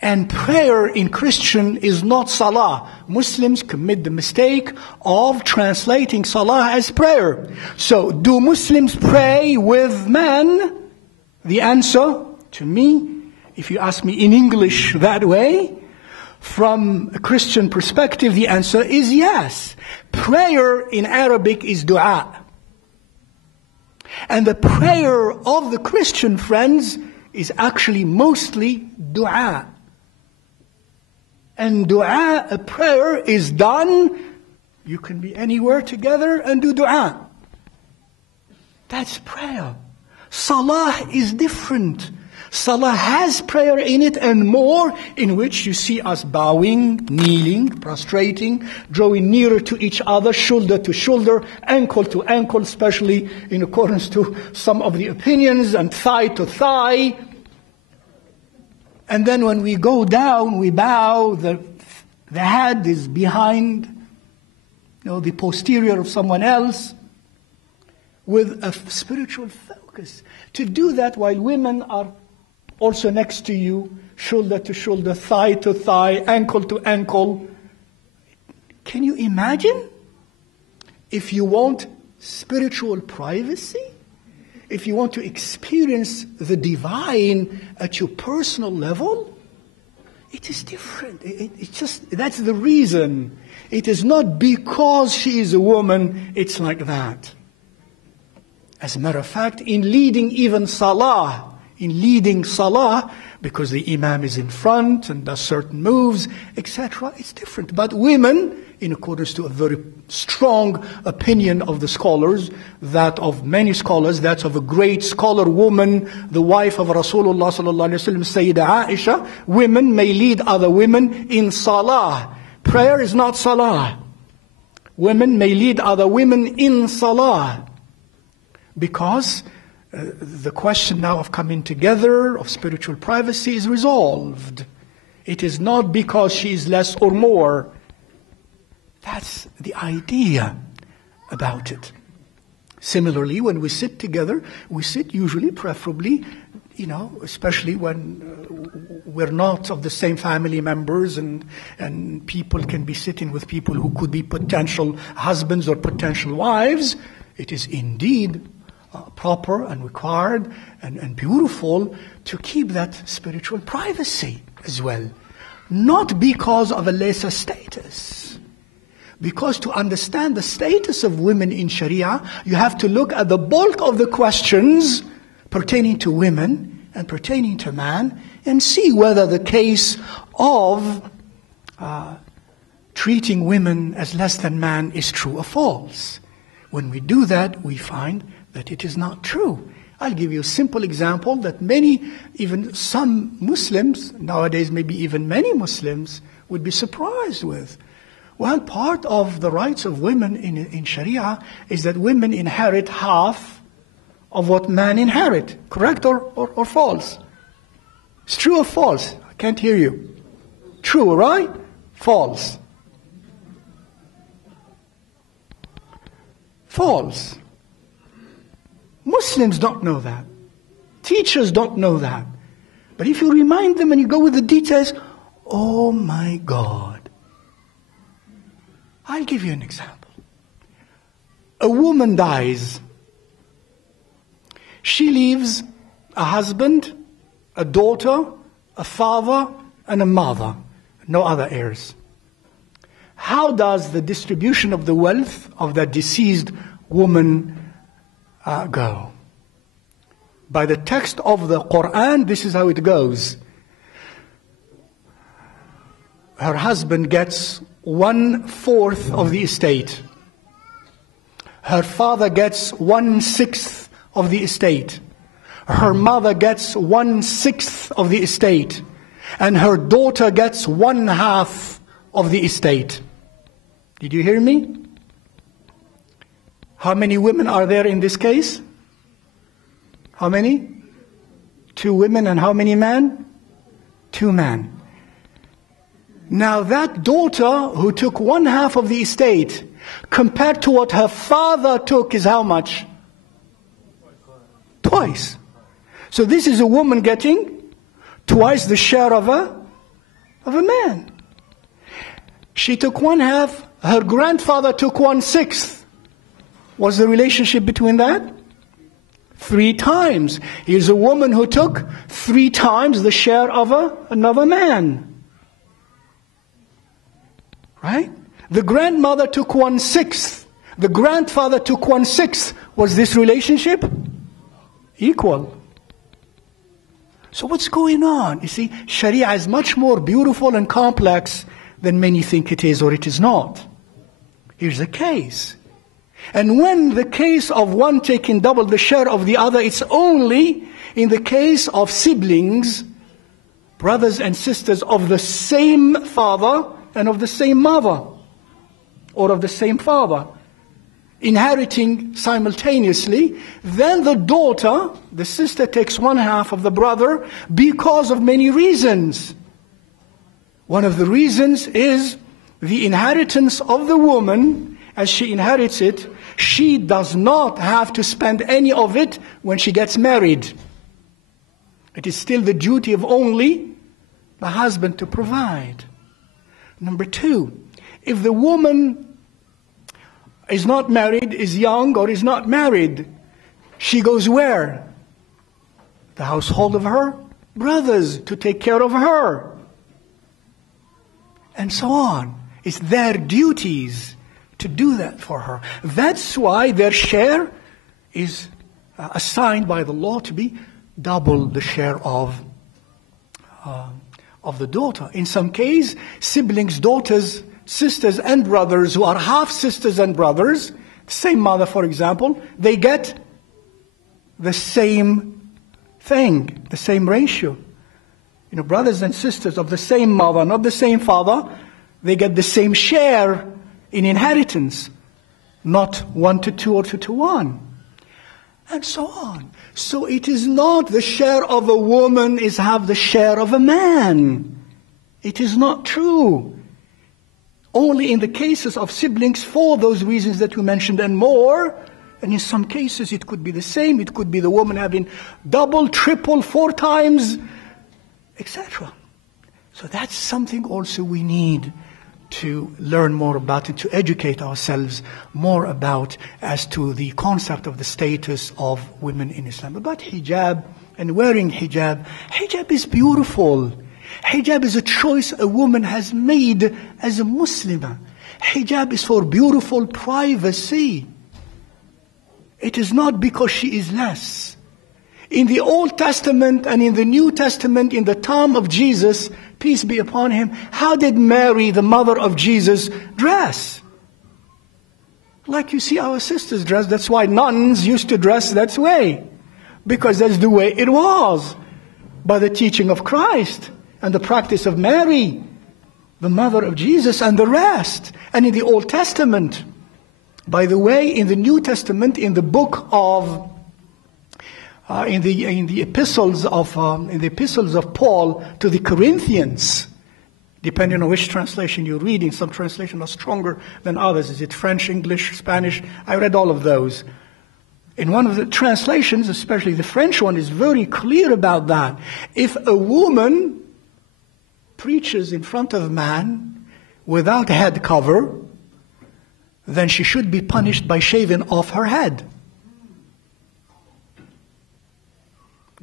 And prayer in Christian is not salah. Muslims commit the mistake of translating salah as prayer. So, do Muslims pray with man? The answer to me, if you ask me in English that way, from a Christian perspective, the answer is yes. Prayer in Arabic is dua. And the prayer of the Christian friends is actually mostly dua. And dua, a prayer, is done. You can be anywhere together and do dua. That's prayer. Salah is different. Salah has prayer in it and more, in which you see us bowing, kneeling, prostrating, drawing nearer to each other, shoulder to shoulder, ankle to ankle, especially in accordance to some of the opinions, and thigh to thigh. And then when we go down, we bow, the head is behind, the posterior of someone else, with a spiritual focus. To do that while women are also next to you, shoulder to shoulder, thigh to thigh, ankle to ankle. Can you imagine? If you want spiritual privacy, if you want to experience the divine at your personal level, it is different. It's just, that's the reason. It is not because she is a woman, it's like that. As a matter of fact, in leading even salah, because the imam is in front and does certain moves, etc., it's different. But women, in accordance to a very strong opinion of the scholars, that of many scholars, that's of a great scholar woman, the wife of Rasulullah sallallahu alaihi wasallam, Sayyidah Aisha, women may lead other women in salah. Prayer is not salah. Women may lead other women in salah. Because the question now of coming together, of spiritual privacy, is resolved. It is not because she is less or more. That's the idea about it. Similarly, when we sit together, we sit usually, preferably, especially when we're not of the same family members, and people can be sitting with people who could be potential husbands or potential wives. It is indeed proper and required and beautiful to keep that spiritual privacy as well. Not because of a lesser status. Because to understand the status of women in Sharia, you have to look at the bulk of the questions pertaining to women and pertaining to man, and see whether the case of treating women as less than man is true or false. When we do that, we find that it is not true. I'll give you a simple example that many, even some Muslims, nowadays maybe even many Muslims, would be surprised with. Well, part of the rights of women in Sharia is that women inherit half of what men inherit. Correct or false? It's true or false? I can't hear you. True, right? False. False. Muslims don't know that. Teachers don't know that. But if you remind them and you go with the details, oh my God. I'll give you an example. A woman dies. She leaves a husband, a daughter, a father, and a mother. No other heirs. How does the distribution of the wealth of that deceased woman go? By the text of the Quran, this is how it goes. Her husband gets 1/4 of the estate. Her father gets 1/6 of the estate. Her mother gets 1/6 of the estate. And her daughter gets 1/2 of the estate. Did you hear me? How many women are there in this case? How many? 2 women and how many men? 2 men. Now that daughter who took 1/2 of the estate, compared to what her father took, is how much? Twice. So this is a woman getting twice the share of a of a man. She took 1/2, her grandfather took 1/6. What's the relationship between that? 3 times. Here's a woman who took 3 times the share of another man. Right? The grandmother took 1/6. The grandfather took 1/6. Was this relationship equal? So what's going on? You see, Sharia is much more beautiful and complex than many think it is or it is not. Here's the case. And when the case of one taking double the share of the other, it's only in the case of siblings, brothers and sisters of the same father and of the same mother, or of the same father, inheriting simultaneously. Then the daughter, the sister, takes 1/2 of the brother because of many reasons. One of the reasons is the inheritance of the woman. As she inherits it, she does not have to spend any of it when she gets married. It is still the duty of only the husband to provide. Number 2, if the woman is not married, is young, or is not married, she goes where? The household of her brothers to take care of her. And so on. It's their duties to do that for her. That's why their share is assigned by the law to be double the share of the daughter. In some case, siblings, daughters, sisters and brothers who are half sisters and brothers, same mother for example, they get the same thing, the same ratio. You know, brothers and sisters of the same mother, not the same father, they get the same share in inheritance, not 1-2 or 2-1, and so on. So it is not the share of a woman is half the share of a man. It is not true. Only in the cases of siblings for those reasons that we mentioned and more. And in some cases it could be the same. It could be the woman having double, triple, 4 times, etc. So that's something also we need to learn more about it, to educate ourselves more about as to the concept of the status of women in Islam. About hijab and wearing hijab. Hijab is beautiful. Hijab is a choice a woman has made as a Muslimah. Hijab is for beautiful privacy. It is not because she is less. In the Old Testament and in the New Testament, in the time of Jesus, peace be upon him, how did Mary, the mother of Jesus, dress? Like you see our sisters dress. That's why nuns used to dress that way. Because that's the way it was. By the teaching of Christ and the practice of Mary, the mother of Jesus, and the rest. And in the Old Testament, by the way, in the New Testament, in the book of in the epistles of Paul to the Corinthians, depending on which translation you're reading, some translations are stronger than others. Is it French, English, Spanish? I read all of those. In one of the translations, especially the French one, is very clear about that. If a woman preaches in front of man without head cover, then she should be punished by shaving off her head.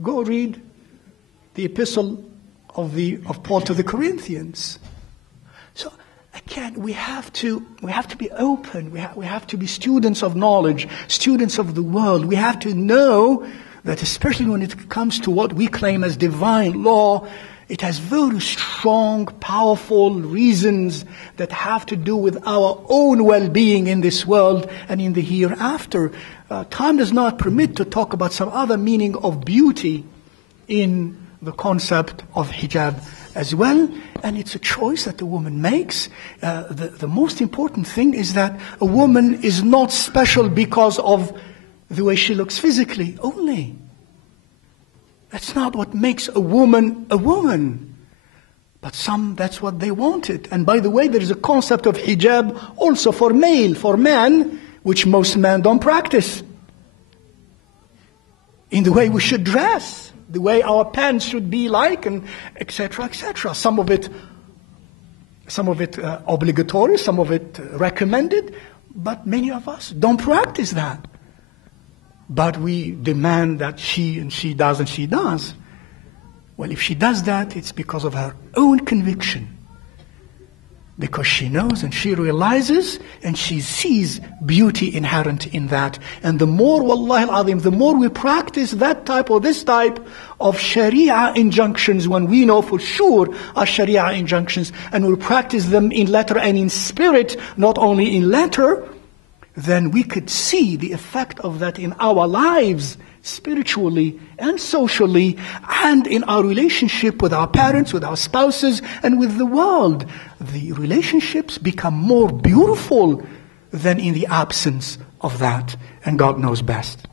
Go read the epistle of Paul to the Corinthians. So again, we have to be open. We have to be students of knowledge, students of the world. We have to know that, especially when it comes to what we claim as divine law, it has very strong, powerful reasons that have to do with our own well-being in this world and in the hereafter. Time does not permit to talk about some other meaning of beauty in the concept of hijab as well. And it's a choice that the woman makes. The most important thing is that a woman is not special because of the way she looks physically only. That's not what makes a woman a woman. But some, that's what they wanted. And by the way, there is a concept of hijab also for man, which most men don't practice. In the way we should dress, the way our pants should be like, and etc., etc. Some of it some of it obligatory, some of it recommended, but many of us don't practice that. But we demand that she does and she does. Well, if she does that, it's because of her own conviction. Because she knows and she realizes and she sees beauty inherent in that. And the more, wallahi al-azim, the more we practice that type or this type of Sharia injunctions, when we know for sure are Sharia injunctions, and we practice them in letter and in spirit, not only in letter, then we could see the effect of that in our lives, spiritually and socially, and in our relationship with our parents, with our spouses, and with the world. The relationships become more beautiful than in the absence of that, and God knows best.